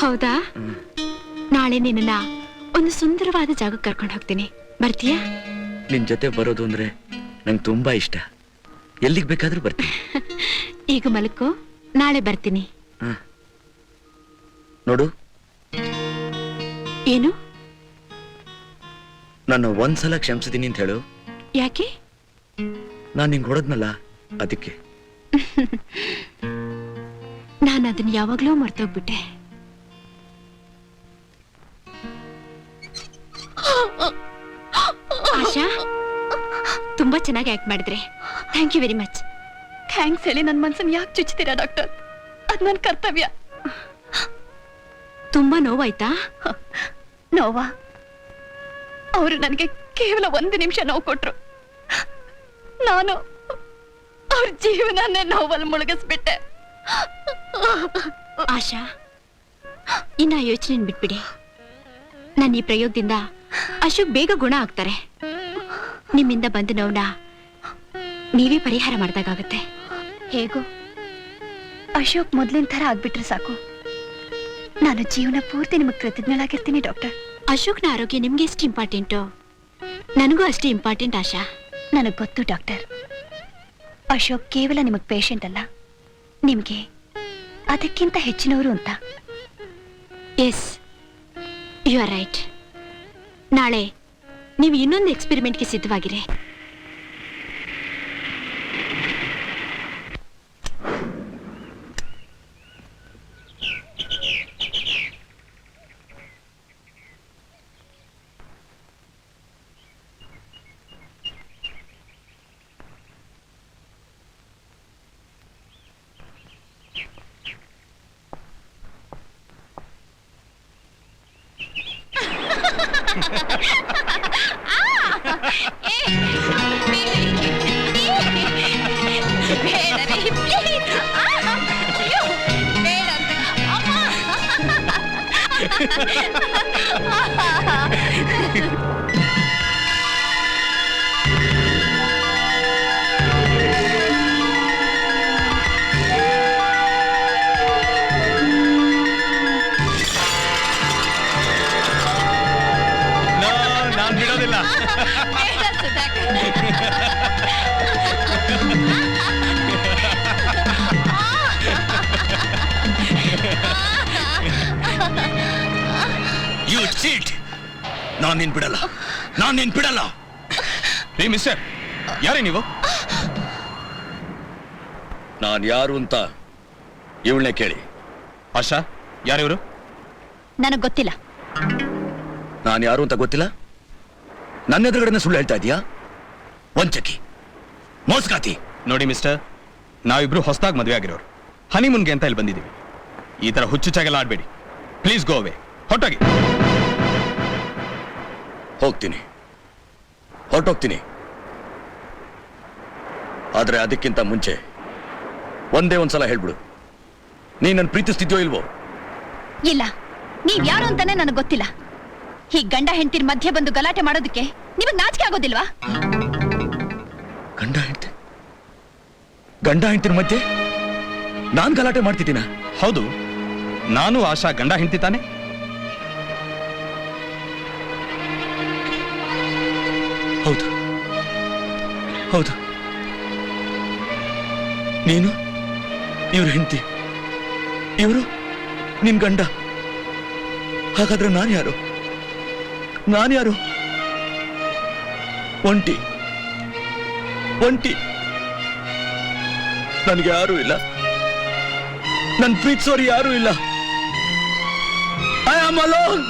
ಹೌದಾ? ನಾಳೆ ನಿನ್ನ ಒಂದು ಸುಂದರವಾದ ಜಾಗಕ್ಕೆ ಕರ್ಕೊಂಡು ಹೋಗ್ತೀನಿ, ಬರ್ತೀಯಾ? ನಿನ್ ಜೊತೆ ಬರೋದು ಅಂದ್ರೆ ನಂಗೆ ತುಂಬಾ ಇಷ್ಟ. ಎಲ್ಲಿಗೆ ಬೇಕಾದ್ರೂ ಬರ್ತೀನಿ. ಈಗ ಮಲಕೋ, ನಾಳೆ ಬರ್ತೀನಿ. ನೋಡು, ಏನು? ನಾನು ಒಂದ್ಸಲ ಕ್ಷಮಿಸಿದೀನಿ ಅಂತ ಹೇಳು. ಯಾಕೆ? ನಾನು ನಿಂಗೆ ಹೊಡೆದ್ನಲ್ಲ, ಅದಕ್ಕೆ. ನಾನು ಅದನ್ನ ಯಾವಾಗ್ಲೂ ಮರ್ತೋಗ್ಬಿಟ್ಟೆ. ಆಶಾ, ತುಂಬಾ ಚೆನ್ನಾಗಿ ಆಕ್ಟ್ ಮಾಡಿದ್ರೆ. Thank you very much. Thanks ಹೇಳಿ ನನ್ನ ಮನ್ಸನ್ನ ಯಾಕೆ ಚುಚ್ತೀರಾ ಡಾಕ್ಟರ್? ಅದ್ ನನ್ನ ಕರ್ತವ್ಯ. ತುಂಬಾ ನೋವಾಯ್ತಾ? ನೋವಾ? ಅವರು ನನಗೆ ಕೇವಲ 1 ನಿಮಿಷ ನೋವು ಕೊಟ್ರು. ನಾನು ಅವ್ರ ಜೀವನನೇ ನೋವಲ್ಲಿ ಮುಳುಗಿಸ್ಬಿಟ್ಟೆ. ಆಶಾ, ಇನ್ನ ಯೋಚನೆ ಬಿಟ್ಬಿಡಿ. ನನ್ನ ಈ ಪ್ರಯೋಗದಿಂದ ಅಶೋಕ್ ಬೇಗ ಗುಣ ಆಗ್ತಾರೆ. ನಿಮ್ಮಿಂದ ಬಂದ ನೋವನ್ನ ನೀವೇ ಪರಿಹಾರ ಮಾಡಿದಾಗತ್ತೆ. ಹೇಗೋ ಅಶೋಕ್ ಮೊದ್ಲಿನ ತರ ಆಗ್ಬಿಟ್ರೆ ಸಾಕು. ನಾನು ಜೀವನ ಪೂರ್ತಿ ನಿಮಗೆ ಕೃತಜ್ಞಳಾಗಿರ್ತೀನಿ ಡಾಕ್ಟರ್. ಅಶೋಕ್ನ ಆರೋಗ್ಯ ನಿಮ್ಗೆ ಎಷ್ಟು ಇಂಪಾರ್ಟೆಂಟು, ನನಗೂ ಅಷ್ಟೇ ಇಂಪಾರ್ಟೆಂಟ್ ಆಶಾ. ನನಗೆ ಗೊತ್ತು ಡಾಕ್ಟರ್, ಅಶೋಕ್ ಕೇವಲ ನಿಮಗೆ ಪೇಷಂಟ್ ಅಲ್ಲ, ನಿಮಗೆ ಅದಕ್ಕಿಂತ ಹೆಚ್ಚಿನವರು ಅಂತ. Yes, you are right. ನಾಳೆ ನೀವು ಇನ್ನೊಂದು ಎಕ್ಸ್ಪೆರಿಮೆಂಟ್ಗೆ ಸಿದ್ಧವಾಗಿರಿ. ನಾನ್ ಬಿಡೋದಿಲ್ಲ. You cheat. ನಾನ್ ನಿನ್ ಬಿಡಲ್ಲ. ರೀ ಮಿಸ್ಟರ್, ಯಾರೇ ನೀವು? ನಾನ್ ಯಾರು ಅಂತ ಇವಳನ್ನೇ ಕೇಳಿ. ಆಶಾ, ಯಾರಿವರು? ನನಗೆ ಗೊತ್ತಿಲ್ಲ. ನಾನು ಯಾರು ಅಂತ ಗೊತ್ತಿಲ್ಲ? ನನ್ನ ಎದುರುಗಡೆ ಸುಳ್ಳು ಹೇಳ್ತಾ ಇದೀಯಾ? ವಂಚಕಿ, ಮೋಸಗಾತಿ. ನೋಡಿ ಮಿಸ್ಟರ್, ನಾವಿಬ್ರು ಹೊಸದಾಗಿ ಮದುವೆ ಆಗಿರೋರು. ಹನಿಮೂನ್ಗೆ ಅಂತ ಇಲ್ಲಿ ಬಂದಿದ್ದೀವಿ. ಈ ತರ ಹುಚ್ಚುಚ್ಚಾಗೆಲ್ಲ ಆಡ್ಬೇಡಿ. ಪ್ಲೀಸ್ ಗೋ ಅವೇ. ಹೊಟ್ಟೋಗಿ. ಹೊರಟೋಗ್ತೀನಿ. ಆದ್ರೆ ಅದಕ್ಕಿಂತ ಮುಂಚೆ ಒಂದೇ ಒಂದ್ಸಲ ಹೇಳ್ಬಿಡು, ನೀ ನನ್ನ ಪ್ರೀತಿಸ್ತಿದ್ಯೋ ಇಲ್ವೋ? ಇಲ್ಲ, ನೀವ್ ಯಾರು ಅಂತಾನೆ ನನಗೆ ಗೊತ್ತಿಲ್ಲ. ಈ ಗಂಡ ಹೆಂಡತಿರ ಮಧ್ಯೆ ಬಂದು ಗಲಾಟೆ ಮಾಡೋದಕ್ಕೆ ನಿಮಗ್ ನಾಚಿಕೆ ಆಗೋದಿಲ್ವಾ? ಗಂಡ ಹೆಂಡತಿನ ಮಧ್ಯೆ ನಾನ್ ಗಲಾಟೆ ಮಾಡ್ತಿದ್ದೀನ? ಹೌದು, ನಾನು ಆಶಾ ಗಂಡ ಹೆಂಡತಿ ತಾನೆ. ಹೌದು ಹೌದು, ನೀನು ಇವ್ರ ಹೆಂಡತಿ, ಇವರು ನಿನ್ ಗಂಡ. ಹಾಗಾದ್ರೆ ನಾನ್ಯಾರು? ಒಂಟಿ ನನಗೆ ಯಾರೂ ಇಲ್ಲ, ನನ್ ಪ್ರೀತಿಸೋರು ಯಾರೂ ಇಲ್ಲ. I am alone.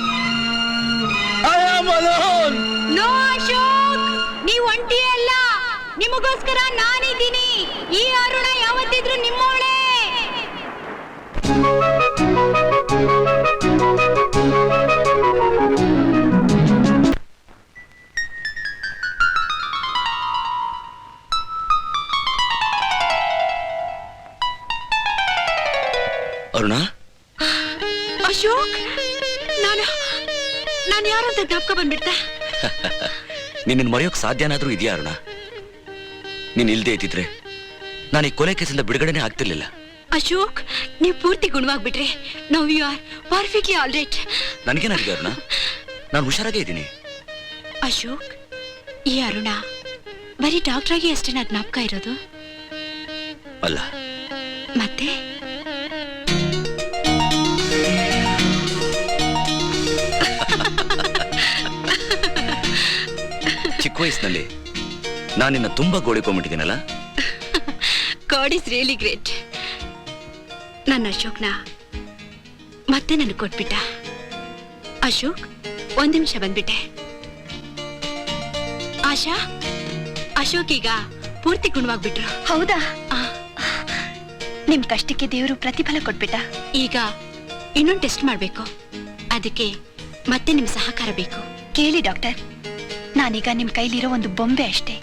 No Ashok, ನೀವ್ ಒಂಟಿ ಅಲ್ಲ. ನಿಮಗೋಸ್ಕರ ನಾನಿದ್ದೀನಿ. ಈ ಅರುಣ ಯಾವತ್ತಿದ್ರು ನಿಮ್ಮೋಳೆ. ಅರುಣ, ಅಶೋಕ್, ನಾನು ಯಾರು ಅಂತ ಜ್ಞಾಪಕ ಬಂದ್ಬಿಡ್ತಾ? ನಿನ್ನ ಮರೆಯೋಕ್ ಸಾಧ್ಯನಾದ್ರೂ ಇದೆಯಾ ಅರುಣ? ನೀನ್ ಇಲ್ದೇ ಇದ್ದಿದ್ರೆ ನಾನು ಈ ಕೊಲೆ ಕೇಸಿಂದ ಬಿಡುಗಡೆನೆ ಆಗ್ತಿರ್ಲಿಲ್ಲ. ಅಶೋಕ್, ನೀವು ಪೂರ್ತಿ ಗುಣವಾಗ್ಬಿಟ್ರೆ now you are perfectly all right. ನನಗೇನಾಗಿದೆ ಅರುಣ? ನಾನು ಹುಷಾರಾಗೇ ಇದ್ದೀನಿ. ಅಶೋಕ್, ಈ ಅರುಣ ಬರೀ ಡಾಕ್ಟರ್ ಆಗಿ ಅಷ್ಟೇ ನಾ ಜ್ಞಾಪಕ ಇರೋದು? ಅಲ್ಲ, ಮತ್ತೆ ಚಿಕ್ಕ ವಯಸ್ಸಿನಲ್ಲಿ ನಾನಿನ್ನ ತುಂಬಾ ಗೋಳಿಕೊಂಡ್ಬಿಟ್ಟಿದ್ದೀನಲ್ಲ. God is really great. ನನ್ನ ಅಶೋಕ್ನ ಮತ್ತೆ ನನಗೆ ಕೊಟ್ಬಿಟ್ಟ. ಅಶೋಕ್, ಒಂದ್ ನಿಮಿಷ ಬಂದ್ಬಿಟ್ಟೆ. ಆಶಾ, ಅಶೋಕ್ ಈಗ ಪೂರ್ತಿ ಗುಣವಾಗ್ಬಿಟ್ರು. ಹೌದಾ? ನಿಮ್ ಕಷ್ಟಕ್ಕೆ ದೇವರು ಪ್ರತಿಫಲ ಕೊಟ್ಬಿಟ್ಟ. ಈಗ ಇನ್ನೊಂದು ಟೆಸ್ಟ್ ಮಾಡ್ಬೇಕು. ಅದಕ್ಕೆ ಮತ್ತೆ ನಿಮ್ ಸಹಕಾರ ಬೇಕು. ಕೇಳಿ ಡಾಕ್ಟರ್, ನಾನೀಗ ನಿಮ್ ಕೈಲಿರೋ ಒಂದು ಬೊಂಬೆ ಅಷ್ಟೇ.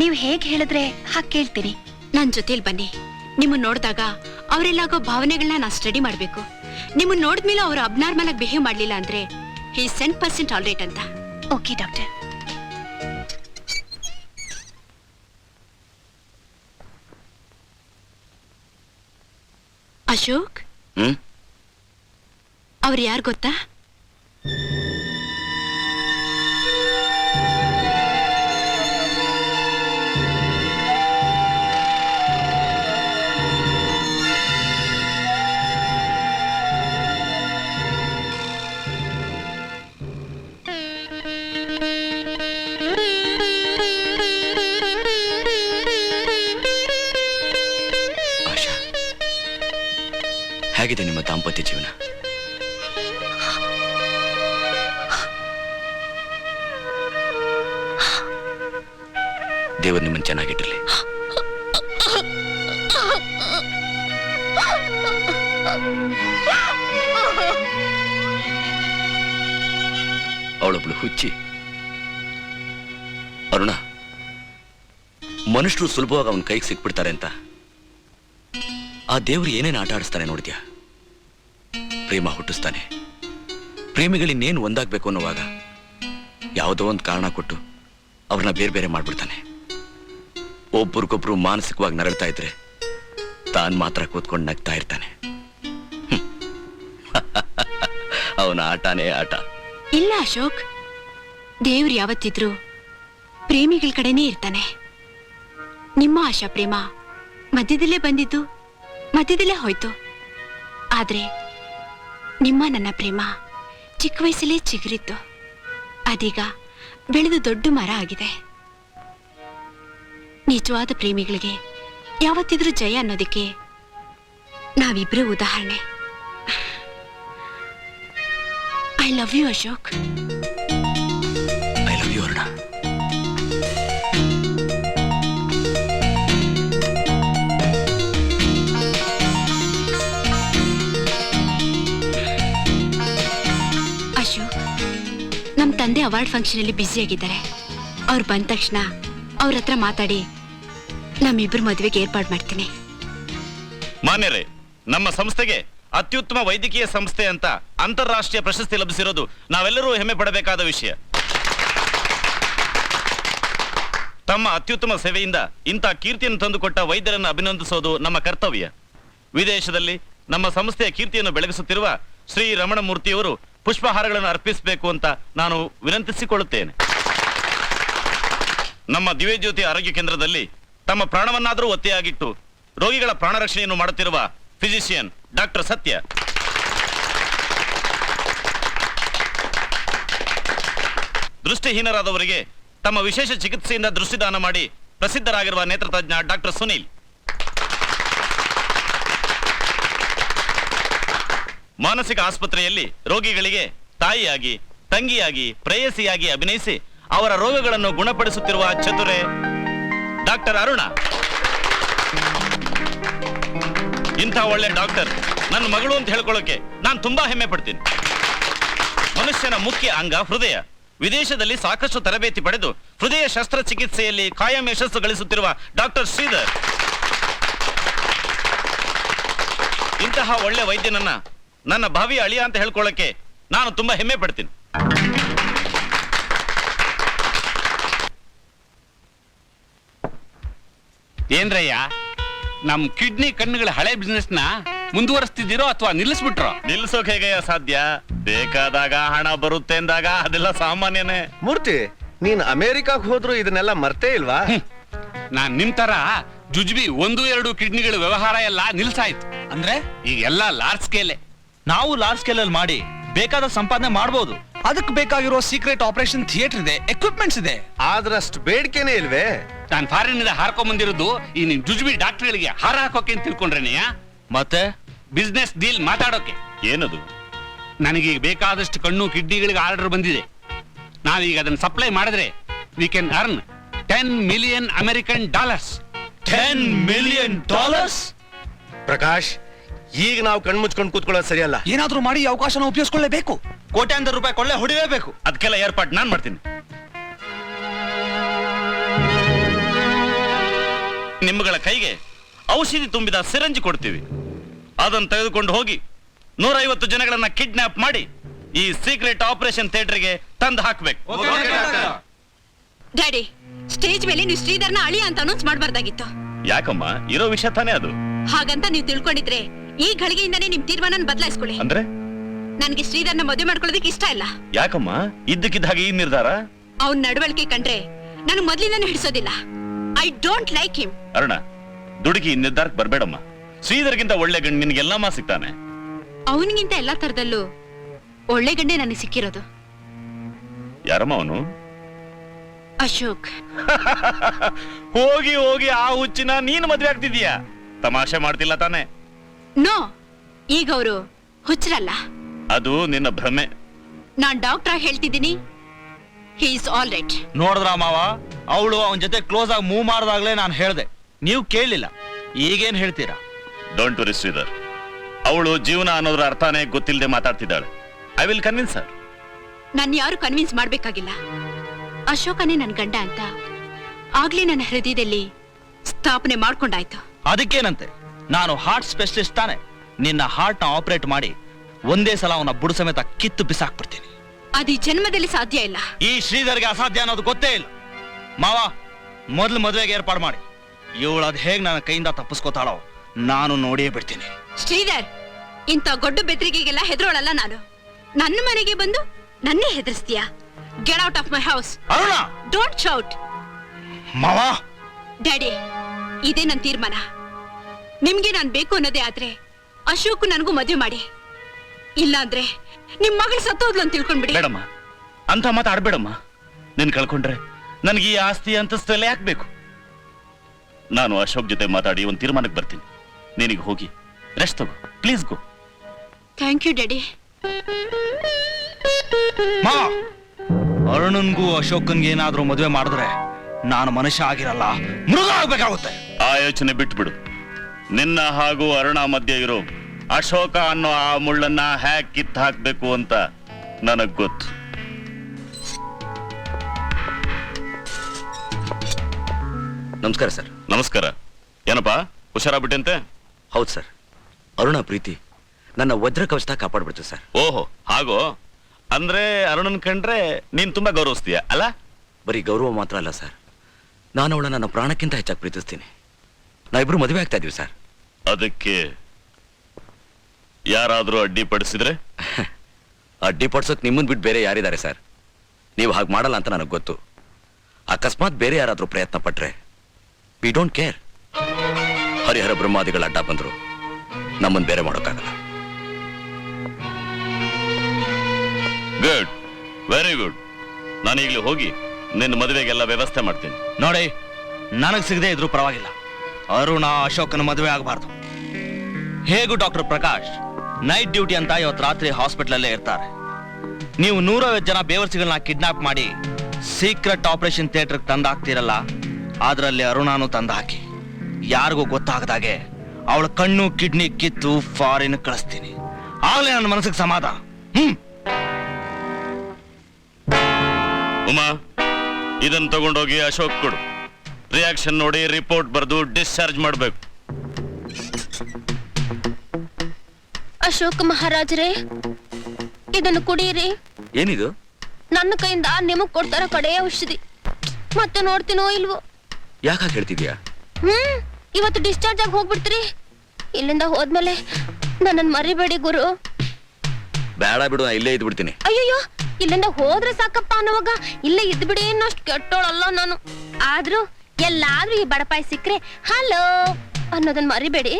ನೀವು ಹೇಗೆ ಹೇಳಿದ್ರೆ ಹಾಗೆ ಕೇಳ್ತೀನಿ. ನನ್ ಜೊತೆಲಿ ಬನ್ನಿ. ನಿಮ್ಮನ್ನ ನೋಡಿದಾಗ ಅವರೆಲ್ಲಾಗೋ ಭಾವನೆಗಳನ್ನ ನಾ ಸ್ಟಡಿ ಮಾಡ್ಬೇಕು. ನಿಮ್ಮನ್ನ ನೋಡಿದ್ಮೇಲೆ ಅವರು ಅಬ್ನಾರ್ಮಲ್ ಆಗಿ ಬಿಹೇವ್ ಮಾಡ್ಲಿಲ್ಲ ಅಂದ್ರೆ ಹಿ 100% ಆಲ್ ರೈಟ್ ಅಂತ. Okay doctor. ಅಶೋಕ್, ಅವ್ರು ಯಾರು ಗೊತ್ತಾ? ಹೇಗಿದೆ ನಿಮ್ಮ ದಾಂಪತ್ಯ ಜೀವನ? ದೇವರು ನಿಮ್ಮನ್ನು ಚೆನ್ನಾಗಿಟ್ಟಿರಲಿ. ಅವಳೊಬ್ಳು ಹುಚ್ಚಿ. ಅರುಣ, ಮನುಷ್ಯರು ಸುಲಭವಾಗಿ ಅವನ ಕೈಗೆ ಸಿಕ್ಬಿಡ್ತಾರೆ ಅಂತ ಆ ದೇವ್ರು ಏನೇನು ಆಟ ಆಡಿಸ್ತಾನೆ ನೋಡಿದ್ಯಾ? ಪ್ರೇಮ ಹುಟ್ಟಿಸ್ತಾನೆ. ಪ್ರೇಮಿಗಳಿನ್ನೇನು ಒಂದಾಗ್ಬೇಕು ಅನ್ನೋವಾಗ ಯಾವುದೋ ಒಂದು ಕಾರಣ ಕೊಟ್ಟು ಅವ್ರನ್ನ ಬೇರೆ ಬೇರೆ ಮಾಡ್ಬಿಡ್ತಾನೆ. ಒಬ್ಬರಿಗೊಬ್ರು ಮಾನಸಿಕವಾಗಿ ನರಳ್ತಾ ಇದ್ರೆ ತಾನ್ ಮಾತ್ರ ಕೂತ್ಕೊಂಡು ನಗ್ತಾ ಇರ್ತಾನೆ. ಅವನ ಆಟನೇ ಆಟ. ಇಲ್ಲ ಅಶೋಕ್, ದೇವ್ರು ಯಾವತ್ತಿದ್ರು ಪ್ರೇಮಿಗಳ ಕಡೆನೇ ಇರ್ತಾನೆ. ನಿಮ್ಮ ಆಶಾ ಪ್ರೇಮ ಮಧ್ಯದಲ್ಲೇ ಬಂದಿದ್ದು, ಮಧ್ಯದಲ್ಲೇ ಹೋಯ್ತು. ಆದ್ರೆ ನಿಮ್ಮ ನನ್ನ ಪ್ರೇಮ ಚಿಕ್ಕ ವಯಸ್ಸಲ್ಲೇ ಚಿಗುರಿತ್ತು. ಅದೀಗ ಬೆಳೆದು ದೊಡ್ಡ ಮರ ಆಗಿದೆ. ನಿಜವಾದ ಪ್ರೇಮಿಗಳಿಗೆ ಯಾವತ್ತಿದ್ರೂ ಜಯ ಅನ್ನೋದಕ್ಕೆ ನಾವಿಬ್ರು ಉದಾಹರಣೆ. I love you Ashok. I love you Aruna. Ashok, ನಮ್ ತಂದೆ ಅವಾರ್ಡ್ ಫಂಕ್ಷನ್ ಅಲ್ಲಿ ಬ್ಯುಸಿ ಆಗಿದ್ದಾರೆ. ಅವ್ರು ಬಂದ ತಕ್ಷಣ ಅವ್ರ ಹತ್ರ ಮಾತಾಡಿ ನಮ್ಮಿಬ್ರು ಮದುವೆಗೆ ಏರ್ಪಾಡು ಮಾಡ್ತೀನಿ. ಮಾನ್ಯರೇ, ನಮ್ಮ ಸಂಸ್ಥೆಗೆ ಅತ್ಯುತ್ತಮ ವೈದ್ಯಕೀಯ ಸಂಸ್ಥೆ ಅಂತ ಅಂತಾರಾಷ್ಟ್ರೀಯ ಪ್ರಶಸ್ತಿ ಲಭಿಸಿರೋದು ನಾವೆಲ್ಲರೂ ಹೆಮ್ಮೆ ಪಡಬೇಕಾದ ವಿಷಯ. ತಮ್ಮ ಅತ್ಯುತ್ತಮ ಸೇವೆಯಿಂದ ಇಂಥ ಕೀರ್ತಿಯನ್ನು ತಂದುಕೊಟ್ಟ ವೈದ್ಯರನ್ನು ಅಭಿನಂದಿಸೋದು ನಮ್ಮ ಕರ್ತವ್ಯ. ವಿದೇಶದಲ್ಲಿ ನಮ್ಮ ಸಂಸ್ಥೆಯ ಕೀರ್ತಿಯನ್ನು ಬೆಳಗಿಸುತ್ತಿರುವ ಶ್ರೀ ರಮಣ ಮೂರ್ತಿಯವರು ಪುಷ್ಪಹಾರಗಳನ್ನು ಅರ್ಪಿಸಬೇಕು ಅಂತ ನಾನು ವಿನಂತಿಸಿಕೊಳ್ಳುತ್ತೇನೆ. ನಮ್ಮ ದಿವ್ಯಜ್ಯೋತಿ ಆರೋಗ್ಯ ಕೇಂದ್ರದಲ್ಲಿ ತಮ್ಮ ಪ್ರಾಣವನ್ನಾದರೂ ಒತ್ತೆಯಾಗಿಟ್ಟು ರೋಗಿಗಳ ಪ್ರಾಣ ರಕ್ಷಣೆಯನ್ನು ಮಾಡುತ್ತಿರುವ ಫಿಸಿಷಿಯನ್ ಡಾಕ್ಟರ್ ಸತ್ಯ, ದೃಷ್ಟಿಹೀನರಾದವರಿಗೆ ತಮ್ಮ ವಿಶೇಷ ಚಿಕಿತ್ಸೆಯಿಂದ ದೃಷ್ಟಿದಾನ ಮಾಡಿ ಪ್ರಸಿದ್ಧರಾಗಿರುವ ನೇತ್ರತಜ್ಞ ಡಾಕ್ಟರ್ ಸುನೀಲ್, ಮಾನಸಿಕ ಆಸ್ಪತ್ರೆಯಲ್ಲಿ ರೋಗಿಗಳಿಗೆ ತಾಯಿಯಾಗಿ, ತಂಗಿಯಾಗಿ, ಪ್ರೇಯಸಿಯಾಗಿ ಅಭಿನಯಿಸಿ ಅವರ ರೋಗಗಳನ್ನು ಗುಣಪಡಿಸುತ್ತಿರುವ ಚತುರೆ ಡಾಕ್ಟರ್ ಅರುಣ. ಇಂಥ ಒಳ್ಳೆ ಡಾಕ್ಟರ್ ನನ್ನ ಮಗಳು ಅಂತ ಹೇಳ್ಕೊಳ್ಳೋಕೆ ನಾನು ತುಂಬಾ ಹೆಮ್ಮೆ ಪಡ್ತೀನಿ. ಮನುಷ್ಯನ ಮುಖ್ಯ ಅಂಗ ಹೃದಯ. ವಿದೇಶದಲ್ಲಿ ಸಾಕಷ್ಟು ತರಬೇತಿ ಪಡೆದು ಹೃದಯ ಶಸ್ತ್ರಚಿಕಿತ್ಸೆಯಲ್ಲಿ ಕಾಯಂ ಯಶಸ್ಸು ಗಳಿಸುತ್ತಿರುವ ಡಾಕ್ಟರ್ ಶ್ರೀಧರ್. ಇಂತಹ ಒಳ್ಳೆ ವೈದ್ಯನನ್ನ ನನ್ನ ಭಾವಿ ಅಳಿಯ ಅಂತ ಹೇಳ್ಕೊಳ್ಳೋಕೆ ನಾನು ತುಂಬಾ ಹೆಮ್ಮೆ ಪಡ್ತೀನಿ. ಏನ್ರಯ್ಯ, ನಮ್ ಕಿಡ್ನಿ ಕಣ್ಣುಗಳ ಹಳೆ ಬಿಸ್ನೆಸ್ ನ ಮುಂದುವರಿಸ್ತಿದ್ದೀರೋ ಅಥವಾ ನಿಲ್ಲಿಸ್ಬಿಟ್ರೋ? ನಿಲ್ಸೋಕ್ ಹೇಗೆಯ ಸಾಧ್ಯ? ಬೇಕಾದಾಗ ಹಣ ಬರುತ್ತೆ ಅಂದಾಗ ಅದೆಲ್ಲ ಸಾಮಾನ್ಯನೇ. ಮೂರ್ತಿ, ನೀನ್ ಅಮೆರಿಕಾಗ್ ಹೋದ್ರು ಇದನ್ನೆಲ್ಲ ಮರ್ತೇ ಇಲ್ವಾ? ನಾನ್ ನಿಮ್ ತರ ಜುಜ್ಬಿ 1-2 ಕಿಡ್ನಿಗಳ ವ್ಯವಹಾರ ಎಲ್ಲ ನಿಲ್ಸಾಯ್ತು. ಅಂದ್ರೆ ಈಗ ಎಲ್ಲ ಲಾರ್ಜ್ ಸ್ಕೇಲೆ. ನಾವು ಲಾರ್ಜ್ ಸ್ಕೇಲ್ ಅಲ್ಲಿ ಮಾಡಿ ಬೇಕಾದ ಸಂಪಾದನೆ ಮಾಡಬಹುದು. ಅದಕ್ಕೆ ಬೇಕಾಗಿರೋ ಸೀಕ್ರೆಟ್ ಆಪರೇಷನ್ ಥಿಯೇಟರ್ ಇದೆ, ಎಕ್ವಿಪ್ಮೆಂಟ್ಸ್ ಇದೆ. ಆದ್ರಷ್ಟು ಬೇಡಿಕೆನೇ ಇಲ್ವೇ? ನಾನ್ ಫಾರಿನ್ ಇಂದ ಹಾರ್ಕೊಂಡ್ ಬಂದಿರೋದು ಈ ನಿನ್ ಜುಜ್ಬಿ ಡಾಕ್ಟರ್ಗಳಿಗೆ ಹಾರ ಹಾಕೋಕೆ ಅಂತ ತಿಳ್ಕೊಂಡ್ರೇನೆಯಾ? ಮತ್ತೆ ಬಿಸ್ನೆಸ್ ಡೀಲ್ ಮಾತಾಡೋಕೆ. ಏನದು? ನನಗೆ ಬೇಕಾದಷ್ಟು ಕಣ್ಣು ಕಿಡ್ನಿಗಳಿಗೆ ಆರ್ಡರ್ ಬಂದಿದೆ. ನಾವೀಗ ಅದನ್ನ ಸಪ್ಲೈ ಮಾಡಿದ್ರೆ we can earn $10 million American. $10 million? Prakash, ಈಗ ನಾವು ಕಣ್ಮುಚ್ಕೊಂಡು ಕೂತ್ಕೊಳ್ಳೋದು ಸರಿಯಲ್ಲ. ಏನಾದ್ರೂ ಮಾಡಿ ಈ ಅವಕಾಶನ ಉಪಯೋಗಿಸ್ಕೊಳ್ಳೇಬೇಕು. ಕೋಟ್ಯಾಂತರ ರೂಪಾಯಿ ಕೊಳ್ಳೆ ಹೊಡಿಲೇಬೇಕು. ಅದಕ್ಕೆಲ್ಲ ಏರ್ಪಾಟ್ ನಾನ್ ಮಾಡ್ತೀನಿ. ನಿಮ್ಮಗಳ ಕೈಗೆ ಔಷಧಿ ತುಂಬಿದ ಸಿರಂಜಿ ಕೊಡ್ತೀವಿ. ಅದನ್ನು ತೆಗೆದುಕೊಂಡು ಹೋಗಿ 150 ಜನಗಳನ್ನ ಕಿಡ್ನಾಪ್ ಮಾಡಿ ಈ ಸೀಕ್ರೆಟ್ ಆಪರೇಷನ್ ಥಿಯೇಟರ್ಗೆ ತಂದು ಹಾಕ್ಬೇಕು. ಡ್ಯಾಡಿ, ಸ್ಟೇಜ್ ಮೇಲೆ ನೀವು ಶ್ರೀಧರ್ನ ಅಳಿಯ ಅಂತ ಅನೌನ್ಸ್ ಮಾಡಬಾರ್ದಾಗಿತ್ತು. ಯಾಕಮ್ಮ, ಇರೋ ವಿಷಯ ತಾನೇ ಅದು. ಹಾಗಂತ ನೀವು ತಿಳ್ಕೊಂಡಿದ್ರೆ ಈ ಘಳಿಗೆಯಿಂದಾನೇ ನಿಮ್ ತೀರ್ಮಾನ ಬದಲಾಯಿಸ್ಕೊಳ್ಳಿ. ಅಂದ್ರೆ ನನಗೆ ಶ್ರೀಧರ್ನ ಮದುವೆ ಮಾಡ್ಕೊಳ್ಳೋದಕ್ಕೆ ಇಷ್ಟ ಇಲ್ಲ. ಯಾಕಮ್ಮ ಇದ್ದಕ್ಕಿದ್ದ ಹಾಗೆ ಈ ನಿರ್ಧಾರ? ಅವ್ನ ನಡವಳಿಕೆ ಕಂಡ್ರೆ ನನಗೆ ಮೊದ್ಲಿಂದಾನು ಹಿಡಿಸೋದಿಲ್ಲ. I don't like him. Aruna, ದುಡುಕಿ ನಿರ್ಧಾರಕ್ಕೆ ಬರ್ಬೇಡಮ್ಮ. ಶ್ರೀಧರ್ಗಿಂತ ಒಳ್ಳೆ ಗಂಡು ನಿನ್ಗೆಲ್ಲಮ್ಮ ಸಿಗ್ತಾನೆ. ಅವನಿಗಿಂತ ಎಲ್ಲಾ ತರದಲ್ಲೂ ಒಳ್ಳೆ ಗಂಡೆ ನನಗೆ ಸಿಕ್ಕಿರೋದು. ಯಾರಮ್ಮ ಅವನು? ಅಶೋಕ್. ಹೋಗಿ ಹೋಗಿ ಆ ಹುಚ್ಚಿನ ನೀನು ಮದ್ವೆ ಆಗ್ತಿದೀಯಾ? ತಮಾಷೆ ಮಾಡ್ತಿಲ್ಲ ತಾನೆ? ನೋ, ಈಗ ಅವರು ಹುಚ್ಚರಲ್ಲ. ಅದು ನಿನ್ನ ಭ್ರಮೆ. ನಾನ್ ಡಾಕ್ಟರ್ ಹೇಳ್ತಿದ್ದೀನಿ. He is all right. ನೋಡಿದ್ರ ಮಾವ, ಅವಳು ಅವನ ಜೊತೆ ಕ್ಲೋಸ್ ಆಗಿ ಮೂವ್ ಮಾಡಿದಾಗ್ಲೇ ನಾನು ಹೇಳ್ದೆ, ನೀವು ಕೇಳಲಿಲ್ಲ. ಈಗೇನ್ ಹೇಳ್ತೀರಾ? ಡೋಂಟ್ ವರಿ ಶ್ರೀಧರ್, ಅವಳು ಜೀವನ ಅನ್ನೋದ್ರ ಅರ್ಥನೇ ಗೊತ್ತಿಲ್ಲದೆ ಮಾತಾಡ್ತಿದ್ದಾಳೆ. ಐ ವಿಲ್ ಕನ್ವಿನ್ಸ್ ಹರ್. ನನ್ ಯಾರು ಕನ್ವಿನ್ಸ್ ಮಾಡ್ಬೇಕಾಗಿಲ್ಲ. ಅಶೋಕನೇ ನನ್ ಗಂಡ ಅಂತ ಆಗ್ಲೇ ನನ್ನ ಹೃದಯದಲ್ಲಿ ಸ್ಥಾಪನೆ ಮಾಡ್ಕೊಂಡಾಯ್ತು. ಅದಕ್ಕೇನಂತೆ, ನಾನು ಹಾರ್ಟ್ ಸ್ಪೆಷಲಿಸ್ಟ್ ತಾನೆ. ನಿನ್ನ ಹಾರ್ಟ್ ನ ಆಪರೇಟ್ ಮಾಡಿ ಒಂದೇ ಸಲ ಅವನ ಬುಡು ಸಮೇತ ಕಿತ್ತು ಬಿಸಾಕ್ಬಿಡ್ತೀನಿ. ಅದು ಈ ಜನ್ಮದಲ್ಲಿ ಸಾಧ್ಯ ಇಲ್ಲ. ಈ ಶ್ರೀಧರ್ಗೆ ಅಸಾಧ್ಯ ಅನ್ನೋದು ಗೊತ್ತೇ ಇಲ್ಲ. ಮಾವ, ಮೊದ್ಲು ಮದುವೆಗೆ ಏರ್ಪಾಡು ಮಾಡಿ. ಇವಳು ಅದ್ ಹೇಗ್ ನನ್ನ ಕೈಯಿಂದ ತಪ್ಪಿಸ್ಕೋತಾಳೋ ನಾನು ನೋಡಿಯೇ ಬಿಡ್ತೀನಿ. ಶ್ರೀಧರ್, ಇಂಥ ಗೊಡ್ಡು ಬೆದರಿಗೆಗೆಲ್ಲ ಹೆದರೋಳಲ್ಲ ನಾನು. ನನ್ನ ಮನೆಗೆ ಬಂದು ನನ್ನೇ ಹೆದರ್ಸ್ತೀಯಾ? Get out of my house. Aruna, don't shout. ಮಾವ. ಡ್ಯಾಡಿ, ಇದೇ ನನ್ನ ತೀರ್ಮಾನ. ನಿಮ್ಗೆ ನಾನ್ ಬೇಕು ಅನ್ನೋದೇ ಆದ್ರೆ ಅಶೋಕ್ ನನಗೂ ಮದುವೆ ಮಾಡಿ. ಇಲ್ಲ ಅಂದ್ರೆ ನಿಮ್ ಮಗಳು ಸತ್ತೋದ್ಲು ಅಂತ ತಿಳ್ಕೊಂಡ್ಬಿಡಿ. ಬೇಡಮ್ಮ, ಅಂತ ಮಾತಾಡ್ಬೇಡಮ್ಮ. ನಿನ್ ಕಳ್ಕೊಂಡ್ರೆ ನನಗೆ ಈ ಆಸ್ತಿ ಅಂತಸ್ತೆಲ್ಲ ಯಾಕಬೇಕು? ನಾನು ಅಶೋಕ್ ಜೊತೆ ಮಾತಾಡಿ ಒಂದು ತೀರ್ಮಾನಕ್ಕೆ ಬರ್ತೀನಿ. ನೀನಿಗೆ ಹೋಗಿ ರೆಸ್ಟ್ ತಗೋ, please go. Thank you daddy. ಮಾವ, ಅರುಣನ್ಗೂ ಅಶೋಕನ್ಗೆ ಏನಾದ್ರೂ ಮದುವೆ ಮಾಡಿದ್ರೆ ನಾನು ಮನುಷ್ಯ ಆಗಿರಲ್ಲ, ಮೃಗ ಆಗ್ಬೇಕಾಗುತ್ತೆ. ಆ ಯೋಚನೆ ಬಿಟ್ಬಿಡು. ನಿನ್ನ ಹಾಗೂ ಅರುಣ ಮಧ್ಯೆ ಇರೋ ಅಶೋಕ ಅನ್ನೋ ಆ ಮುಳ್ಳನ್ನ ಹ್ಯಾಕ್ ಕಿತ್ತು ಹಾಕ್ಬೇಕು ಅಂತ ನನಗ್ ಗೊತ್ತು. ನಮಸ್ಕಾರ ಸರ್. ನಮಸ್ಕಾರ. ಏನಪ್ಪಾ ಹುಷಾರಾಗ್ಬಿಟ್ಟಂತೆ? ಹೌದು ಸರ್, ಅರುಣ ಪ್ರೀತಿ ನನ್ನ ವಜ್ರ ಕವಚ ಕಾಪಾಡ್ಬಿಡ್ತು ಸರ್. ಓಹೋ, ಹಾಗೋ. ಅಂದ್ರೆ ಅರುಣನ್ ಕಂಡ್ರೆ ನೀನ್ ತುಂಬಾ ಗೌರವಿಸ್ತೀಯ ಅಲ್ಲ? ಬರೀ ಗೌರವ ಮಾತ್ರ ಅಲ್ಲ ಸರ್, ನಾನು ಅವಳನ್ನ ನನ್ನ ಪ್ರಾಣಕ್ಕಿಂತ ಹೆಚ್ಚಾಗಿ ಪ್ರೀತಿಸ್ತೀನಿ. ನಾವಿಬ್ರು ಮದುವೆ ಆಗ್ತಾ ಇದೀವಿ ಸರ್. ಅದಕ್ಕೆ ಯಾರಾದ್ರೂ ಅಡ್ಡಿಪಡಿಸಿದ್ರೆ? ಅಡ್ಡಿಪಡಿಸೋಕ್ ನಿಮ್ಮನ್ ಬಿಟ್ಟು ಬೇರೆ ಯಾರಿದ್ದಾರೆ ಸರ್? ನೀವು ಹಾಗೆ ಮಾಡಲ್ಲ ಅಂತ ನನಗೆ ಗೊತ್ತು. ಅಕಸ್ಮಾತ್ ಬೇರೆ ಯಾರಾದ್ರೂ ಪ್ರಯತ್ನ ಪಟ್ರೆ ವಿ ಡೋಂಟ್ ಕೇರ್. ಹರಿಹರ ಬ್ರಹ್ಮಾದಿಗಳ ಅಡ್ಡ ಬಂದ್ರು ನಮ್ಮನ್ ಬೇರೆ ಮಾಡೋಕ್ಕಾಗಲ್ಲ. Good, very good. ನಾನೀಗಲೇ ಹೋಗಿ ನಿನ್ನ ಮದುವೆಗೆಲ್ಲ ವ್ಯವಸ್ಥೆ ಮಾಡ್ತೀನಿ. ನೋಡಿ, ನನಗ್ ಸಿಗದೆ ಇದ್ರು ಪರವಾಗಿಲ್ಲ, ಅರುಣ ಅಶೋಕನ ಮದುವೆ ಆಗಬಾರ್ದು. ಹೇಗೂ ಡಾಕ್ಟರ್ ಪ್ರಕಾಶ್ ನೈಟ್ ಡ್ಯೂಟಿ ಅಂತ ಇವತ್ತು ರಾತ್ರಿ ಹಾಸ್ಪಿಟಲ್ ಅಲ್ಲೇ ಇರ್ತಾರೆ. ನೀವು 150 ಜನ ಬೇವರ್ಸಿಗಳನ್ನ ಕಿಡ್ನಾಪ್ ಮಾಡಿ ಸೀಕ್ರೆಟ್ ಆಪರೇಷನ್ ಥಿಯೇಟರ್ ತಂದಾಕ್ತಿರಲ್ಲ, ಅದರಲ್ಲಿ ಅರುಣಾನು ತಂದು ಹಾಕಿ ಯಾರಿಗೂ ಗೊತ್ತಾಗದಾಗೆ ಅವಳ ಕಣ್ಣು ಕಿಡ್ನಿ ಕಿತ್ತು ಫಾರಿನ್ ಕಳಿಸ್ತೀನಿ. ಆಗ್ಲೇ ನನ್ನ ಮನಸ್ಸಿಗೆ ಸಮಾಧಾನ. ಉಮಾ, ಇದನ್ನ ತಗೊಂಡೋಗಿ ಅಶೋಕ್ ಕೊಡು. ರಿಯಾಕ್ಷನ್ ನೋಡಿ ರಿಪೋರ್ಟ್ ಬರೆದು ಡಿಸ್ಚಾರ್ಜ್ ಮಾಡಬೇಕು. ಅಶೋಕ್ ಮಹಾರಾಜರೇ, ಇದನ್ನು ಕುಡಿಯಿರಿ. ಏನಿದು? ನನ್ನ ಕೈಯಿಂದ ನಿಮಗ್ ಕೊಡ್ತಾರ ಕಡೆಯ ಔಷಧಿ. ಮತ್ತೆ ನೋಡ್ತೀನೋ ಇಲ್ವೋ? ಯಾಕಾಗಿ ಹೇಳ್ತಿದ್ಯಾ? ಇವತ್ತು ಡಿಸ್ಚಾರ್ಜ್ ಆಗಿ ಹೋಗ್ಬಿಡ್ತೀರಿ. ಇಲ್ಲಿಂದ ಹೋದ್ಮೇಲೆ ನನ್ನನ್ನು ಮರಿಬೇಡಿ ಗುರು. ಬೇಡ ಬಿಡು, ನಾ ಇಲ್ಲೇ ಇದ್ದು ಬಿಡ್ತೀನಿ. ಅಯ್ಯಯ್ಯೋ, ಇಲ್ಲಿಂದ ಹೋದ್ರೆ ಸಾಕಪ್ಪ ಅನ್ನೋವಾಗ ಇಲ್ಲೇ ಇದ್ದು ಬಿಡಿ ಅನ್ನೋಷ್ಟು ಕೆಟ್ಟೋಳಲ್ಲ ನಾನು. ಆದ್ರೂ ಎಲ್ಲಾದ್ರೂ ಈ ಬಡಪಾಯಿ ಸಿಕ್ಕ್ರೆ ಹಲೋ ಅನ್ನೋದನ್ನ ಮರಿಬೇಡಿ.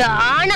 ಜಾಣ.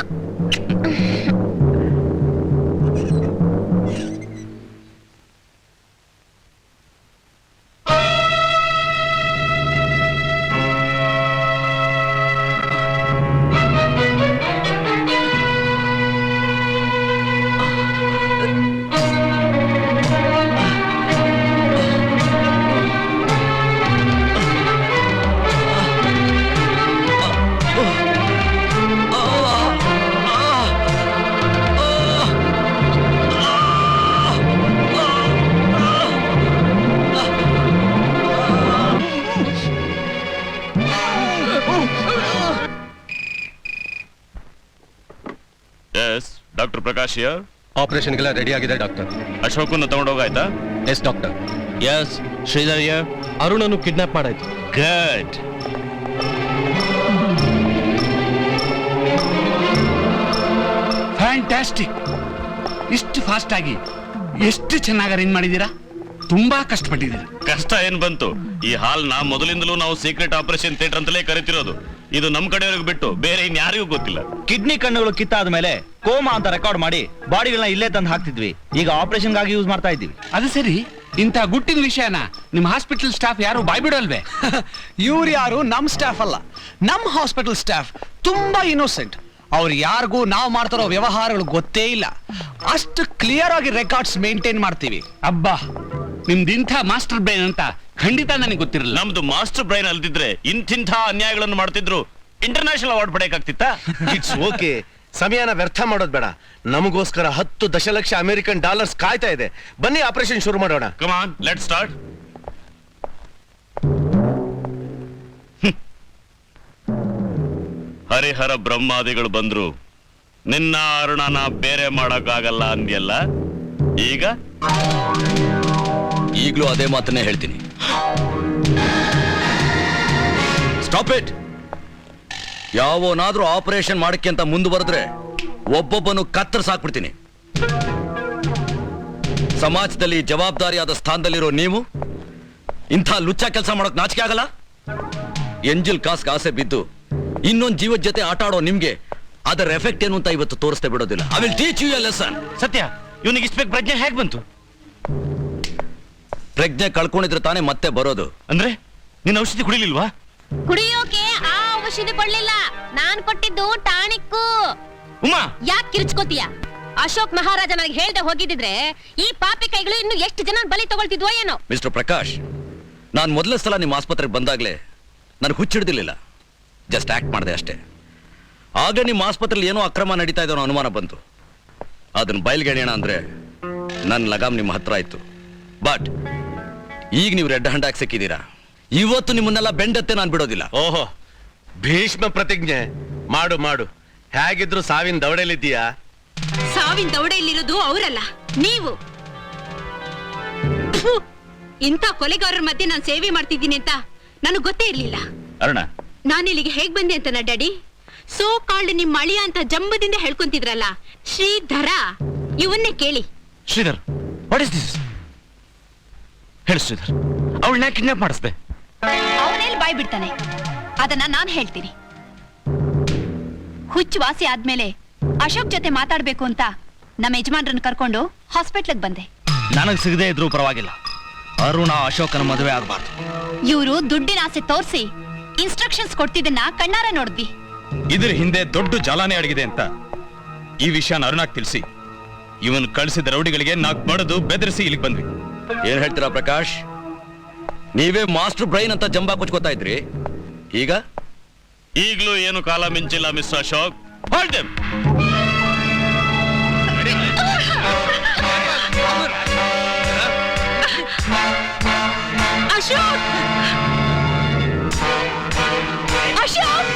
Doctor Prakash here. ಆಪರೇಷನ್ಗೆಲ್ಲ ರೆಡಿ ಆಗಿದೆ ಡಾಕ್ಟರ್. ಅಶೋಕನ್ನು ತಗೊಂಡೋಗಾಯ್ತಾ? Yes doctor. Yes Shridhar here. ಅರುಣನ್ನು ಕಿಡ್ನಾಪ್ ಮಾಡಾಯ್ತು. ಗುಡ್. ಫ್ಯಾಂಟಾಸ್ಟಿಕ್. ಇಷ್ಟು ಫಾಸ್ಟ್ ಆಗಿ ಎಷ್ಟು ಚೆನ್ನಾಗಿ ಅರೇಂಜ್ ಮಾಡಿದ್ದೀರಾ. ತುಂಬಾ ಕಷ್ಟಪಟ್ಟಿದ್ದೀರಾ. ಕಷ್ಟ ಏನ್ ಬಂತು? ಈ ಹಾಲ್ನ ಮೊದಲಿಂದಲೂ ನಾವು ಸೀಕ್ರೆಟ್ ಆಪರೇಷನ್ ಥಿಯೇಟರ್ ಅಂತಲೇ ಕರಿತಿರೋದು. ಇದು ನಮ್ ಕಡೆಯವ್ರಿಗೆ ಬಿಟ್ಟು ಬೇರೆ ಇನ್ಯಾರಿಗೂ ಗೊತ್ತಿಲ್ಲ. ಕಿಡ್ನಿ ಕಣ್ಣುಗಳು ಕಿತ್ತಾದ ಮೇಲೆ ಕೋಮಾ ಅಂತ ರೆಕಾರ್ಡ್ ಮಾಡಿ ಬಾಡಿಗಳನ್ನ ಇಲ್ಲೇ ತಂದು ಹಾಕ್ತಿದ್ವಿ. ಈಗ ಆಪರೇಷನ್ ಗಾಗಿ ಯೂಸ್ ಮಾಡ್ತಾ ಇದ್ದೀವಿ. ಅದು ಸರಿ, ಇಂಥ ಗುಟ್ಟಿನ ವಿಷಯನ ನಿಮ್ ಹಾಸ್ಪಿಟಲ್ ಸ್ಟಾಫ್ ಯಾರು ಬಾಯ್ಬಿಡಲ್ವೇ? ಇವ್ರು ಯಾರು ನಮ್ ಸ್ಟಾಫ್ ಅಲ್ಲ, ನಮ್ ಹಾಸ್ಪಿಟಲ್ ಸ್ಟಾಫ್ ತುಂಬಾ ಇನ್ನೋಸೆಂಟ್. ಅವ್ರು ಯಾರಿಗೂ ನಾವು ಮಾಡ್ತಿರೋ ವ್ಯವಹಾರಗಳು ಗೊತ್ತೇ ಇಲ್ಲ. ಅಷ್ಟು ಕ್ಲಿಯರ್ ಆಗಿ ರೆಕಾರ್ಡ್ಸ್ ಮೇಂಟೈನ್ ಮಾಡ್ತೀವಿ. ಅಬ್ಬಾ, ನಿಮ್ದಿಂಥ ಮಾಸ್ಟರ್ ಬ್ರೈನ್ ಅಂತ ಖಂಡಿತ ನನಗೆ ಗೊತ್ತಿರಲಿಲ್ಲ. ನಮ್ದು ಮಾಸ್ಟರ್ ಬ್ರೈನ್ ಅಲ್ದಿದ್ರೆ ಇಂತಿಂಥ ಅನ್ಯಾಯಗಳನ್ನು ಮಾಡ್ತಿದ್ರು ಇಂಟರ್ನ್ಯಾಷನಲ್ ಅವಾರ್ಡ್ ಪಡೆಯಕ್ಕಾಗ್ತಿತ್ತಾ? It's okay. ಸಮಯನ ವ್ಯರ್ಥ ಮಾಡೋದು ಬೇಡ. ನಮಗೋಸ್ಕರ 10 ದಶಲಕ್ಷ ಅಮೆರಿಕನ್ ಡಾಲರ್ಸ್ ಕಾಯ್ತಾ ಇದೆ. ಬನ್ನಿ ಆಪರೇಷನ್ ಶುರು ಮಾಡೋಣ. Come on, let's start. Harihara ಬ್ರಹ್ಮಾದಿಗಳು ಬಂದ್ರು ನಿನ್ನ ಅರುಣನ ಬೇರೆ ಮಾಡಕ್ಕಾಗಲ್ಲ ಅಂದ್ಯಲ್ಲ, ಈಗ ಈಗಲೂ ಅದೇ ಮಾತನ್ನೇ ಹೇಳ್ತೀನಿ. Stop it. ಯಾವನಾದ್ರೂ ಆಪರೇಷನ್ ಮಾಡಕ್ಕೆ ಅಂತ ಮುಂದುವರೆದ್ರೆ ಒಬ್ಬೊಬ್ಬನು ಕತ್ತರಿಸಾಕ್ಬಿಡ್ತೀನಿ. ಸಮಾಜದಲ್ಲಿ ಜವಾಬ್ದಾರಿಯಾದ ಸ್ಥಾನದಲ್ಲಿರೋ ನೀವು ಇಂಥ ಲುಚ್ಚ ಕೆಲಸ ಮಾಡೋಕ್ ನಾಚಿಕೆ ಆಗಲ್ಲ? ಎಂಜಿಲ್ ಕಾಸ್ಗೆ ಆಸೆ ಬಿದ್ದು ಇನ್ನೊಂದು ಜೀವದ ಜೊತೆ ಆಟ ಆಡೋ ನಿಮ್ಗೆ ಅದರ ಎಫೆಕ್ಟ್ ಏನು ಅಂತ ಇವತ್ತು ತೋರಿಸ್ತಾ ಬಿಡೋದಿಲ್ಲ. I will teach you a lesson. Satya, ಇವನಿಗೆ ಇಷ್ಟ ಬೇಕು ಪ್ರಜ್ಞೆ ಹೇಗೆ ಬಂತು? ಪ್ರಜ್ಞೆ ಕಳ್ಕೊಂಡಿದ್ರೆ ತಾನೇ ಮತ್ತೆ ಬರೋದು. ಅಂದ್ರೆ ನಿನ್ನ ಔಷಧಿ ಕುಡಿಲಿಲ್ವಾ? ಕುಡಿಯೋಕೆ ಆ ಔಷಧಿ ಕೊಡ್ಲಿಲ್ಲ, ನಾನ್ ಕೊಟ್ಟಿದ್ದು ಟಾಣಿಕ್ಕು. ಉಮಾ, ಯಾಕೆ ಕಿರ್ಚ್ಕೋತೀಯ? ಅಶೋಕ್ ಮಹಾರಾಜ ನನಗೆ ಹೇಳ್ದೆ ಹೋಗಿದ್ರೆ ಈ ಪಾಪಿ ಕೈಗಳು ಇನ್ನು ಎಷ್ಟು ಜನ ಬಲಿ ತಗೊಳ್ತಿದ್ವೋ ಏನೋ. ಮಿಸ್ಟರ್ ಪ್ರಕಾಶ್, ನಾನು ಮೊದಲ ಸಲ ನಿಮ್ಮ ಆಸ್ಪತ್ರೆಗೆ ಬಂದಾಗ್ಲೇ ನನಗೆ ಹುಚ್ಚಿಡ್ದಿಲ್ಲ. ಜಸ್ಟ್ ಆಕ್ಟ್ ಮಾಡಿದೆ ಅಷ್ಟೇ. ಆಗ ನಿಮ್ಮ ಆಸ್ಪತ್ರೆಯಲ್ಲಿ ಏನೋ ಅಕ್ರಮ ನಡೀತಾ ಇದೋ ಅನುಮಾನ ಬಂತು. ಅದನ್ನ ಬಯಲ್ಗೆಳೆಯೋಣ ಅಂದ್ರೆ ನನ್ನ ಲಗಾಮ್ ನಿಮ್ಮ ಹತ್ರ ಆಯ್ತು. ಬಟ್ ಈಗ ನೀವು ರೆಡ್ ಹ್ಯಾಂಡ್ ಆಗಿ ಸಿಕ್ಕಿದ್ದೀರಾ. ಇವತ್ತು ನಿಮ್ಮನ್ನೆಲ್ಲ ಬೆಂಡತ್ತೆ ನಾನು ಬಿಡೋದಿಲ್ಲ. ಓಹೋ, ಭೀಷ್ಮ ಪ್ರತಿಜ್ಞೆ ಮಾಡು ಮಾಡು. ಹೇಗಿದ್ರು ಸಾವಿನ ದವಡೆಯಲ್ಲಿದ್ದೀಯಾ? ಸಾವಿನ ದೌಡೆಯಲ್ಲಿರೋದು ಅವರಲ್ಲ, ನೀವು. ಫು! ಇಂಥ ಕೊಲೆಗಾರರ ಮಧ್ಯೆ ನಾನು ಸೇವೆ ಮಾಡ್ತಿದ್ದೀನಿ ಅಂತ ನನಗೆ ಗೊತ್ತೇ ಇರ್ಲಿಲ್ಲ. ಅರುಣ, ನಾನಿಲ್ಲಿಗೆ ಹೇಗ್ ಬಂದೆ ಅಂತನ ಡ್ಯಾಡಿ? ಸೋ ಕಾಲ್ಡ್ ನಿಮ್ ಅಳಿಯ ಅಂತ ಜಂಬದಿಂದ ಹೇಳ್ಕೊಂತಿದ್ರಲ್ಲ, ಶ್ರೀಧರ, ಇವನ್ನೇ ಕೇಳಿ. Sridhar, what is this? ಹೇಳು ಶ್ರೀಧರ್, ಅವಳನ್ನ ಕಿಡ್ನಾಪ್ ಮಾಡಿಸ್ದೆ. ಅವನೇಲಿ ಬಾಯ್ ಬಿಡ್ತಾನೆ, ಅದನ್ನ ನಾನ್ ಹೇಳ್ತೀನಿ. ಹುಚ್ಚು ವಾಸಿ ಆದ್ಮೇಲೆ ಅಶೋಕ್ ಜೊತೆ ಮಾತಾಡ್ಬೇಕು ಅಂತ ನಮ್ಮ ಯಜಮಾನ್ರನ್ನ ಕರ್ಕೊಂಡು ಹಾಸ್ಪಿಟ್ಲಿಗೆ ಬಂದೆ. ನನಗ್ ಸಿಗದೆ ಇದ್ರೂ ಪರವಾಗಿಲ್ಲ, ಅರುಣ ಅಶೋಕನ ಮದುವೆ ಆಗ್ಬಾರ್ದು. ಇವರು ದುಡ್ಡಿನ ಆಸೆ ತೋರಿಸಿ ಇನ್ಸ್ಟ್ರಕ್ಷನ್ಸ್ ಕೊಡ್ತಿದ್ದನ್ನ ಕಣ್ಣಾರ ನೋಡಿದ್ವಿ. ಇದ್ರ ಹಿಂದೆ ದೊಡ್ಡ ಜಾಲಾನೆ ಅಡಗಿದೆ ಅಂತ ಈ ವಿಷಯನ ಅರುಣಾಗ್ ತಿಳಿಸಿ ಇವನ್ ಕಳಿಸಿದ ರೌಡಿಗಳಿಗೆ ನಾಕ್ ಬಡದು ಬೆದರಿಸಿ ಇಲ್ಲಿಗೆ ಬಂದ್ವಿ. ಏನ್ ಹೇಳ್ತೀರಾ ಪ್ರಕಾಶ್? ನೀವೇ ಮಾಸ್ಟರ್ ಬ್ರೈನ್ ಅಂತ ಜಂಬಾ ಕುಚ್ಕೋತಾ ಇದ್ರಿ, ಈಗ ಈಗ್ಲೂ ಏನು ಕಾಲ ಮಿಂಚಿಲ್ಲ mister Ashok. Hold them. Ashok! Ashok!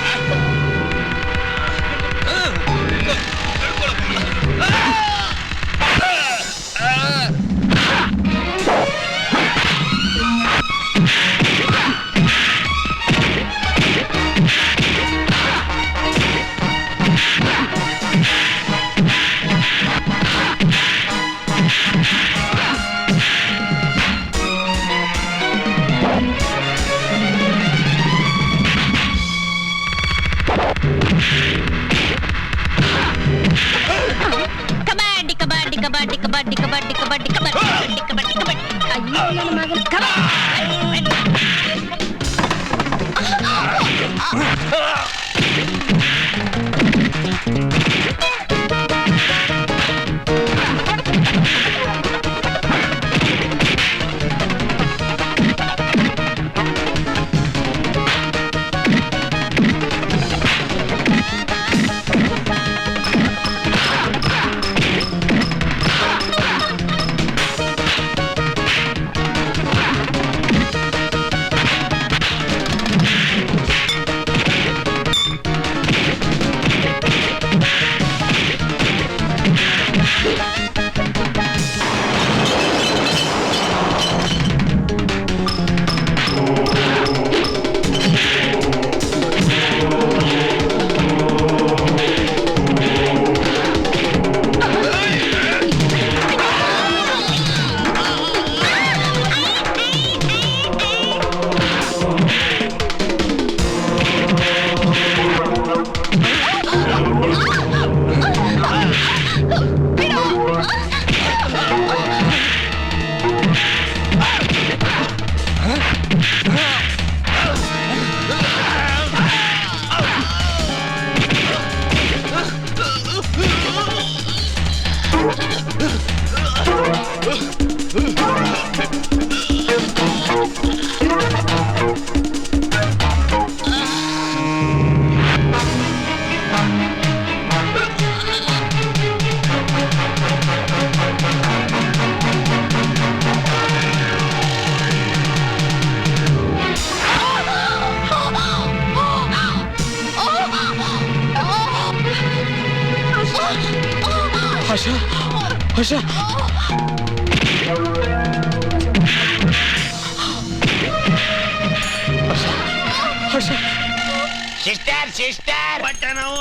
Kabaddi kabaddi kabaddi kabaddi kabaddi kabaddi kabaddi kabaddi kabaddi. ಅಯ್ಯೋ ನನ್ನ ಮಗನ ಸಿಸ್ಟರ್ ಸಿಸ್ಟರ್ ಹೊಟ್ಟೆ ನೋವು.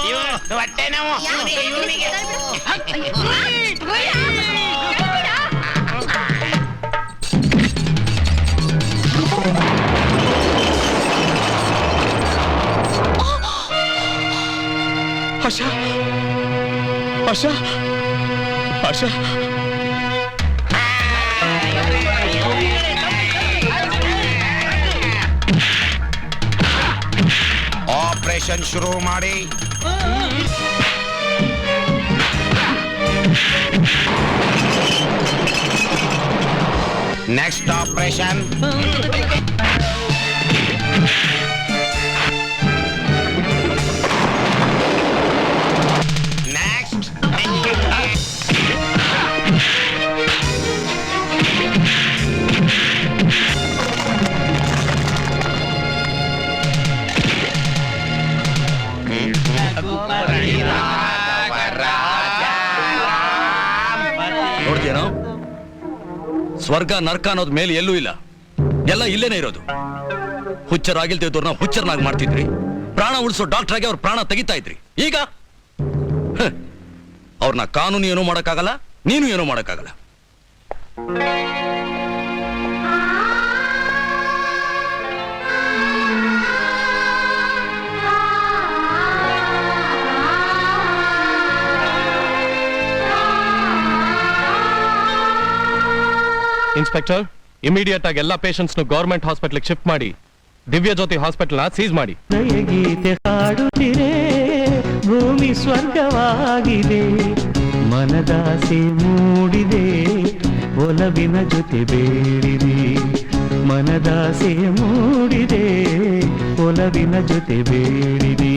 ಆಶಾ ಆಶಾ ಆಶಾ ಆಪರೇಷನ್ ಶುರು ಮಾಡಿ. Next operation. ನೆಕ್ಸ್ಟ್. ನೋಡ್ತೀಯನೋ ಸ್ವರ್ಗ ನರ್ಕ ಅನ್ನೋದ್ ಮೇಲೆ ಎಲ್ಲೂ ಇಲ್ಲ, ಎಲ್ಲ ಇಲ್ಲೇನೆ ಇರೋದು. ಹುಚ್ಚರಾಗಿಲ್ತಿದ್ದವ್ರನ್ನ ಹುಚ್ಚರನ್ನಾಗಿ ಮಾಡ್ತಿದ್ರಿ, ಪ್ರಾಣ ಉಳಿಸೋ ಡಾಕ್ಟರ್ ಆಗಿ ಅವ್ರ ಪ್ರಾಣ ತೆಗಿತಾ ಇದ್ರಿ. ಈಗ ಅವ್ರನ್ನ ಕಾನೂನು ಏನೂ ಮಾಡಕ್ಕಾಗಲ್ಲ, ನೀನು ಏನೂ ಮಾಡಕ್ಕಾಗಲ್ಲ. ಇನ್ಸ್ಪೆಕ್ಟರ್, ಇಮಿಡಿಯೇಟ್ ಆಗಿ ಎಲ್ಲಾ ಪೇಷಂಟ್ಸ್ ಗವರ್ಮೆಂಟ್ ಹಾಸ್ಪಿಟಲ್ ಶಿಫ್ಟ್ ಮಾಡಿ ದಿವ್ಯ ಜ್ಯೋತಿ ಹಾಸ್ಪಿಟಲ್ ಸೀಸ್ ಮಾಡಿ. ಗೀತೆ ಹಾಡುತ್ತಿರೆ, ಭೂಮಿ ಸ್ವರ್ಗವಾಗಿದೆ, ಮನದಾಸೆ ಮೂಡಿದೆ, ಒಲವಿನ ಜೊತೆ ಬೇಡಿದೆ, ಮನದಾಸೆ ಮೂಡಿದೆ, ಒಲವಿನ ಜೊತೆ ಬೇಡಿದೆ.